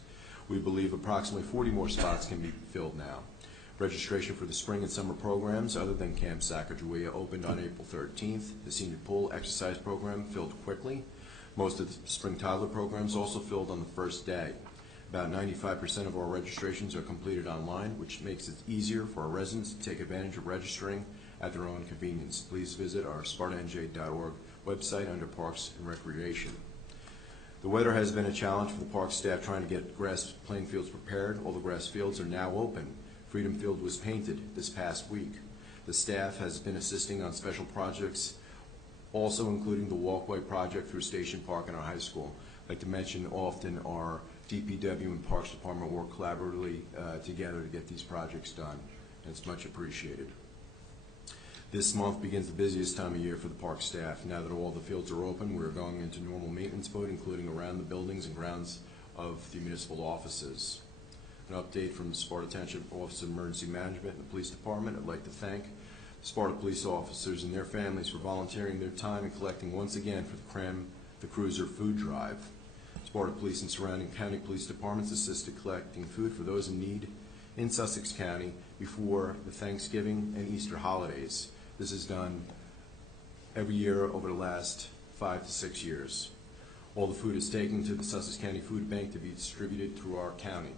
We believe approximately 40 more spots can be filled now. Registration for the spring and summer programs, other than Camp Sacagawea, opened on April 13th. The senior pool exercise program filled quickly. Most of the spring toddler programs also filled on the first day. About 95% of our registrations are completed online, which makes it easier for our residents to take advantage of registering at their own convenience. Please visit our spartanj.org website under Parks and Recreation. The weather has been a challenge for the park staff trying to get grass playing fields prepared. All the grass fields are now open. Freedom Field was painted this past week. The staff has been assisting on special projects, also including the walkway project through Station Park and our high school. I'd like to mention often our DPW and Parks Department work collaboratively together to get these projects done, and it's much appreciated. This month begins the busiest time of year for the park staff. Now that all the fields are open, we're going into normal maintenance mode, including around the buildings and grounds of the municipal offices. An update from the Sparta Township Office of Emergency Management and the Police Department. I'd like to thank Sparta police officers and their families for volunteering their time and collecting once again for the Cram the Cruiser food drive. Sparta Police and surrounding county police departments assisted collecting food for those in need in Sussex County before the Thanksgiving and Easter holidays. This is done every year over the last 5 to 6 years. All the food is taken to the Sussex County Food Bank to be distributed through our county.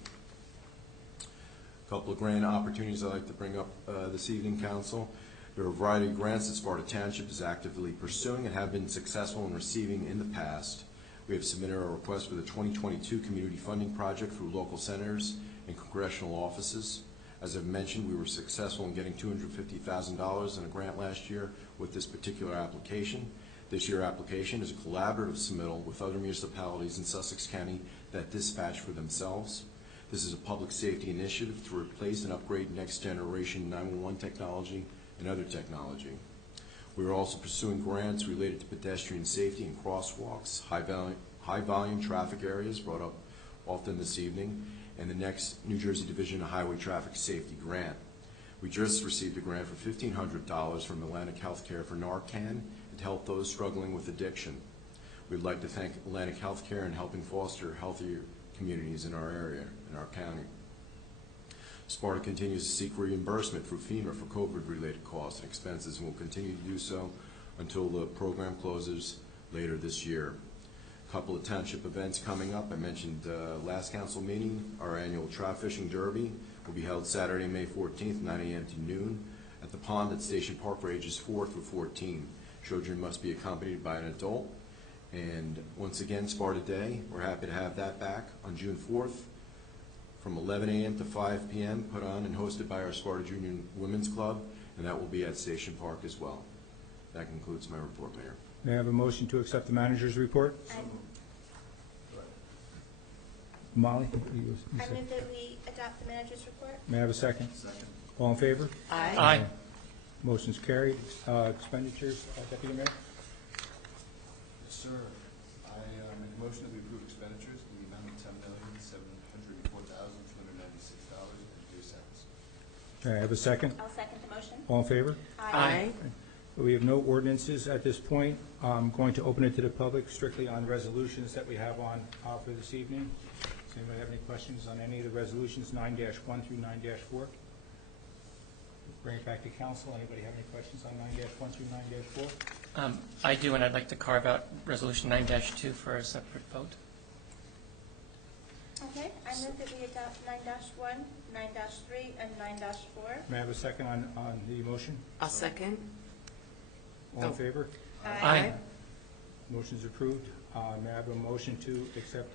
A couple of grant opportunities I'd like to bring up this evening, Council. There are a variety of grants that Sparta Township is actively pursuing and have been successful in receiving in the past. We have submitted our request for the 2022 Community Funding Project through local senators and congressional offices. As I've mentioned, we were successful in getting $250,000 in a grant last year with this particular application. This year's application is a collaborative submittal with other municipalities in Sussex County that dispatch for themselves. This is a public safety initiative to replace and upgrade next generation 911 technology and other technology. We are also pursuing grants related to pedestrian safety and crosswalks, high volume traffic areas brought up often this evening, and the next New Jersey Division of Highway Traffic Safety grant. We just received a grant for $1,500 from Atlantic Healthcare for Narcan and to help those struggling with addiction. We'd like to thank Atlantic Healthcare in helping foster healthier communities in our area, in our county. Sparta continues to seek reimbursement through FEMA for COVID-related costs and expenses and will continue to do so until the program closes later this year. A couple of township events coming up. I mentioned last council meeting, our annual trout fishing derby will be held Saturday, May 14th, 9 a.m. to noon, at the pond at Station Park for ages 4 through 14. Children must be accompanied by an adult. And once again, Sparta Day, we're happy to have that back on June 4th from 11 a.m. to 5 p.m., put on and hosted by our Sparta Junior Women's Club, and that will be at Station Park as well. That concludes my report, Mayor. May I have a motion to accept the manager's report? Molly? I move that we adopt the manager's report. May I have a second? Second. All in favor? Aye. Aye. Motion's carried. Expenditures, Deputy Mayor? Yes, sir. I make a motion that we approve expenditures in the amount of $10,704,296.03. May I have a second? I'll second the motion. All in favor? Aye. We have no ordinances at this point. I'm going to open it to the public strictly on resolutions that we have on for this evening. Does anybody have any questions on any of the resolutions, 9-1 through 9-4? Bring it back to council. Anybody have any questions on 9-1 through 9-4? I do, and I'd like to carve out Resolution 9-2 for a separate vote. Okay, I move that we adopt 9-1, 9-3, and 9-4. May I have a second on the motion? I'll second. All in favor? Aye. Motion's approved. May I have a motion to accept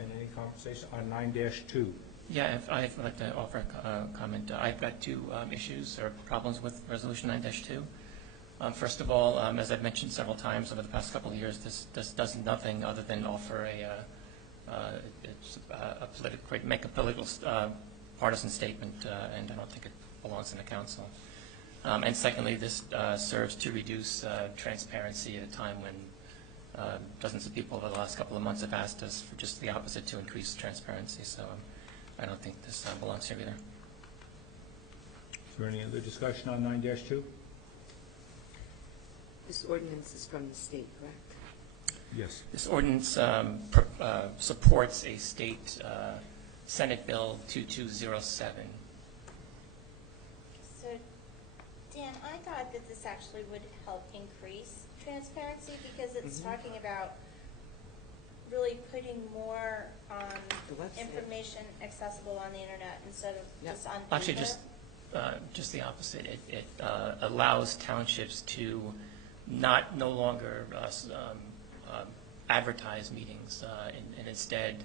any conversation on 9-2? Yeah, if I'd like to offer a comment. I've got two issues or problems with Resolution 9-2. First of all, as I've mentioned several times over the past couple of years, this does nothing other than offer make a political partisan statement, and I don't think it belongs in the council. And secondly, this serves to reduce transparency at a time when dozens of people over the last couple of months have asked us for just the opposite, to increase transparency. So I don't think this belongs here either. Is there any other discussion on 9-2? This ordinance is from the state, correct? Yes. This ordinance supports a state Senate Bill 2207. So, Dan, I thought that this actually would help increase transparency because it's talking about really putting more information accessible on the internet instead of just on paper. Actually, just the opposite. It allows townships to no longer advertise meetings, and instead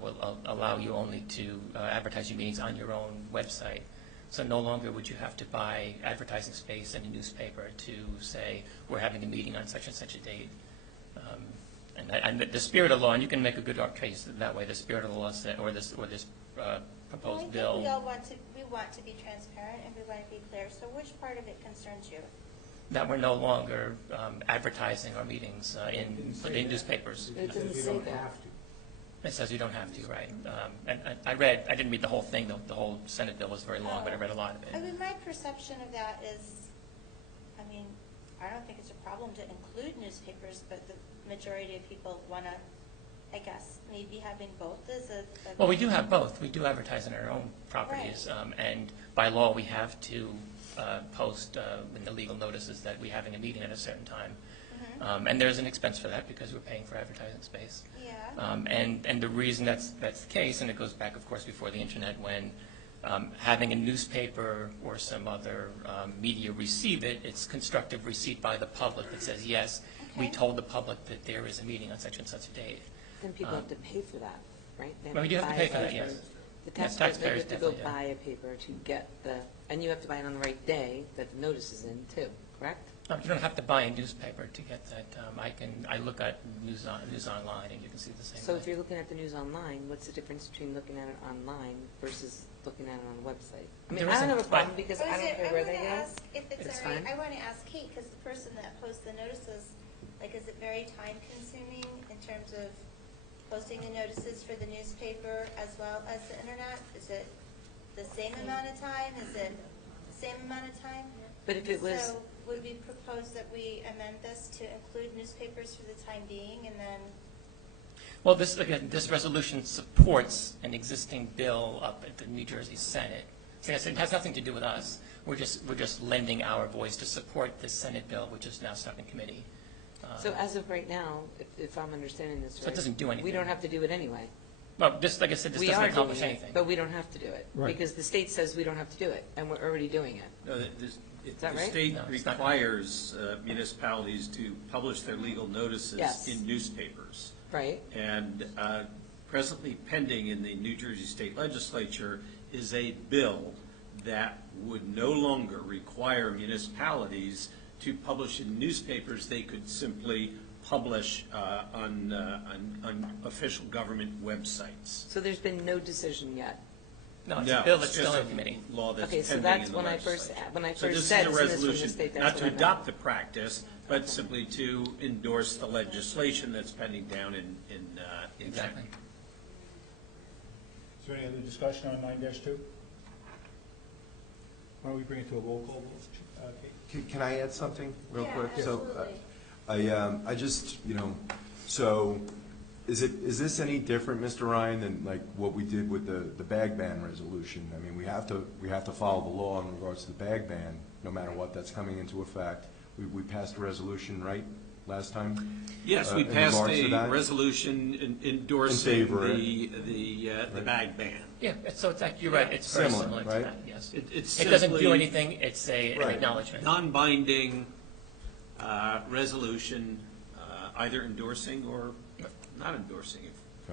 will allow you only to advertise your meetings on your own website. So no longer would you have to buy advertising space in a newspaper to say, we're having a meeting on such and such a date. And the spirit of the law, and you can make a good case that way, the spirit of the law or this proposed bill. We all want to be transparent and we want to be clear. So which part of it concerns you? That we're no longer advertising our meetings in newspapers. It doesn't say that. It says you don't have to, right? And I didn't read the whole thing. The whole Senate bill was very long, but I read a lot of it. I mean, my perception of that is, I don't think it's a problem to include newspapers, but the majority of people want to, I guess, maybe having both as a Well, we do have both. We do advertise on our own properties, and by law we have to post in the legal notices that we're having a meeting at a certain time. And there's an expense for that because we're paying for advertising space. Yeah. And the reason that's the case, and it goes back, of course, before the internet, when having a newspaper or some other media receive it, it's constructive receipt by the public that says, yes, we told the public that there is a meeting on such and such a date. Then people have to pay for that, right? They Well, we do have to pay for that, yes. The Yes, taxpayers have to go definitely, buy a paper to get and you have to buy it on the right day that the notice is in too, correct? No, you don't have to buy a newspaper to get that. I look at news online, and you can see the same So thing. if you're looking at the news online, what's the difference between looking at it online versus looking at it on the website? I mean, I don't have a problem because I don't care where they go. If it's It's all right, fine. I want to ask Kate, because the person that posts the notices, is it very time consuming in terms of posting the notices for the newspaper as well as the internet? Is it the same amount of time? Is it the same amount of time? But if it was, So would we propose that we amend this to include newspapers for the time being and then? Well, this resolution supports an existing bill up at the New Jersey Senate. So yes, it has nothing to do with us. We're just lending our voice to support this Senate bill, which is now stuck in committee. so as of right now, if I'm understanding this right. So it doesn't do anything. We don't have to do it anyway. Well, this, like I said, this We doesn't are accomplish doing it, anything. but we don't have to do it. Right. Because the state says we don't have to do it, and we're already doing it. No, that the right? state No, it's not. requires municipalities to publish their legal notices Yes. in newspapers. Right. And presently pending in the New Jersey State Legislature is a bill that would no longer require municipalities to publish in newspapers. They could simply publish on official government websites. So there's been no decision yet. No, it's a bill that's still in committee. Law that's Okay, so pending that's in the when I first legislature. said So this send is a this from the resolution, state, that's not what to I meant. adopt the practice, but simply to endorse the legislation that's pending down in Exactly. Is there any other discussion on 9-2? Why don't we bring it to a roll call vote? Kate? Can I add something real Yeah, quick? absolutely. So, I just, so is this any different, Mr. Ryan, than like what we did with the bag ban resolution? I mean, we have to follow the law in regards to the bag ban, no matter what that's coming into effect. We passed a resolution, right, last time? Yes, we in passed regards to a that? resolution endorsing In favor, the right. bag ban. Yeah, so it's actually, you're right, it's very Similar, similar to right? that, yes. It's It doesn't do simply anything, it's an Right. acknowledgement. non-binding resolution, either endorsing or not endorsing.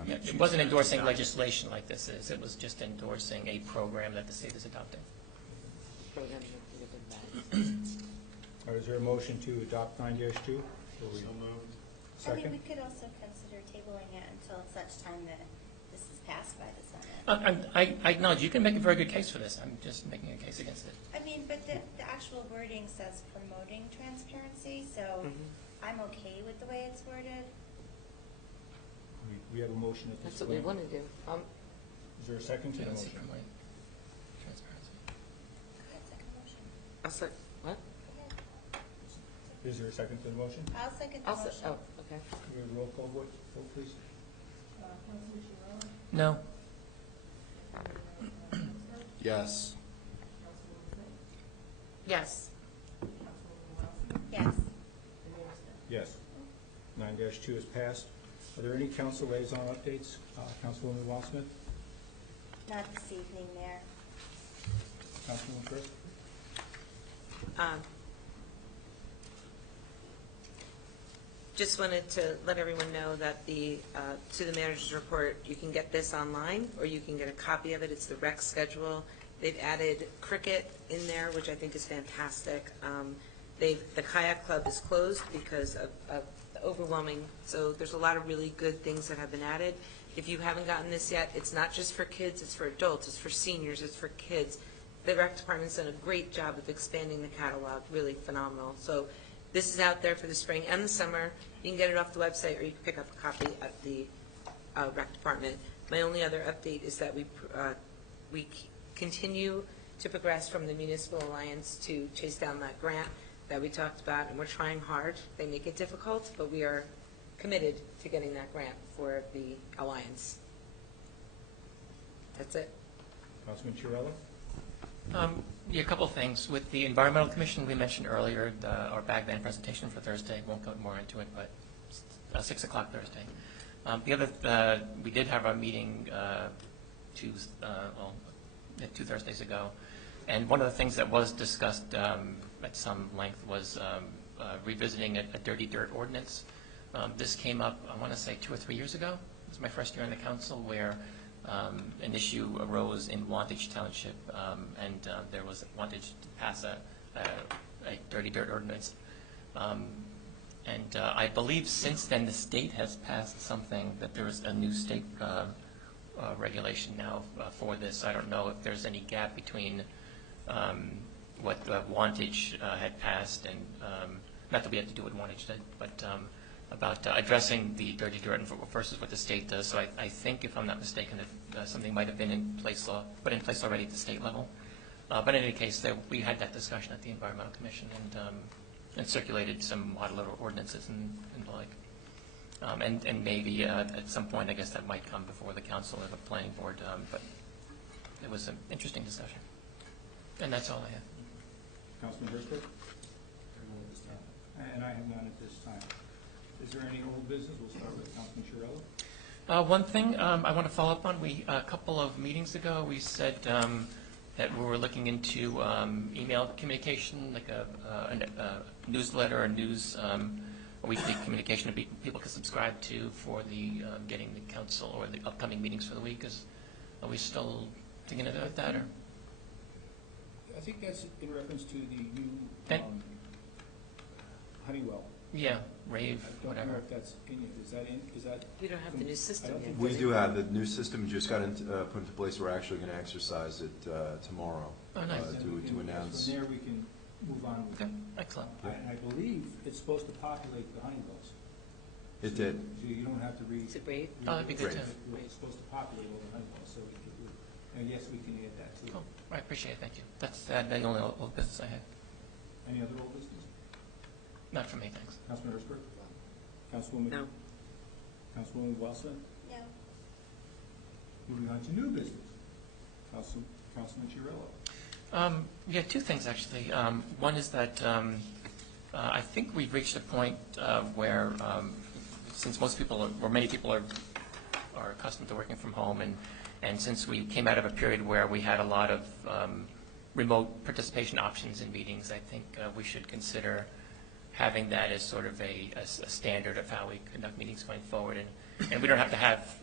Yeah, it wasn't endorsing legislation like this is, it was just endorsing a program that the state is adopting. Program that we have been back. Or is there a motion to adopt 9-2? So moved. I mean, Second? we could also consider tabling it until such time that this is passed by the Senate. I acknowledge, you can make a very good case for this, I'm just making a case against it. I mean, but the actual wording says promoting transparency, so I'm okay with the way it's worded. We have a motion at this That's what we point. want to do. Is there a second to the Yeah, let's see, motion? promoting transparency. I'll second the motion. I'll say, what? Go ahead. Is there a second to the motion? I'll second the I'll motion. say, oh, okay. Can we have a roll call vote, please? No. Yes. Yes. Yes. Yes. 9-2 is passed. Are there any council liaison updates? Councilwoman Walsmith? Not this evening, Mayor. Councilwoman Frist? Just wanted to let everyone know that to the manager's report, you can get this online, or you can get a copy of it. It's the rec schedule. They've added cricket in there, which I think is fantastic. The kayak club is closed because of the overwhelming, so there's a lot of really good things that have been added. If you haven't gotten this yet, it's not just for kids, it's for adults, it's for seniors, it's for kids. The rec department's done a great job of expanding the catalog, really phenomenal. So this is out there for the spring and the summer. You can get it off the website, or you can pick up a copy at the rec department. My only other update is that we continue to progress from the Municipal Alliance to chase down that grant that we talked about, and we're trying hard. They make it difficult, but we are committed to getting that grant for the Alliance. That's it. Councilman Chiarella? Yeah, a couple of things. With the Environmental Commission, we mentioned earlier, our bag ban presentation for Thursday, won't go more into it, but 6 o'clock Thursday. The other, we did have our meeting 2 Thursdays ago, and one of the things that was discussed at some length was revisiting a dirty dirt ordinance. This came up, I want to say 2 or 3 years ago. It was my first year on the council, where an issue arose in Wantage Township, and there was Wantage to pass a dirty dirt ordinance. And I believe since then the state has passed something, that there is a new state regulation now for this. I don't know if there's any gap between what Wantage had passed and, not that we have to do what Wantage did, but about addressing the dirty dirt versus what the state does. So I think, if I'm not mistaken, that something might have been put in place already at the state level. But in any case, we had that discussion at the Environmental Commission, and circulated some model ordinances and the like. And maybe at some point, I guess that might come before the council or the planning board. But it was an interesting discussion. And that's all I have. Councilman Hirschberg? And I have none at this time. Is there any old business? We'll start with Councilman Chiarella. One thing I want to follow up on, a couple of meetings ago, we said that we were looking into email communication, like a newsletter or news, a weekly communication that people can subscribe to for the getting the council or the upcoming meetings for the week. Are we still thinking about that? Or? I think that's in reference to the new Honeywell. Yeah, rave, I don't whatever. know if that's in it. Is that in? Is that? We don't have the new system yet. We do have the new system just got put into place. We're actually going to exercise it tomorrow. Oh, nice. To announce. From there we can move on with okay. Excellent. I believe it's supposed to populate the Honeywells. It did. So you don't have to read. Is it brave? Oh, that'd be good too. It's supposed to populate all the Honeywells, so and yes, we can add that too. Cool. I appreciate it. Thank you. That's the only old business I have. Any other old business? Not for me, thanks. Councilman Erzberg? Councilwoman? No. Councilwoman Wellstead? No. Moving on to new business. Councilman Chiarello? Yeah, two things actually. One is that I think we've reached a point where, since most people, or many people are accustomed to working from home, and since we came out of a period where we had a lot of remote participation options in meetings, I think we should consider having that as sort of a standard of how we conduct meetings going forward. And we don't have to have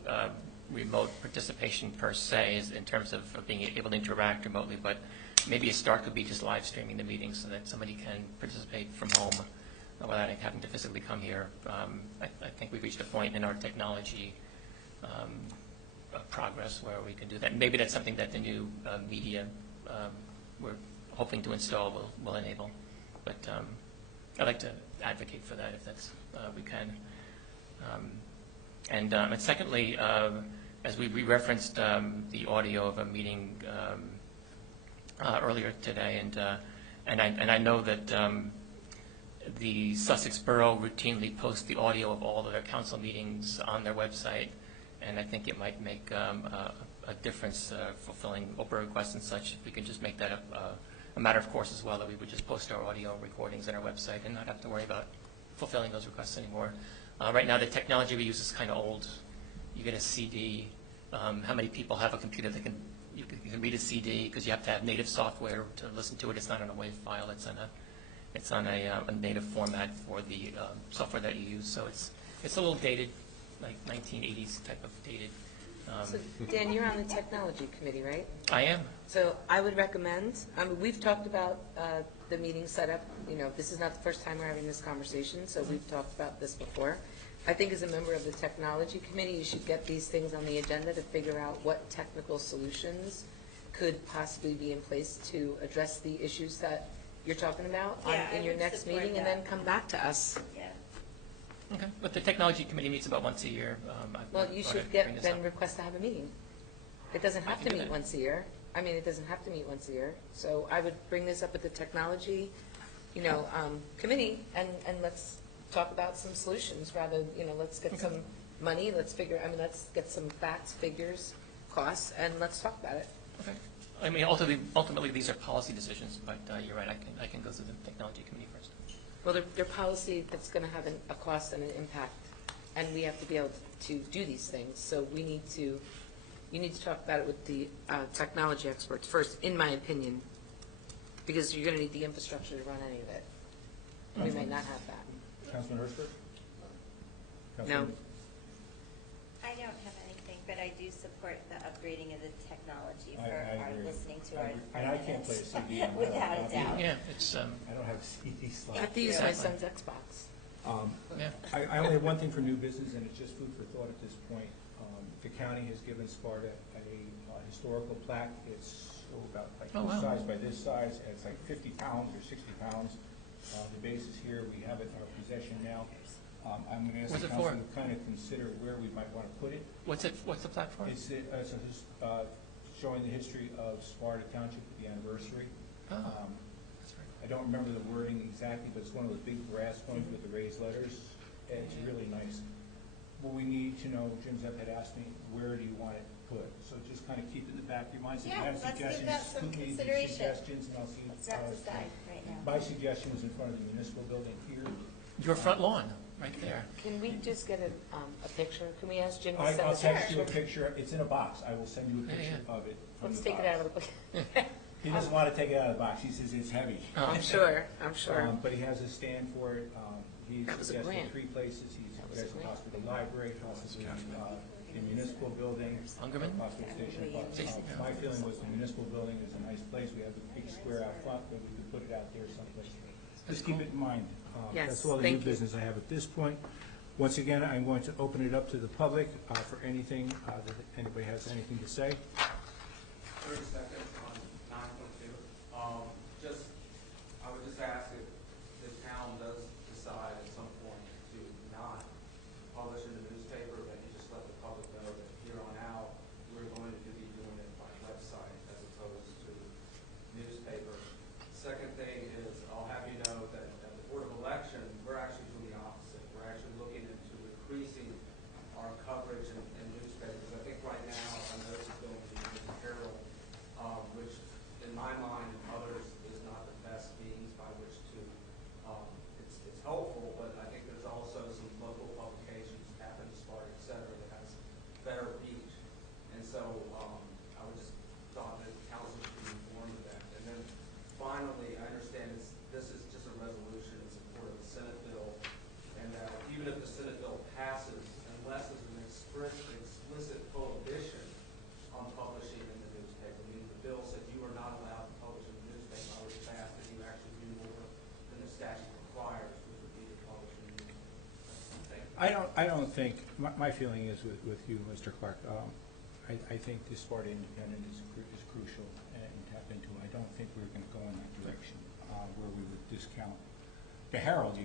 remote participation per se in terms of being able to interact remotely, but maybe a start could be just live streaming the meeting so that somebody can participate from home without having to physically come here. I think we've reached a point in our technology progress where we can do that. Maybe that's something that the new media we're hoping to install will enable. But I'd like to advocate for that if that's we can. And secondly, as we referenced the audio of a meeting earlier today, and I know that the Sussex Borough routinely posts the audio of all of their council meetings on their website, and I think it might make a difference fulfilling Oprah requests and such if we could just make that a matter of course as well, that we would just post our audio recordings on our website and not have to worry about fulfilling those requests anymore. Right now the technology we use is kind of old. You get a CD. How many people have a computer that you can read a CD, because you have to have native software to listen to it. It's not on a WAV file. It's on a native format for the software that you use. So it's a little dated, like 1980s type of dated. So Dan, you're on the technology committee, right? I am. So I would recommend, we've talked about the meeting setup. This is not the first time we're having this conversation, so we've talked about this before. I think as a member of the technology committee, you should get these things on the agenda to figure out what technical solutions could possibly be in place to address the issues that you're talking about in your next meeting, and then come back to us. Yeah. Okay, but the technology committee meets about once a year. Well, you should request to have a meeting. It doesn't have to meet once a year. It doesn't have to meet once a year. So I would bring this up at the technology, committee, and let's talk about some solutions rather. Let's get some money. Let's get some facts, figures, costs, and let's talk about it. Okay. Ultimately, these are policy decisions, but you're right. I can go through the technology committee first. Well, they're policy that's going to have a cost and an impact, and we have to be able to do these things. So you need to talk about it with the technology experts first, in my opinion, because you're going to need the infrastructure to run any of it. We might not have that. Councilman Erzberg? No. I don't have anything, but I do support the upgrading of the technology for I our agree. listening to our And I can't play a CD. without a doubt. Yeah, I don't have a CD slot. I have to use my son's Xbox. I only have one thing for new business, and it's just food for thought at this point. The county has given Sparta a historical plaque. It's about like this size by this size, and it's like 50 pounds or 60 pounds. The base is here. We have it in our possession now. I'm going to ask the council to kind of consider where we might want to put it. What's the platform? It's showing the history of Sparta Township at the anniversary. I don't remember the wording exactly, but it's one of those big brass ones with the raised letters. It's really nice. What we need to know, Jim Zepp had asked me, where do you want it put? So just kind of keep it in the back of your mind. So if you have suggestions, give that some include consideration. suggestions, and I'll see. Let's not decide right now. My suggestion was in front of the municipal building here. Your front lawn, right there. Can we just get a picture? Can we ask Jim to send I'll us a text you a picture? picture. It's in a box. I will send you a picture of it. from Let's the take it box. out of the book. He doesn't want to take it out of the box. He says it's heavy. I'm sure. But he has a stand for it. He's That was a suggested grant. 3 places. He's That was a suggested grant. possibly the library, possibly the municipal building, Ungerman? possibly station. My feeling was the municipal building is a nice place. We have the big square out front, but we could put it out there someplace. Just keep it in mind. Yes, That's all the new thank you. business I have at this point. Once again, I'm going to open it up to the public for anything, that anybody has anything to say. 30 seconds on 9.2. I would just ask if the town does decide at some point to not publish in the newspaper, that you just let the public know that here on out, we're going to be doing it by website as opposed to newspaper. Second thing is, I'll have you know that at the Board of Election, we're actually doing the opposite. We're actually looking into increasing our coverage in newspapers. I think right now, our notice is going to be News Herald, which in my mind and others is not the best means by which to, it's helpful, but I think there's also some local publications, Athens, Sparta, et cetera, that has better reach. And so I would just thought that council should be informed of that. And then finally, I understand this is just a resolution in support of the Senate bill, and that even if the Senate bill passes, unless there's an explicit prohibition on publishing in the newspaper, meaning the bill said you are not allowed to publish in the newspaper, I would just ask that you actually do more than the statute requires, which would be to publish in the newspaper. Thank you. I don't think, my feeling is with you, Mr. Clark, I think the Sparta Independent is crucial and tap into it. I don't think we're going to go in that direction where we would discount. The Herald,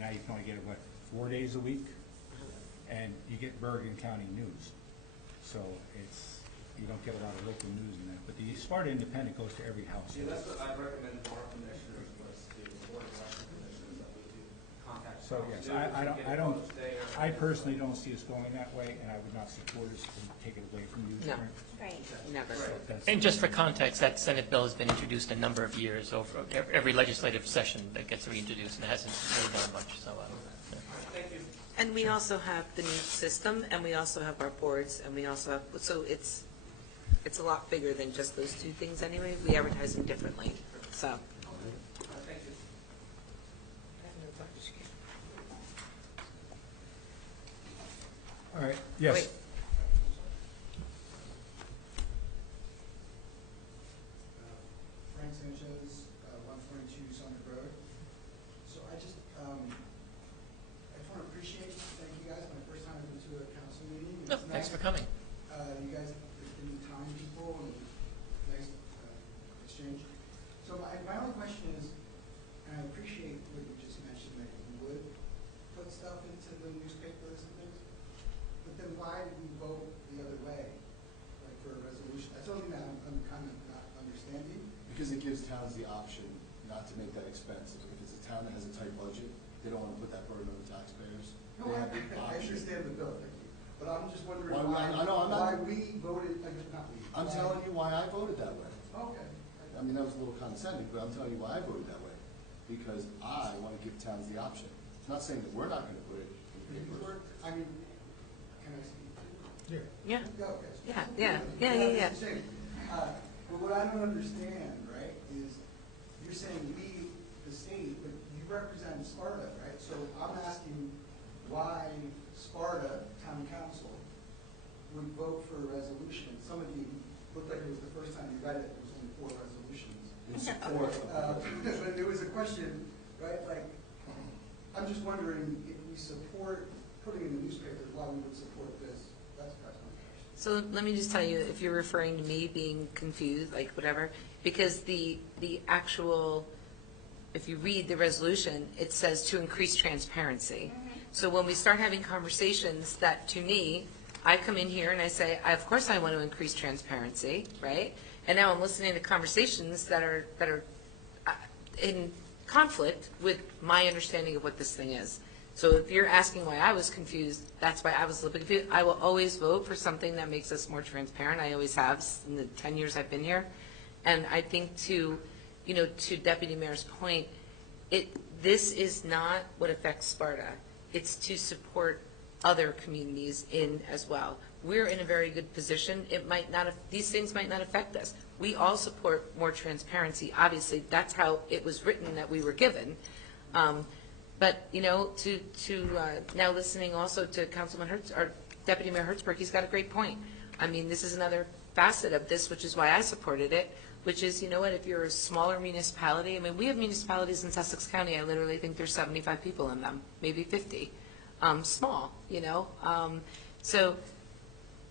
now you can only get it, 4 days a week? And you get Bergen County News. So you don't get a lot of local news in that. But the Sparta Independent goes to every house. Yeah, that's what I recommend to our commissioners, was the Board of Election commissioners, that we do contact. So yes, I personally don't see us going that way, and I would not support us to take it away from you. No. Right. Never. And just for context, that Senate bill has been introduced a number of years, over every legislative session that gets reintroduced, and it hasn't really done much, so. Thank you. And we also have the news system, and we also have our boards, and we also have, so it's a lot bigger than just those 2 things anyway. We advertise them differently, so. Thank you. All right, yes. Wait. Frank Sanchez, 142 Summit Road. So I just want to appreciate, thank you guys, my first time I've been to a council meeting. Oh, thanks for coming. You guys have been kind people and nice exchange. So my only question is, and I appreciate what you just mentioned, that you would put stuff into the newspapers and things, but then why did we vote the other way, like for a resolution? That's the only thing that I'm kind of not understanding. Because it gives towns the option not to make that expensive. If it's a town that has a tight budget, they don't want to put that burden on the taxpayers. No, They I have the option. understand the bill, thank you. But I'm just wondering Why we voted, not we. I'm telling you why I voted that way. Okay. I mean, that was a little condescending, but I'm telling you why I voted that way. Because I want to give towns the option. It's not saying that we're not going to put it in papers. I mean, can I speak? Yeah. Okay. Yeah. But what I don't understand, right, is you're saying we, the state, but you represent Sparta, right? So I'm asking why Sparta Town Council would vote for a resolution. Some of you looked like it was the first time you read it. There was only 4 resolutions. In support of But it was a question, right? Like, I'm just wondering if we support putting in the newspapers, why we would support this. That's my question. So let me just tell you, if you're referring to me being confused, like whatever, because the actual, if you read the resolution, it says to increase transparency. So when we start having conversations that, to me, I come in here and I say, of course I want to increase transparency, right? And now I'm listening to conversations that are in conflict with my understanding of what this thing is. So if you're asking why I was confused, that's why I was a little bit confused. I will always vote for something that makes us more transparent. I always have in the 10 years I've been here. And I think to Deputy Mayor's point, This is not what affects Sparta. It's to support other communities in as well. We're in a very good position. It might not, these things might not affect us. We all support more transparency. Obviously, that's how it was written that we were given. But, you know, now listening also to Councilman Hertz, or Deputy Mayor Hertzberg, he's got a great point. I mean, this is another facet of this, which is why I supported it, which is, you know what, if you're a smaller municipality, I mean, we have municipalities in Sussex County, I literally think there's 75 people in them, maybe 50. Small, you know. So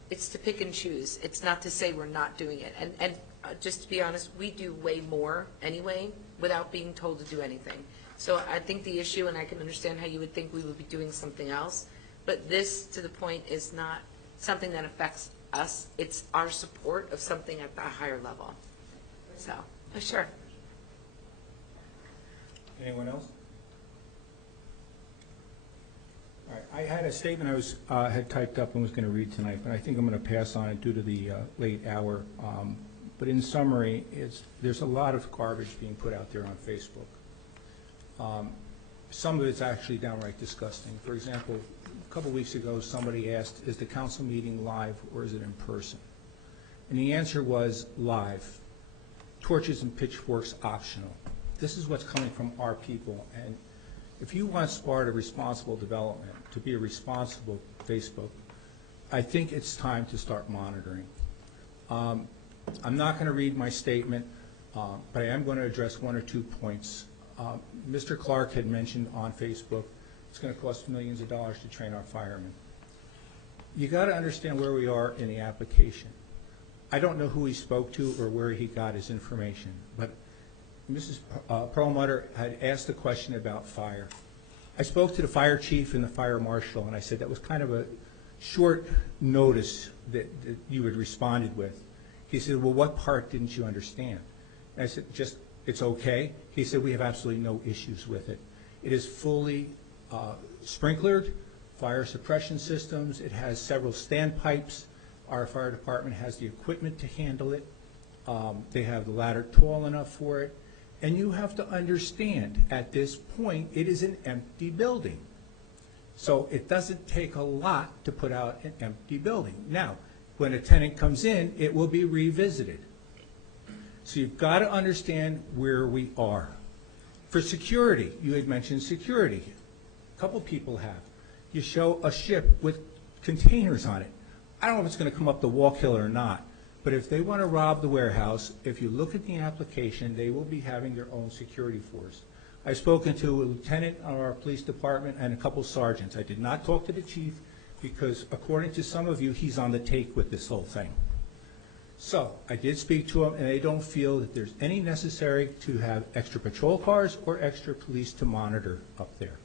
it's to pick and choose. It's not to say we're not doing it. And just to be honest, we do way more anyway without being told to do anything. So I think the issue, and I can understand how you would think we would be doing something else, but this, to the point, is not something that affects us. It's our support of something at the higher level. So, sure. Anyone else? All right, I had a statement I had typed up and was going to read tonight, but I think I'm going to pass on it due to the late hour. But in summary, there's a lot of garbage being put out there on Facebook. Some of it's actually downright disgusting. For example, a couple weeks ago, somebody asked, is the council meeting live or is it in person? And the answer was live. Torches and pitchforks optional. This is what's coming from our people. And if you want Sparta responsible development to be a responsible Facebook, I think it's time to start monitoring. I'm not going to read my statement, but I am going to address one or 2 points. Mr. Clark had mentioned on Facebook it's going to cost millions of dollars to train our firemen. You got to understand where we are in the application. I don't know who he spoke to or where he got his information, but Mrs. Perlmutter had asked a question about fire. I spoke to the fire chief and the fire marshal, and I said that was kind of a short notice that you had responded with. He said, well, what part didn't you understand? And I said, just, it's okay. He said, we have absolutely no issues with it. It is fully sprinklered, fire suppression systems. It has several standpipes. Our fire department has the equipment to handle it. They have the ladder tall enough for it. And you have to understand, at this point, it is an empty building. So it doesn't take a lot to put out an empty building. Now, when a tenant comes in, it will be revisited. So you've got to understand where we are. For security, you had mentioned security. A couple people have. You show a ship with containers on it. I don't know if it's going to come up the Wallkill or not, but if they want to rob the warehouse, if you look at the application, they will be having their own security force. I've spoken to a lieutenant of our police department and a couple sergeants. I did not talk to the chief because, according to some of you, he's on the take with this whole thing. So I did speak to them, and they don't feel that there's any necessary to have extra patrol cars or extra police to monitor up there.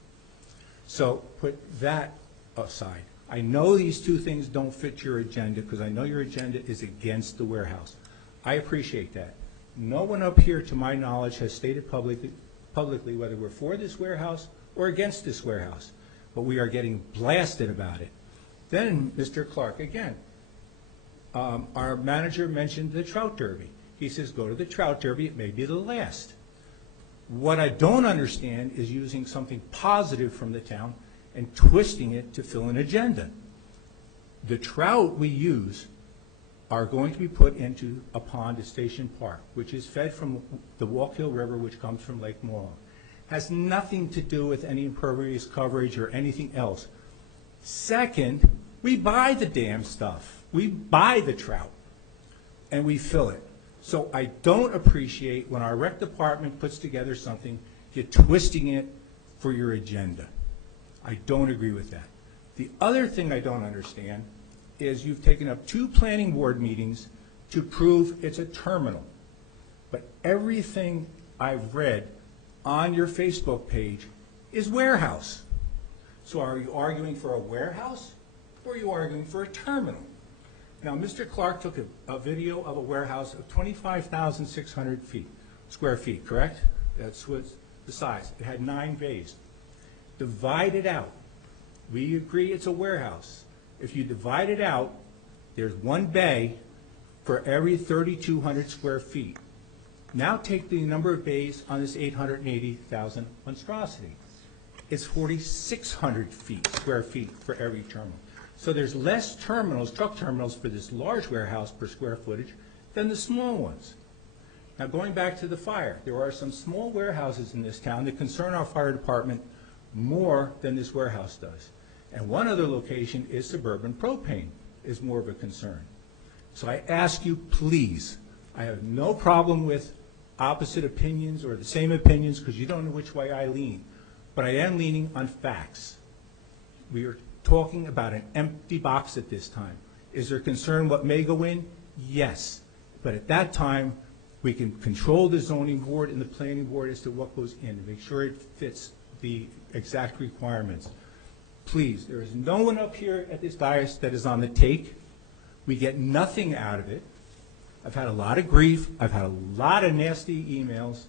So put that aside. I know these two things don't fit your agenda because I know your agenda is against the warehouse. I appreciate that. No one up here, to my knowledge, has stated publicly whether we're for this warehouse or against this warehouse, but we are getting blasted about it. Then, Mr. Clark, again, our manager mentioned the trout derby. He says, go to the trout derby, it may be the last. What I don't understand is using something positive from the town and twisting it to fill an agenda. The trout we use are going to be put into a pond at Station Park, which is fed from the Wallkill River, which comes from Lake Moreland. Has nothing to do with any impervious coverage or anything else. Second, we buy the damn stuff. We buy the trout, and we fill it. So I don't appreciate when our rec department puts together something, you're twisting it for your agenda. I don't agree with that. The other thing I don't understand is you've taken up 2 planning board meetings to prove it's a terminal. But everything I've read on your Facebook page is warehouse. So are you arguing for a warehouse or are you arguing for a terminal? Now, Mr. Clark took a video of a warehouse of 25,600 square feet, correct? That's what's the size. It had 9 bays. Divide it out. We agree it's a warehouse. If you divide it out, there's 1 bay for every 3,200 square feet. Now take the number of bays on this 880,000 monstrosity. It's 4,600 square feet for every terminal. So there's less terminals, truck terminals, for this large warehouse per square footage than the small ones. Now going back to the fire, there are some small warehouses in this town that concern our fire department more than this warehouse does. And one other location is Suburban Propane is more of a concern. So I ask you, please, I have no problem with opposite opinions or the same opinions because you don't know which way I lean, but I am leaning on facts. We are talking about an empty box at this time. Is there concern what may go in? Yes. But at that time, we can control the zoning board and the planning board as to what goes in and make sure it fits the exact requirements. Please, there is no one up here at this dais that is on the take. We get nothing out of it. I've had a lot of grief. I've had a lot of nasty emails.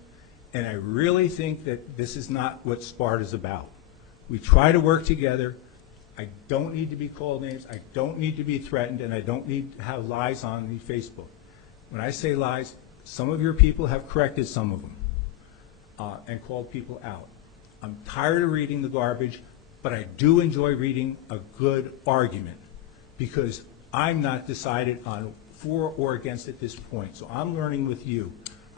And I really think that this is not what Sparta's about. We try to work together. I don't need to be called names. I don't need to be threatened. And I don't need to have lies on the Facebook. When I say lies, some of your people have corrected some of them and called people out. I'm tired of reading the garbage, but I do enjoy reading a good argument because I'm not decided on for or against at this point. So I'm learning with you.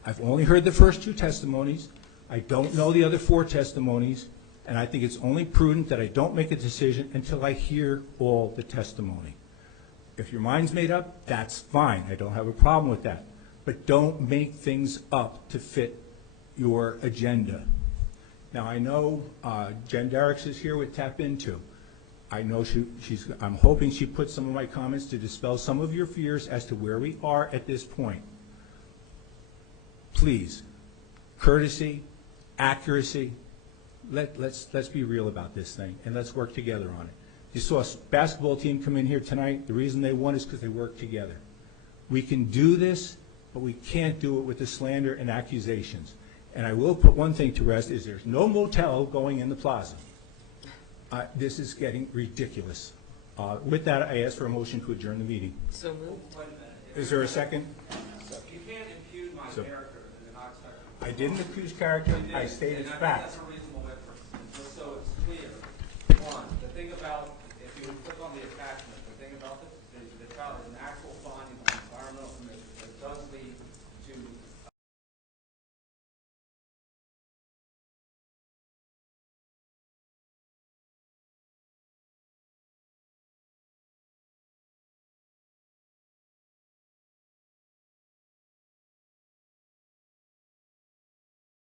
I've only heard the first 2 testimonies. I don't know the other 4 testimonies, and I think it's only prudent that I don't make a decision until I hear all the testimony. If your mind's made up, that's fine. I don't have a problem with that. But don't make things up to fit your agenda. Now, I know Jen Derricks is here with Tap Into. I know I'm hoping she put some of my comments to dispel some of your fears as to where we are at this point. Please, courtesy, accuracy, let's be real about this thing, and let's work together on it. You saw a basketball team come in here tonight. The reason they won is because they worked together. We can do this, but we can't do it with the slander and accusations. And I will put one thing to rest, is there's no motel going in the plaza. This is getting ridiculous. With that, I ask for a motion to adjourn the meeting. So moved. Is there a second? You can't impugn my character and not expect. I didn't accuse character. I stated and I think facts. that's a reasonable inference. And just so it's clear, one, the thing about if you click on the attachment,